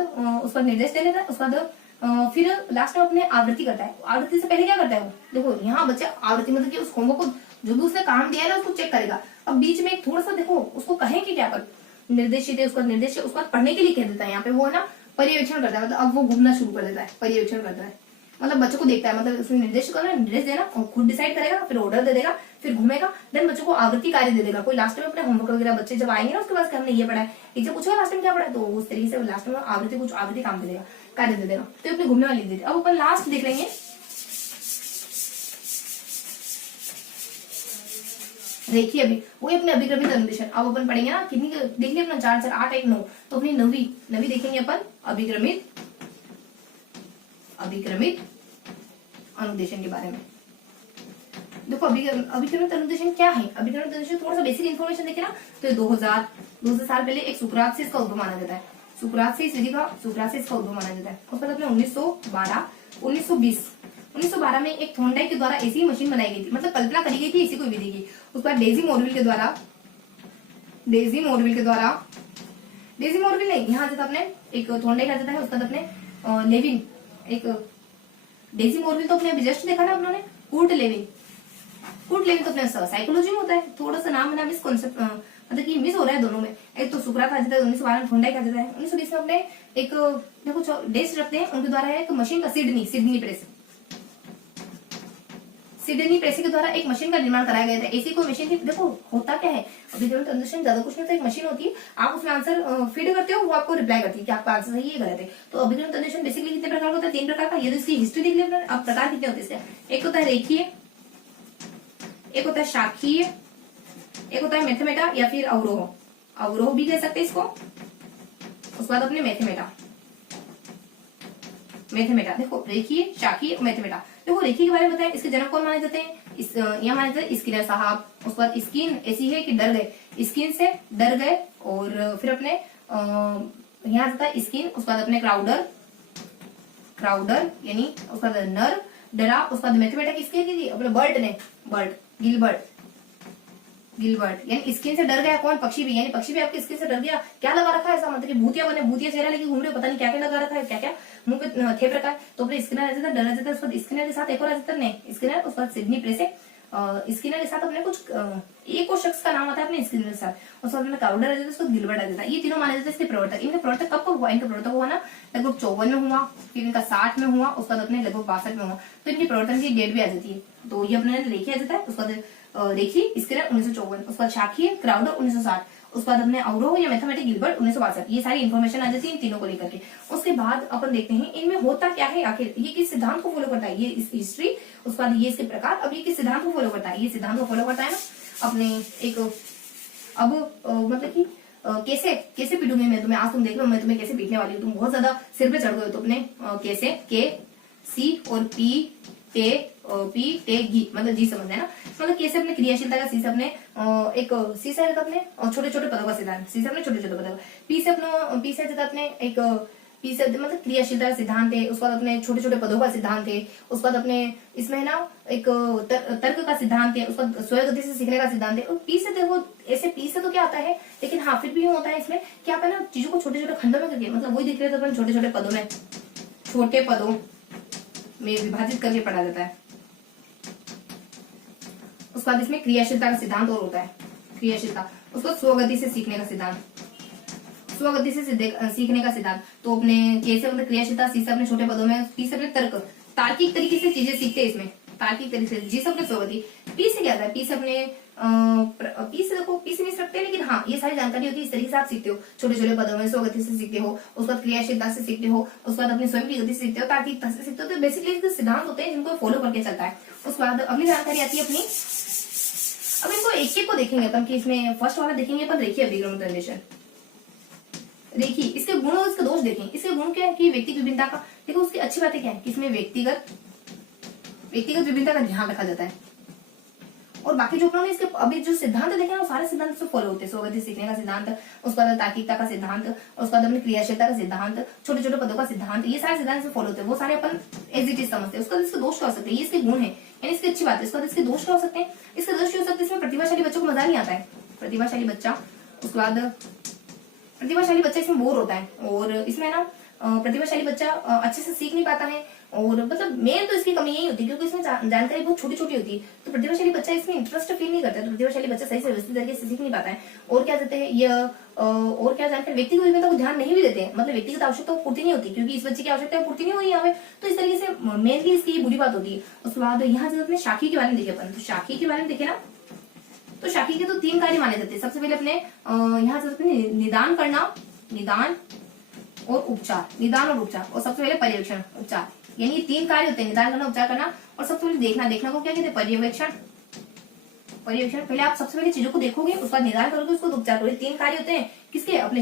निर्देश दे देता है। उसके बाद फिर लास्ट में अपने आवृत्ति करता है। आवृत्ति से पहले क्या करता है वो, देखो यहाँ बच्चा आवृत्ति मतलब कि उस होमवर्क को जो भी उसने काम दिया है ना उसको चेक करेगा। अब बीच में थोड़ा सा देखो उसको कहें कि क्या कर, निर्देशित है उसका निर्देश, उसके बाद पढ़ने के लिए कह देता है। यहाँ पे वो है ना पर्यवेक्षण करता है, मतलब अब वो घूमना शुरू कर देता है, पर्यवेक्षण करता है, मतलब बच्चों को देखता है, मतलब उसने निर्देश करना, निर्देश देना और खुद डिसाइड करेगा, फिर ऑर्डर दे देगा, फिर घूमेगा, देन बच्चों को आवृत्ति कार्य दे देगा। कोई लास्ट में अपने होमवर्क वगैरह बच्चे जब आएंगे ना उसके बाद हमने ये पढ़ा है, टीचर पूछेगा लास्ट में क्या पढ़ा है, तो उस तरीके से लास्ट में आवृत्ति काम दे देगा, कार्य दे देगा। तो अपने घूमने वाली लिख देते। अब अपन लास्ट देख लेंगे, देखिए अभी वही अपने अभिक्रमित अनुदेशन। अब अपन पढ़ेंगे ना कितनी देख लिया अपना 4 4 8 1 9, तो अपनी नवी देखेंगे अपन अभिक्रमित अनुदेशन के बारे में। देखो अभिक्रमित अनुदेशन क्या है। अभिक्रमित अनुदेशन थोड़ा सा बेसिक इन्फॉर्मेशन देखे ना, तो 2000 साल पहले एक सुकरात से इसका उद्भव माना जाता है। सुकरात से इसका उद्भव माना जाता है। उसके बाद अपने 1912 में एक थॉर्नडाइक के द्वारा ऐसी मशीन बनाई गई थी, मतलब कल्पना करी गई थी इसी कोई विधि की। उसके बाद डेजी मोरविल नहीं, यहाँ जाता अपने एक थॉर्नडाइक आ जाता है। उसके बाद अपने लेविन, एक डेजी मोरविल तो अपने अभी जस्ट देखा ना अपनों ने, कुर्ट लेविन तो अपने साइकोलॉजी में होता है। थोड़ा सा नाम मिस कॉन्सेप्ट, मतलब कि मिस हो रहा है दोनों में। एक तो सुकरात आ जाता है 1912 में, थॉर्नडाइक आ जाता है 1920 में। अपने एक देखो डेस्ट रखते हैं उनके द्वारा एक मशीन का सिडनी प्रेस के द्वारा एक मशीन का निर्माण कराया गया था। ऐसी कोई मशीन थी। देखो होता क्या है, अभिक्रमित अनुदेशन ज्यादा कुछ नहीं, तो एक मशीन होती है, आप उसमें आंसर फीड करते हो, वो आपको रिप्लाई करती है कि आपका आंसर सही है गलत है। तो अभिक्रमित अनुदेशन बेसिकली कितने प्रकार का होता है, 3 प्रकार का। ये तो इसकी हिस्ट्री देख लिया। अब प्रकार कितने होते हैं इसके, एक होता है रेखीय, एक होता है शाखीय, एक होता है मैथमेटा या फिर अवरोह भी कह सकते हैं इसको। उसके बाद अपने मैथमेटा देखो रेखीय, शाखीय, मैथमेटा। देखो रेखीय के बारे में बताएं, इसके जनक कौन माने जाते हैं, यहाँ माने जाते हैं स्किनर साहब। उसके बाद स्किन ऐसी है कि डर गए, स्किन से डर गए। और फिर अपने यहाँ जाता है स्किन। उसके बाद अपने क्राउडर यानी उसका नर्व, डरा। उसके बाद मैथमेटा किसके थी अपने गिलबर्ट यानी स्किन से डर गया कौन, पक्षी भी, यानी पक्षी भी आपकी स्किन से डर गया। क्या लगा रखा है ऐसा, मतलब कि भूतिया चेहरा लेके घूम रहे हो, पता नहीं क्या क्या लगा रखा है, क्या क्या मुंह पे थे प्रकार। तो अपने स्किनर आ जाता है, डर आ जाता है। उसके बाद स्किनर के साथ एक और आ जाता है स्किनर। उसके बाद सिडनी प्रेस स्किनर के साथ अपने कुछ एक और शख्स का नाम आता है अपने स्किनर के साथ। उसके बाद क्राउडर आ जाता है, उसको गिलबर्ट आ जाता है। ये तीनों माने जाते हैं इसके प्रवर्तक। इनका प्रवर्तक कब हुआ, इनका प्रवर्तक हुआ ना लगभग 54 में हुआ, फिर इनका 60 में हुआ, उसके बाद अपने लगभग 62 में हुआ। तो इनकी प्रवर्तन की डेट भी आ जाती है, तो ये अपने रेखी आ जाता है। उसके बाद रेखी स्किनर 1954, उसके बाद शाखीय क्राउडर 1960, उसके बाद अपने अवरोह या मैथमेटिक गिलबर्ट 1962। ये सारी इन्फॉर्मेशन आ जाती है इन तीनों को लेकर के। उसके बाद अपन देखते हैं इनमें होता क्या है, आखिर ये किस सिद्धांत को फॉलो करता है, ये इस हिस्ट्री। उसके बाद ये इसके प्रकार। अब ये किस सिद्धांत को फॉलो करता है, ये सिद्धांत को फॉलो करता है ना अपने एक अब मतलब कि कैसे पीटूंगी मैं तुम्हें, आज तुम देख लो मैं तुम्हें कैसे पीटने वाली हूँ, तुम बहुत ज्यादा सिर पे चढ़ गए हो। तो अपने कैसे के सी और पी टे घी, मतलब जी समझ है ना, मतलब कैसे अपने क्रियाशीलता का, सी से अपने एक सी से अपने छोटे छोटे पदों का सिद्धांत, सी से अपने छोटे छोटे पदों का, पी से जाता अपने एक पी से मतलब क्रियाशीलता का सिद्धांत है, उसके बाद अपने छोटे छोटे पदों का सिद्धांत है, उसके बाद अपने इसमें है ना एक तर्क का सिद्धांत है, उसका स्वयं गति से सीखने का सिद्धांत है। और पी से देखो ऐसे पी से तो क्या आता है, लेकिन हाँ फिर भी यूं होता है इसमें क्या आप है ना चीजों को छोटे छोटे खंडों में करके मतलब वही दिख रहे तो अपन छोटे छोटे पदों में विभाजित करके पढ़ा जाता है। उसके बाद इसमें क्रियाशीलता का सिद्धांत और होता है, क्रियाशीलता, उसको स्वगति से सीखने का सिद्धांत, स्वगति से सीखने का सिद्धांत। तो अपने कैसे मतलब क्रियाशीलता, सी से अपने छोटे पदों में, पी से अपने तर्क, तार्किक तरीके से चीजें सीखते हैं इसमें, तार्किक तरीके से, जी से अपने स्वगति, पी से क्या था, पी से अपने पी से देखो पी से नहीं सकते, लेकिन हाँ ये सारी जानकारी होती है, इस तरीके से आप सीखते हो, छोटे छोटे पदों में स्वगति से सीखते हो, उसके बाद क्रियाशीलता से सीखते हो, उसके बाद अपनी स्वयं की गति से सीखते हो, तार्किकता से सीखते हो। तो बेसिकली सिद्धांत होते हैं जिनको फॉलो करके चलता है। उसके बाद अगली जानकारी आती है अपनी, अब इनको एक एक को देखेंगे अपन कि इसमें फर्स्ट वाला देखेंगे अपन, रेखीय अभिक्रमण जनरेशन, रेखी, इसके गुण और इसके दोष देखें। इसके गुण क्या है कि व्यक्तिगत विभिन्नता का, देखो उसकी अच्छी बातें क्या है कि इसमें व्यक्तिगत विभिन्नता का ध्यान रखा जाता है। और बाकी जो अपने इसके अभी जो सिद्धांत देखे वो सारे सिद्धांत से फॉलो होते हैं, स्वगति सीखने का सिद्धांत, उसके बाद तार्किकता का सिद्धांत, उसके बाद अपनी क्रियाशीलता का सिद्धांत, छोटे छोटे पदों का सिद्धांत, ये सारे सिद्धांत से फॉलो होते हैं, वो सारे अपन एज इट इज समझते हैं। उसका इसके दोष क्या हो सकते हैं, ये इसके गुण है यानी इसकी अच्छी बात है। इसके बाद इसके दोष क्या हो सकते हैं, इसके दोष हो सकते हैं इसमें प्रतिभाशाली बच्चों को मजा नहीं आता है, प्रतिभाशाली बच्चा, उसके बाद प्रतिभाशाली बच्चा इसमें बोर होता है, और इसमें ना प्रतिभाशाली बच्चा अच्छे से सीख नहीं पाता है, और मतलब मेन तो इसकी कमी यही होती है क्योंकि इसमें जानकारी बहुत छोटी छोटी होती है, तो प्रतिभाशाली बच्चा इसमें इंटरेस्ट फील नहीं करता है, तो प्रतिभाशाली बच्चा सही से व्यवस्थित तरीके से सीख नहीं पाता है। और क्या कहते हैं ये और क्या जानकारी, व्यक्तिगत विभिन्नता को ध्यान नहीं भी देते हैं, मतलब व्यक्तिगत आवश्यकता पूर्ति नहीं होती क्योंकि इस बच्चे की आवश्यकता पूर्ति नहीं हो रही यहाँ पे, तो इस तरीके से मेनली इसकी ये बुरी बात होती है। उसके बाद यहाँ से अपने शाखी के बारे में देखे अपन, तो शाखी के बारे में देखे ना, तो शाखी के तो 3 कार्य माने जाते हैं। सबसे पहले अपने यहाँ से अपने निदान करना, निदान और उपचार, निदान और उपचार, और सबसे पहले पर्यवेक्षण उपचार, यानी 3 कार्य होते हैं, निदान करना, उपचार करना, और सबसे पहले देखना, देखना को क्या कहते हैं, पर्यवेक्षण। पर्यवेक्षण पहले आप सबसे पहले चीजों को देखोगे, उसका निदान करोगे, उसको उपचार करोगे। 3 कार्य होते हैं किसके, अपने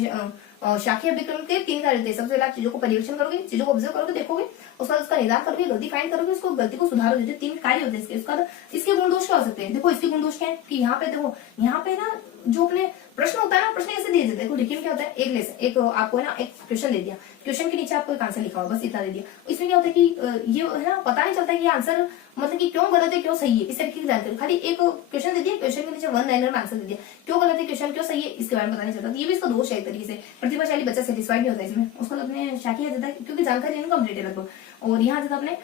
शाखी अभिक्रमण के 3 कार्य होते हैं। सबसे पहले आप चीजों को पर्यवेक्षण करोगे, चीजों को ऑब्जर्व करोगे, देखोगे, उसका उसका निदान करोगे, गलती फाइंड करोगे, उसको गलती को सुधारोगे। 3 कार्य होते हैं इसके। उसका इसके गुण दोष क्या हो सकते हैं, देखो इसके गुण दोष क्या है कि यहाँ पे देखो, यहाँ पे ना जो अपने प्रश्न होता है ना, प्रश्न ऐसे दिए जाते हैं। देखिए क्या होता है, एक आपको है ना एक क्वेश्चन दे दिया, क्वेश्चन के नीचे आपको एक आंसर लिखा हुआ, बस इतना दे दिया। इसमें क्या होता है कि ये है ना पता नहीं चलता है कि आंसर मतलब कि क्यों गलत है क्यों सही है, इस तरीके की जानकारी, खाली एक क्वेश्चन दे दिया, क्वेश्चन के नीचे 1 लाइनर में आंसर दे दिया, क्यों गलत है क्वेश्चन क्यों सही है इसके बारे में पता नहीं चलता। ये भी इसका दोष है एक तरीके से, प्रतिभाशाली बच्चा सेटिस्फाइड नहीं होता इसमें, उसको अपने शाखी आ जाता है क्योंकि जानकारी इनकम्प्लीट है लगभग। और यहाँ जब अपने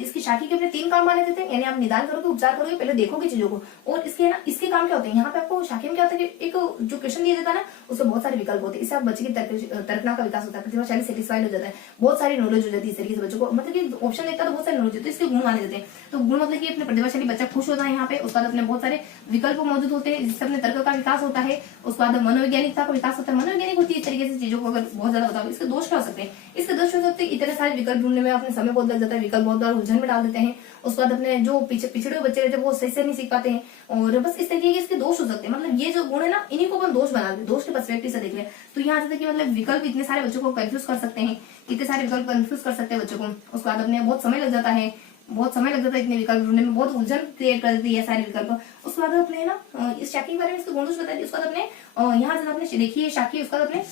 इसकी शाखी के अपने 3 काम माने देते हैं, यानी आप निदान करोगे, उपचार करोगे, पहले देखोगे चीजों को, और इसके ना इसके काम क्या होते हैं, यहाँ पे आपको शाखी में क्या होता है कि एक जो क्वेश्चन दिया जाता है ना उसमें बहुत सारे विकल्प होते हैं, इससे आप बच्चे की तर्कना का विकास होता है, प्रतिभाशाली सेटिस्फाइड हो जाता है, बहुत सारी नॉलेज हो जाती है इस तरीके से बच्चों को, मतलब कि ऑप्शन देता है तो बहुत सारी नॉलेज होती है, इसके गुण माने जाते हैं। तो गुण मतलब कि अपने प्रतिभाशाली बच्चा खुश होता है यहाँ पे, उसके बाद अपने बहुत सारे विकल्प मौजूद होते हैं जिससे अपने तर्क का विकास होता है, उसके बाद मनोवैज्ञानिकता का विकास होता है, मनोवैज्ञानिक होती है इस तरीके से चीजों को अगर बहुत ज्यादा बताओ। इसके दोष क्या हो सकते हैं, इसके दोष हो सकते हैं इतने सारे विकल्प ढूंढने में अपने समय बहुत लग जाता है, विकल्प बहुत बार उलझन में डाल देते हैं, उसके बाद अपने जो पिछड़े हुए बच्चे रहते हैं वो सही से नहीं सीख पाते हैं, और बस इस तरीके के इसके दोष हो सकते हैं। मतलब ये जो गुण है ना इन्हीं को अपन दोष बना दे, दोष के पर्सपेक्टिव से देख ले तो यहाँ से मतलब विकल्प इतने सारे बच्चों को कंफ्यूज कर सकते हैं, इतने सारे विकल्प कंफ्यूज कर सकते हैं बच्चों को, उसके बाद अपने बहुत समय लग जाता है, इतने विकल्प ढूंढने में बहुत उलझन क्रिएट कर देती है सारे विकल्प। उसके बाद अपने ना इस शाखी के बारे में इसके गुण दोष बता दिए। उसके बाद अपने यहाँ से अपने देखिए शाखी, उसके बाद अपने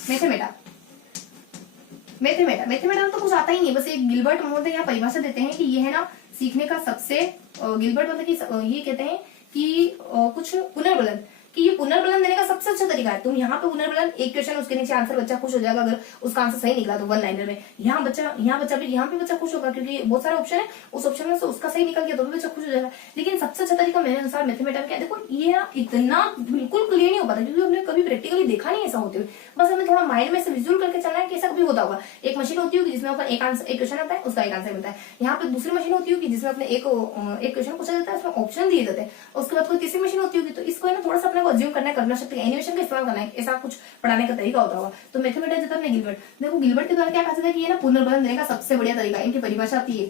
मैथमेटा तो कुछ आता ही नहीं, बस एक गिलबर्ट मतलब यहाँ परिभाषा देते हैं कि ये है ना सीखने का सबसे गिलबर्ट मतलब कि ये कहते हैं कि कुछ पुनर्बलन, कि ये पुनर्बलन देने का सबसे अच्छा तरीका है। तुम यहाँ पे पुनर्बलन, एक क्वेश्चन उसके नीचे आंसर, बच्चा खुश हो जाएगा अगर उसका आंसर सही निकला तो 1 लाइनर में, यहाँ पे बच्चा खुश होगा क्योंकि बहुत सारे ऑप्शन है, उस ऑप्शन में से उसका सही निकल गया तो भी बच्चा खुश हो जाएगा। लेकिन सबसे अच्छा तरीका मेरे अनुसार मैथमेटा क्या है, देखो ये ना इतना बिल्कुल क्लियर नहीं हो पाता क्योंकि हमने कभी प्रैक्टिकली देखा नहीं ऐसा होते हुए, बस हमें थोड़ा माइंड में से विजुअल करके चलना है कि ऐसा कभी होता होगा। एक मशीन होती होगी जिसमें एक क्वेश्चन आता है, उसका एक आंसर मिलता है। यहाँ पे दूसरी मशीन होती होगी जिसमें अपने एक क्वेश्चन पूछा जाता है, उसमें ऑप्शन दिए जाते हैं। उसके बाद कोई तीसरी मशीन होती होगी, तो इसको ना थोड़ा सा अपने को अज्यूम करना सकते हैं, एनिमेशन का इस्तेमाल करना है, ऐसा कुछ पढ़ाने का तरीका होता होगा। तो मैथमेटा देता है गिलबर्ट, देखो गिलबर्ट के द्वारा क्या कहा जाता है कि ये ना पुनर्बलन देने का सबसे बढ़िया तरीका, इनकी परिभाषा आती है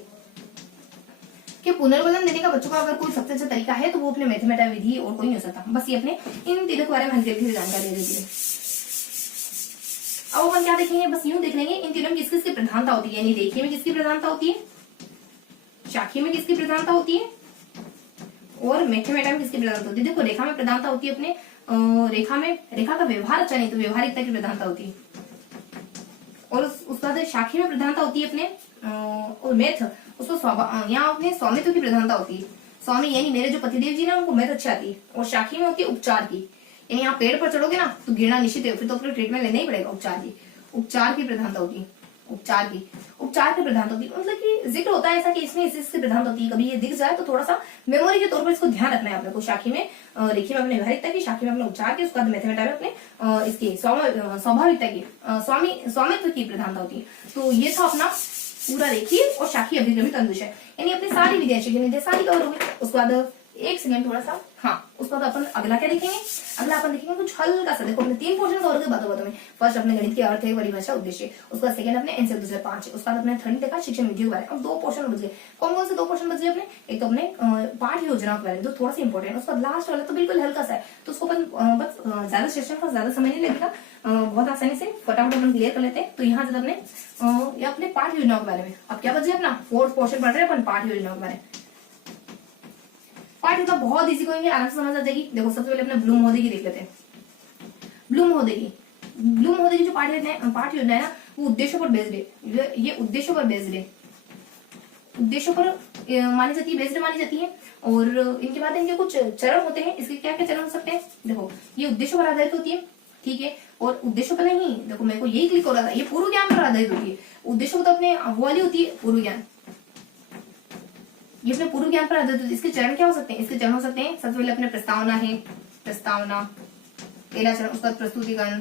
कि पुनर्बलन देने का बच्चों का अगर कोई सबसे अच्छा तरीका है तो वो अपने मैथमेटा विधि और कोई नहीं हो सकता। बस ये अपने इन तीनों के बारे में हल्की हल्की जानकारी दे देती है। अब अपन क्या देखेंगे, बस यूं देख लेंगे इन तीनों में किस किसकी प्रधानता होती है, यानी रेखीय में किसकी प्रधानता होती है, शाखी में किसकी प्रधानता होती है, और मैथमेटा में किसकी प्रधानता होती है। देखो रेखा में प्रधानता होती है अपने रेखा का व्यवहार अच्छा नहीं तो व्यवहारिकता की प्रधानता होती है, और उसके बाद शाखी में प्रधानता होती है अपने और मेथ, उसको यहाँ अपने स्वामित्व की प्रधानता होती है। स्वामी यानी मेरे जो पतिदेव जी ना उनको मेथ अच्छी आती है। और शाखी में होती है उपचार की, यानी यहाँ पेड़ पर चढ़ोगे ना तो गिरना निश्चित है, फिर तो अपने ट्रीटमेंट लेना ही पड़ेगा। उपचार की प्रधानता होती है। उपचार की प्रधानता होती है, मतलब कि जिक्र होता है ऐसा कि इसमें इसकी प्रधानता होती है। कभी ये दिख जाए तो थोड़ा सा मेमोरी के तौर पर इसको ध्यान रखना है आपने को। शाखी में रेखी में अपने व्यवहारिकता की, शाखी में अपने उपचार की, उसके बाद मैथमेटा में अपने इसकी स्वाभाविकता की, स्वामित्व की प्रधानता होती है। तो ये था अपना पूरा रेखीय और शाखीय अभिक्रमिक अनुदिशय, यानी अपनी सारी विद्या सारी कवर हो गई। उसके बाद एक सेकंड थोड़ा सा, हाँ उसके बाद अपन अगला क्या देखेंगे, अगला अपन देखेंगे कुछ हल्का सा। देखो अपने 3 पोर्शन कवर के बातों में। फर्स्ट अपने गणित के अर्थ है, परिभाषा, उद्देश्य। उसके बाद सेकंड अपने एनसीईआरटी 2005। उसके बाद अपने थर्ड देखा शिक्षण विधि के बारे में। अब 2 पोर्शन बच गए। कौन कौन से 2 पोर्शन बच गए अपने, एक तो अपने पाठ योजना के बारे में जो थोड़ा सा इंपॉर्टेंट है। उसका लास्ट वाला तो बिल्कुल हल्का सा है, तो उसको अपन बस ज्यादा सेशन का ज्यादा समय नहीं लगेगा, बहुत आसानी से फटाफट अपन क्लियर कर लेते हैं। तो यहाँ से अपने अपने पाठ योजना के बारे में अब क्या बच गया अपना 4th पोर्शन पढ़ रहे हैं अपन पाठ योजना के बारे में। पाठ योजना बहुत इजी करेंगे, आराम से समझ आ जाएगी। देखो सबसे पहले अपने ब्लूम महोदय की देख लेते हैं। ब्लूम महोदय की जो पाठ योजना है ना वो उद्देश्यों पर बेस्ड है। ये उद्देश्यों पर बेस्ड है, उद्देश्यों पर मानी जाती है, बेस्ड मानी जाती है। और इनके बाद इनके कुछ चरण होते हैं। इसके क्या क्या चरण हो सकते हैं, देखो ये उद्देश्यों पर आधारित होती है, ठीक है। और उद्देश्यों पर नहीं, देखो मेरे को यही क्लिक हो रहा था, ये पूर्व ज्ञान पर आधारित होती है। उद्देश्यों तो अपने वो वाली होती है पूर्व ज्ञान, ये अपने पूर्व ज्ञान पर आधारित होती है। इसके चरण क्या हो सकते हैं, इसके चरण हो सकते हैं सबसे पहले अपने प्रस्तावना है, प्रस्तावना पहला चरण। उसका प्रस्तुतिकरण,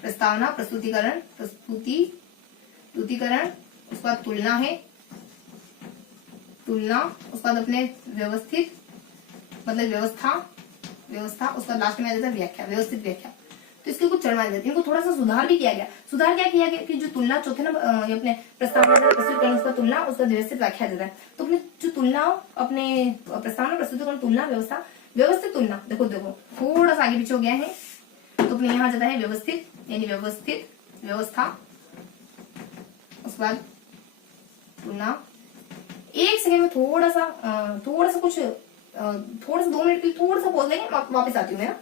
प्रस्तावना, प्रस्तुतिकरण, प्रस्तुतिकरण। उसके बाद तुलना है, तुलना। उसके बाद अपने व्यवस्थित मतलब व्यवस्था। उसका लास्ट में आ जाता है व्याख्या, व्यवस्थित व्याख्या। तो इसके कुछ चरण माने जाते हैं। इनको थोड़ा सा सुधार भी किया गया। सुधार क्या किया गया कि जो तुलना चौथे ना अपने प्रस्तावना, प्रस्तुतिकरण, उसका तुलना, उसका व्यवस्थित व्याख्या देता है। तो अपने जो तुलना, अपने प्रस्तावना, प्रस्तुतिकरण, तुलना, व्यवस्था, व्यवस्थित तुलना, देखो थोड़ा सा आगे पीछे हो गया है। तो अपने यहाँ जाता है व्यवस्थित, यानी व्यवस्थित व्यवस्था। उसके बाद तुलना। एक सेकंड में थोड़ा सा 2 मिनट के लिए थोड़ा सा पॉज लेंगे, वापस आती हूँ मैं।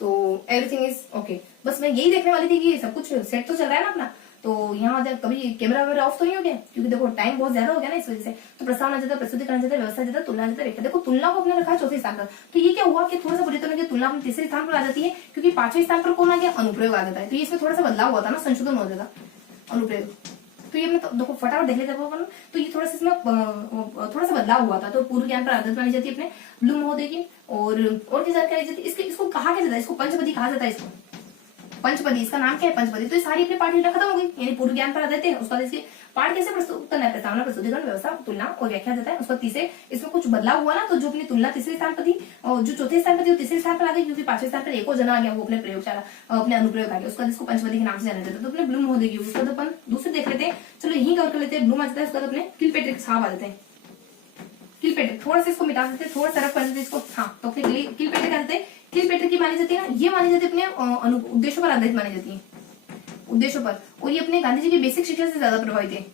तो एवरीथिंग इज ओके। बस मैं यही देखने वाली थी कि सब कुछ सेट तो चल रहा है ना अपना। तो यहाँ कभी कैमरा वगैरह ऑफ तो नहीं हो गया, क्योंकि देखो टाइम बहुत ज्यादा हो गया ना इस वजह से। तो प्रस्तावना जाता है, प्रस्तुतिकरण जाता है, व्यवस्था जाता है, तुलना जाता है, देखो तुलना को अपने रखा है 4थे स्थान पर। तो ये क्या हुआ कि थोड़ा सा परिवर्तन हो, तुलना अपने 3रे स्थान पर आ जाती है, क्योंकि 5वें स्थान पर कौन आ गया, अनुप्रयोग आ जाता है। तो इसमें थोड़ा सा बदलाव हुआ था ना, संशोधन हो जाता अनुप्रयोग। तो ये देखो फटाफट देख लेते हैं। तो ये थोड़ा सा इसमें थोड़ा सा बदलाव हुआ था। तो पूर्व ज्ञान पर आदत मानी जाती है अपने ब्लूम महोदय की। और क्या जानकारी जाती है, इसको कहा क्या जाता है, इसको पंचपदी कहा जाता है। इसको पंचपदी, इसका नाम क्या है, पंचपदी। तो ये सारी अपनी पाठ योजना खत्म हो गई, यानी पूर्व ज्ञान पर आधारित है। उसका इसके पाठ कैसे प्रस्तुत करना है, प्रस्तावना, प्रस्तुतिकरण, व्यवस्था, तुलना और व्याख्या देता है। उसका तीसरे इसमें कुछ बदलाव हुआ ना, तो जो अपनी तुलना 3रे स्थान पर थी और जो 4थे स्थान पर थी वो 3रे स्थान पर आ गई, क्योंकि 5वें स्थान पर एक और जना आ गया, वो अपने प्रयोगशाला अपने अनुप्रयोग आ गया। उसका इसको पंचपदी के नाम से जाना जाता है। तो अपने ब्लूम महोदय की उसका तो अपन दूसरे देख लेते हैं, चलो यही कवर कर लेते हैं। ब्लूम आ जाता है, उसका अपने किलपेट्रिक साहब आ जाते हैं। किलपेट्रिक थोड़ा सा इसको मिटा देते हैं, थोड़ा सा रफ कर देते हैं इसको। हाँ तो अपने किलपेट्रिक आ जाते हैं। किलपेट्रिक की मानी जाती है ना, ये मानी जाती है अपने उद्देश्यों पर आधारित मानी जाती है, उद्देश्यों पर। और ये अपने गांधी जी की बेसिक शिक्षा से ज्यादा प्रभावित है।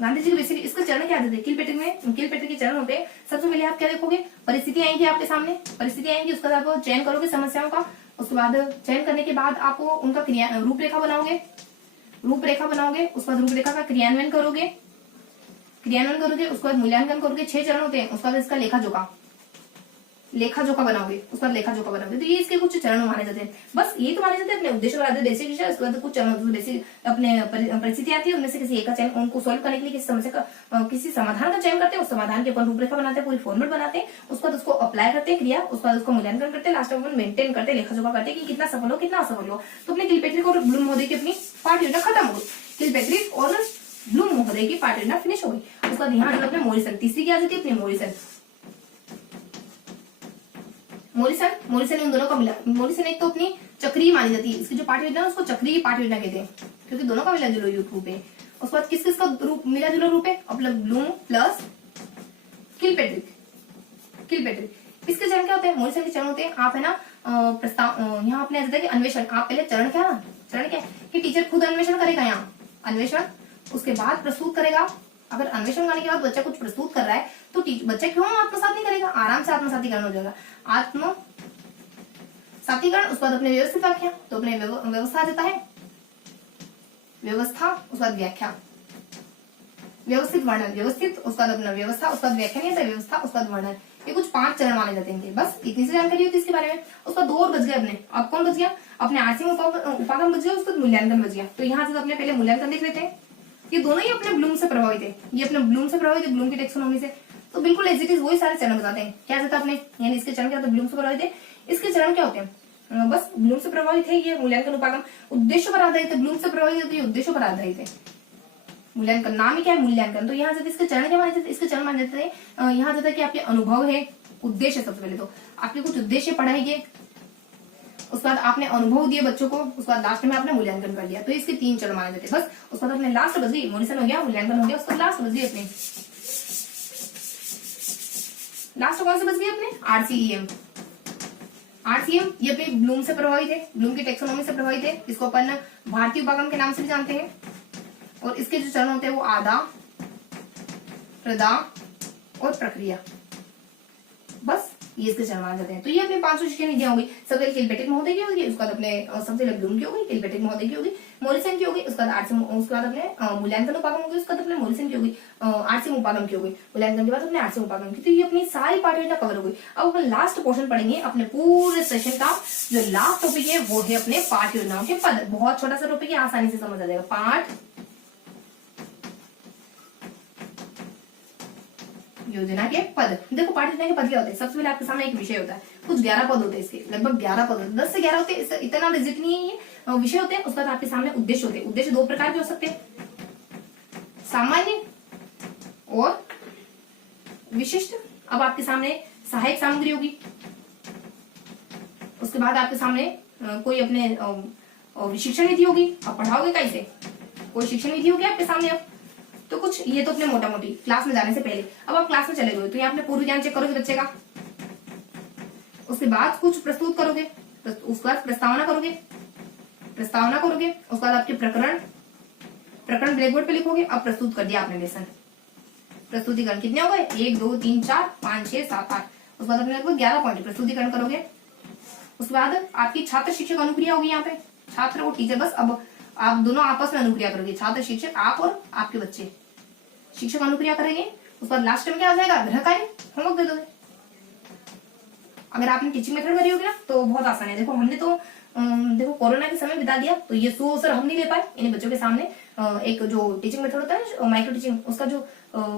गांधी जी की बेसिक, इसका चरण क्या आते थे किलपेट्रिक के चरण होते हैं। सबसे पहले आप क्या देखोगे, परिस्थिति आएंगी आपके सामने, परिस्थिति आएंगी। उसके बाद आप चयन करोगे समस्याओं का। उसके बाद चयन करने के बाद आप उनका रूपरेखा बनाओगे। उसके बाद रूपरेखा का क्रियान्वयन करोगे। उसके बाद मूल्यांकन करोगे। 6 चरण होते हैं। उसके बाद इसका लेखा जोखा बनाओगे। उसके बाद लेखा जोखा बनाओगे। तो ये इसके कुछ चरण माने जाते हैं। बस ये तो माने जाते हैं अपने उद्देश्य पर आधारित बेसिक विषय। उसके बाद कुछ चरण बेसिक अपने परिस्थिति आती है, उनमें से किसी एक का चयन, उनको सॉल्व करने के लिए किसी समस्या का किसी समाधान का चयन करते हैं। उस समाधान के अपन रूपरेखा बनाते हैं, पूरी फॉर्मेट बनाते हैं। उसके बाद उसको अप्लाई करते हैं क्रिया। उसके बाद उसको मूल्यांकन करते हैं। लास्ट में अपन मेंटेन करते हैं, लेखा जोखा करते हैं कि कितना सफल हो कितना असफल हो। तो अपने किलपेट्रिक और ब्लूम महोदय की अपनी पाठ योजना खत्म हो गई। किलपेट्रिक और ब्लूम महोदय की पाठ योजना फिनिश हो गई। उसके बाद यहाँ अपने मॉरिसन, तीसरी क्या आ जाती है अपनी मॉरिसन उन दोनों का मिला। मॉरिसन एक तो अपनी चक्रीय मानी जाती है, इसकी जो पाठ योजना है उसको चक्रीय पाठ योजना कहते हैं, क्योंकि दोनों का मिला जुला रूप है। उसके बाद किस का रूप मिला जुला रूप है, अपना ब्लूम प्लस किलपेट्रिक। इसके चरण क्या होते हैं, मॉरिसन के चरण होते हैं। आप है ना प्रस्ताव यहाँ अपने आ जाता है कि अन्वेषण। आप पहले चरण क्या कि टीचर खुद अन्वेषण करेगा, यहाँ अन्वेषण। उसके बाद प्रस्तुत करेगा, अगर अन्वेषण करने के बाद बच्चा कुछ प्रस्तुत कर रहा है तो बच्चा क्यों आत्मसात नहीं करेगा, आराम से आत्मसातीकरण हो जाएगा। आत्मसातीकरण, उसके बाद अपने व्यवस्थित व्याख्या, तो अपने व्यवस्था देता है व्यवस्था, उसके बाद व्याख्या, व्यवस्थित वर्णन, व्यवस्थित, उसका अपना व्यवस्था, उसका व्याख्या नहीं आता, व्यवस्था, उसका वर्णन। ये कुछ 5 चरण माने जाते हैं। बस इतनी सी जानकारी होती है इसके बारे में। उसका 2 और बच गए अपने। अब कौन बच गया, अपने आरसीएम उपागम बच गया, उसका मूल्यांकन बच गया। तो यहाँ से तो अपने पहले मूल्यांकन देख लेते हैं। ये दोनों ही अपने ब्लूम से प्रभावित है, ये अपने ब्लूम से प्रभावित है, ब्लूम की टेक्सोनॉमी से। तो बिल्कुल एज इट इज वही सारे चरण बताते हैं। क्या देता अपने, यानी इसके चरण क्या होते हैं, ब्लूम से प्रभावित है, इसके चरण क्या होते हैं, बस ब्लूम से प्रभावित है, ये मूल्यांकन उपागम उद्देश्य पर आधारित है, ब्लूम से प्रभावित है तो ये उद्देश्य पर आधारित है। मूल्यांकन नाम ही क्या है, मूल्यांकन। तो यहाँ से इसके चरण क्या माने जाते हैं, इसके चरण माने जाते हैं, यहाँ जाता है कि आपके अनुभव है, उद्देश्य। सबसे पहले तो आपके कुछ उद्देश्य पढ़ाई के, उसके बाद आपने अनुभव दिए बच्चों को, उसके बाद लास्ट में आपने मूल्यांकन कर लिया। तो इसके 3 चरण माने जाते हैं। बस उसके बाद अपने लास्ट बच गई, मॉनिसन हो गया, मूल्यांकन हो गया, उसके बाद लास्ट बच गई अपने, लास्ट कौन से बच गई अपने, आरसीईएम। आरसीएम ये अपने ब्लूम से प्रभावित है, ब्लूम की टेक्सोनॉमी से प्रभावित है, इसको अपन भारतीय उपागम के नाम से भी जानते हैं। और इसके जो चरण होते हैं वो आदा, प्रदा और प्रक्रिया। बस ये इसके चरण माने जाते हैं। तो ये अपने 500 शिक्षण विधियां होगी। सबसे पहले किल्पेट्रिक महोदय की होगी, उसके बाद अपने सबसे पहले ब्लूम की होगी, किल्पेट्रिक महोदय की होगी, मॉरिसन की होगी, उसके बाद आरसीएम, उसके बाद अपने मूल्यांकन उपागम होगी, उसके बाद अपने मॉरिसन की होगी, आरसीएम उपागम की होगी, मूल्यांकन के बाद अपने आरसीएम उपागम की। तो ये अपनी सारी पार्ट कवर हो गई। अब अपन लास्ट पोर्शन पढ़ेंगे अपने पूरे सेशन का। जो लास्ट टॉपिक है वो है अपने पाठ योजनाओं के पद। बहुत छोटा सा टॉपिक है, आसानी से समझ आ जाएगा। पाठ योजना के पद। देखो पाठ योजना के पद क्या होते हैं, सबसे पहले आपके सामने एक विषय होता है, कुछ 11 पद होते हैं इसके, लगभग 11 पद होते हैं, 10 से 11 होते हैं, इतना रिजिट नहीं है ये। विषय होते हैं, उसके बाद आपके सामने उद्देश्य होते हैं। उद्देश्य 2 प्रकार के हो सकते हैं, सामान्य और विशिष्ट। अब आपके सामने सहायक सामग्री होगी, उसके बाद आपके सामने कोई अपने शिक्षण विधि होगी। अब पढ़ाओगे कैसे, कोई शिक्षण विधि होगी आपके सामने। अब तो कुछ ये तो अपने मोटा मोटी क्लास में जाने से पहले। अब आप क्लास में चले गए तो यहाँ अपने पूर्व ज्ञान चेक करोगे बच्चे का, उसके बाद कुछ प्रस्तुत करोगे, उसके बाद प्रस्तावना करोगे, उसके बाद आपके प्रकरण ब्लैक बोर्ड पे लिखोगे। अब प्रस्तुत कर दिया आपने लेसन, प्रस्तुतिकरण कितने हो गए, 1 2 3 4 5 6 7 8। उसके बाद अपने लगभग 11 पॉइंट प्रस्तुतिकरण करोगे। उसके बाद आपकी छात्र शिक्षक अनुक्रिया होगी, यहाँ पे छात्र और टीचर। बस अब आप दोनों आपस में अनुक्रिया करोगे, छात्र शिक्षक, आप और आपके बच्चे, शिक्षक अनुक्रिया करेंगे। उसके बाद लास्ट में क्या आ जाएगा, गृह कार्य, होमवर्क दे दोगे। अगर आपने टीचिंग मेथड करी होगी ना तो बहुत आसान है। देखो हमने तो देखो कोरोना के समय बिता दिया, तो ये शो अवसर हम नहीं ले पाए इन बच्चों के सामने। एक जो टीचिंग मेथड होता है माइक्रो टीचिंग, उसका जो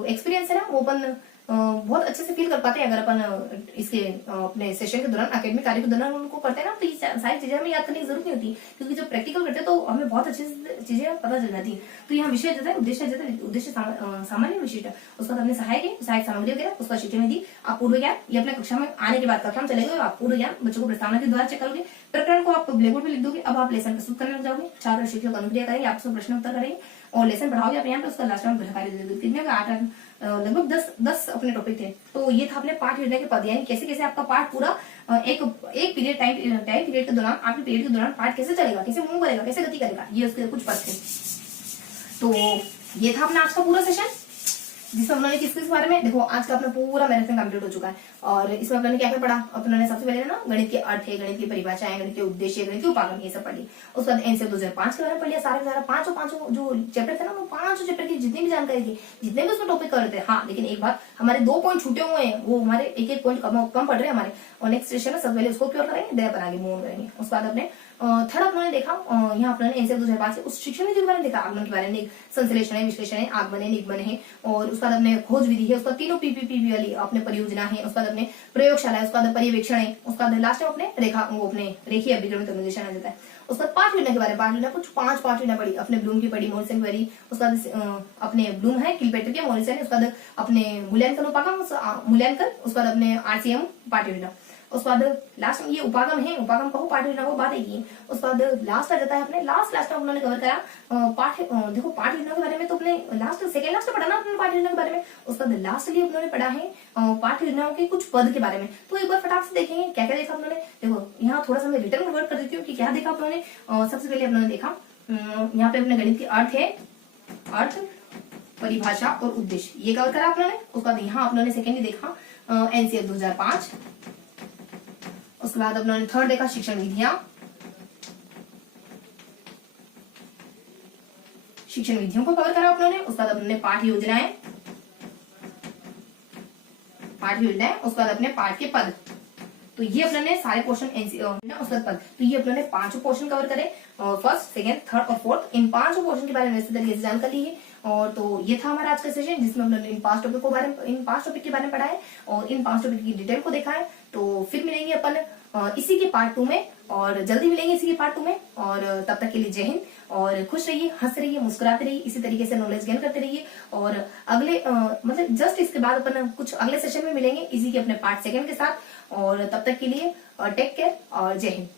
एक्सपीरियंस है ना वो अपन बहुत अच्छे से फील कर पाते हैं। अगर अपन इसके अपने सेशन के दौरान, एकेडमिक कार्य के दौरान उनको करते हैं ना, तो ये सारी चीजें हमें याद करने की जरूरत नहीं होती, क्योंकि जब प्रैक्टिकल करते हैं तो हमें बहुत अच्छे से चीजें पता चल जाती है। तो यहाँ विषय देता है, उद्देश्य सामान्य विशिष्ट। उसका अपने सहायक है, सहायक सामग्री वगैरह, उसका शिक्षण विधि, आप पूर्व ज्ञान, ये अपने कक्षा में आने के बाद कक्षा में चले गए, आप पूर्व ज्ञान बच्चों को प्रस्तावना के द्वारा चेक करोगे। प्रकरण को आप ब्लैक बोर्ड पे लिख दोगे। अब आप लेसन प्रस्तुत करने लग जाओगे, छात्र शिक्षक अनुक्रिया करेंगे, आपसे प्रश्न उत्तर करेंगे और लेसन पढ़ाओगे आप यहाँ पे। उसका लास्ट में गृह कार्य दे दोगे। कितने का 8 लगभग 10 अपने टॉपिक थे। तो ये था अपने पाठ योजना के पद, यानी कैसे कैसे आपका पाठ पूरा एक पीरियड टाइम पीरियड के दौरान, आपके पीरियड के दौरान पाठ कैसे चलेगा, कैसे मूव करेगा, कैसे गति करेगा, ये उसके कुछ पद थे। तो ये था अपना आज का पूरा सेशन, जिसमें उन्होंने किस बारे में, देखो आज का अपना पूरा मैराथन कंप्लीट हो चुका है। और इसमें अपने क्या क्या पढ़ा, अपने सबसे पहले ना गणित के अर्थ है, गणित की परिभाषाएं, गणित के उद्देश्य, गणित के उपागम, ये सब पढ़ी। उसके बाद एनसीईआरटी 2005 के बारे में पढ़ लिया, सारा पांचों जो चैप्टर थे ना, वो 5 चैप्टर की जितनी भी जानकारी थी, जितने भी उसमें टॉपिक कर रहे थे। हाँ लेकिन एक बात, हमारे 2 पॉइंट छूटे हुए हैं, वो हमारे एक पॉइंट कम पड़ रहे हैं हमारे, और नेक्स्ट सेशन में सबसे पहले उसको क्योर करेंगे, दया पर आगे मूव करेंगे। उसके बाद अपने थर्ड अपने देखा, यहाँ अपने एनसीईआरटी 2005 से उस शिक्षण विधि के बारे में देखा, आगमन के बारे में, संश्लेषण है, विश्लेषण है, आगमन है, निगमन है, और उसके बाद अपने खोज विधि है, उसका तीनों पीपीपी वाली अपने परियोजना है, उसके बाद अपने प्रयोगशाला है, उसके बाद पर्यवेक्षण है, उसके बाद लास्ट में अपने रेखीय अभिक्रमित अनुदेशन आ जाता है। उसके बाद पाठ योजना के बारे में, पाठ योजना कुछ 5 पाठ योजना पढ़ी, अपने ब्लूम की पढ़ी, मॉरिसन की पढ़ी, उसके बाद अपने ब्लूम है, किल्पेट्रिक है, मॉरिसन है, उसके बाद अपने मूल्यांकन मूल्यांकन, उसके बाद अपने आरसीएम पाठ योजना, उसके बाद लास्ट में ये उपागम है, उपागम कहो पाठ योजना को बात है। उसके बाद लास्ट आ जाता है अपने लास्ट में उन्होंने कवर करा देखो पाठ योजना के बारे में, तो अपने सेकेंड लास्ट पढ़ा ना अपने पाठ योजना के बारे में। उसके बाद लास्टली उन्होंने पढ़ा है पाठ योजनाओं के कुछ पद के बारे में। तो एक बार फटाक से देखेंगे क्या क्या देखा उन्होंने। देखो यहाँ थोड़ा सा मैं रिटर्न कन्वर्ट कर देती हूँ कि क्या देखा उन्होंने। सबसे पहले उन्होंने देखा यहाँ पे अपने गणित के अर्थ है, अर्थ परिभाषा और उद्देश्य, ये कवर करा आप लोगों ने। उसके बाद यहाँ आप लोगों ने सेकेंडली देखा एनसीएफ 2005। उसके बाद आप लोगों ने थर्ड देखा शिक्षण विधियां, शिक्षण विधियों को कवर करा आप लोगों ने। उसके बाद अपने पाठ योजनाएं, उसके बाद अपने पाठ के पद। तो ये अपने ने सारे क्वेश्चन उसके बाद पद, तो ये अपने ने 5 क्वेश्चन कवर करे, फर्स्ट, सेकंड, थर्ड और फोर्थ। इन 5 क्वेश्चन के बारे में व्यवस्थित तरीके से जानकारी ली है। और तो ये था हमारा आज का सेशन, जिसमें हमने इन 5 टॉपिक के बारे में पढ़ा है और इन 5 टॉपिक की डिटेल को देखा है। तो फिर मिलेंगे अपन इसी के पार्ट 2 में, और जल्दी मिलेंगे इसी के पार्ट 2 में। और तब तक के लिए जय हिंद, और खुश रहिए, हंस रहिए, मुस्कुराते रहिए, इसी तरीके से नॉलेज गेन करते रहिए। और अगले मतलब जस्ट इसके बाद अपन कुछ अगले सेशन में मिलेंगे इसी के अपने पार्ट 2 के साथ। और तब तक के लिए टेक केयर और जय हिंद।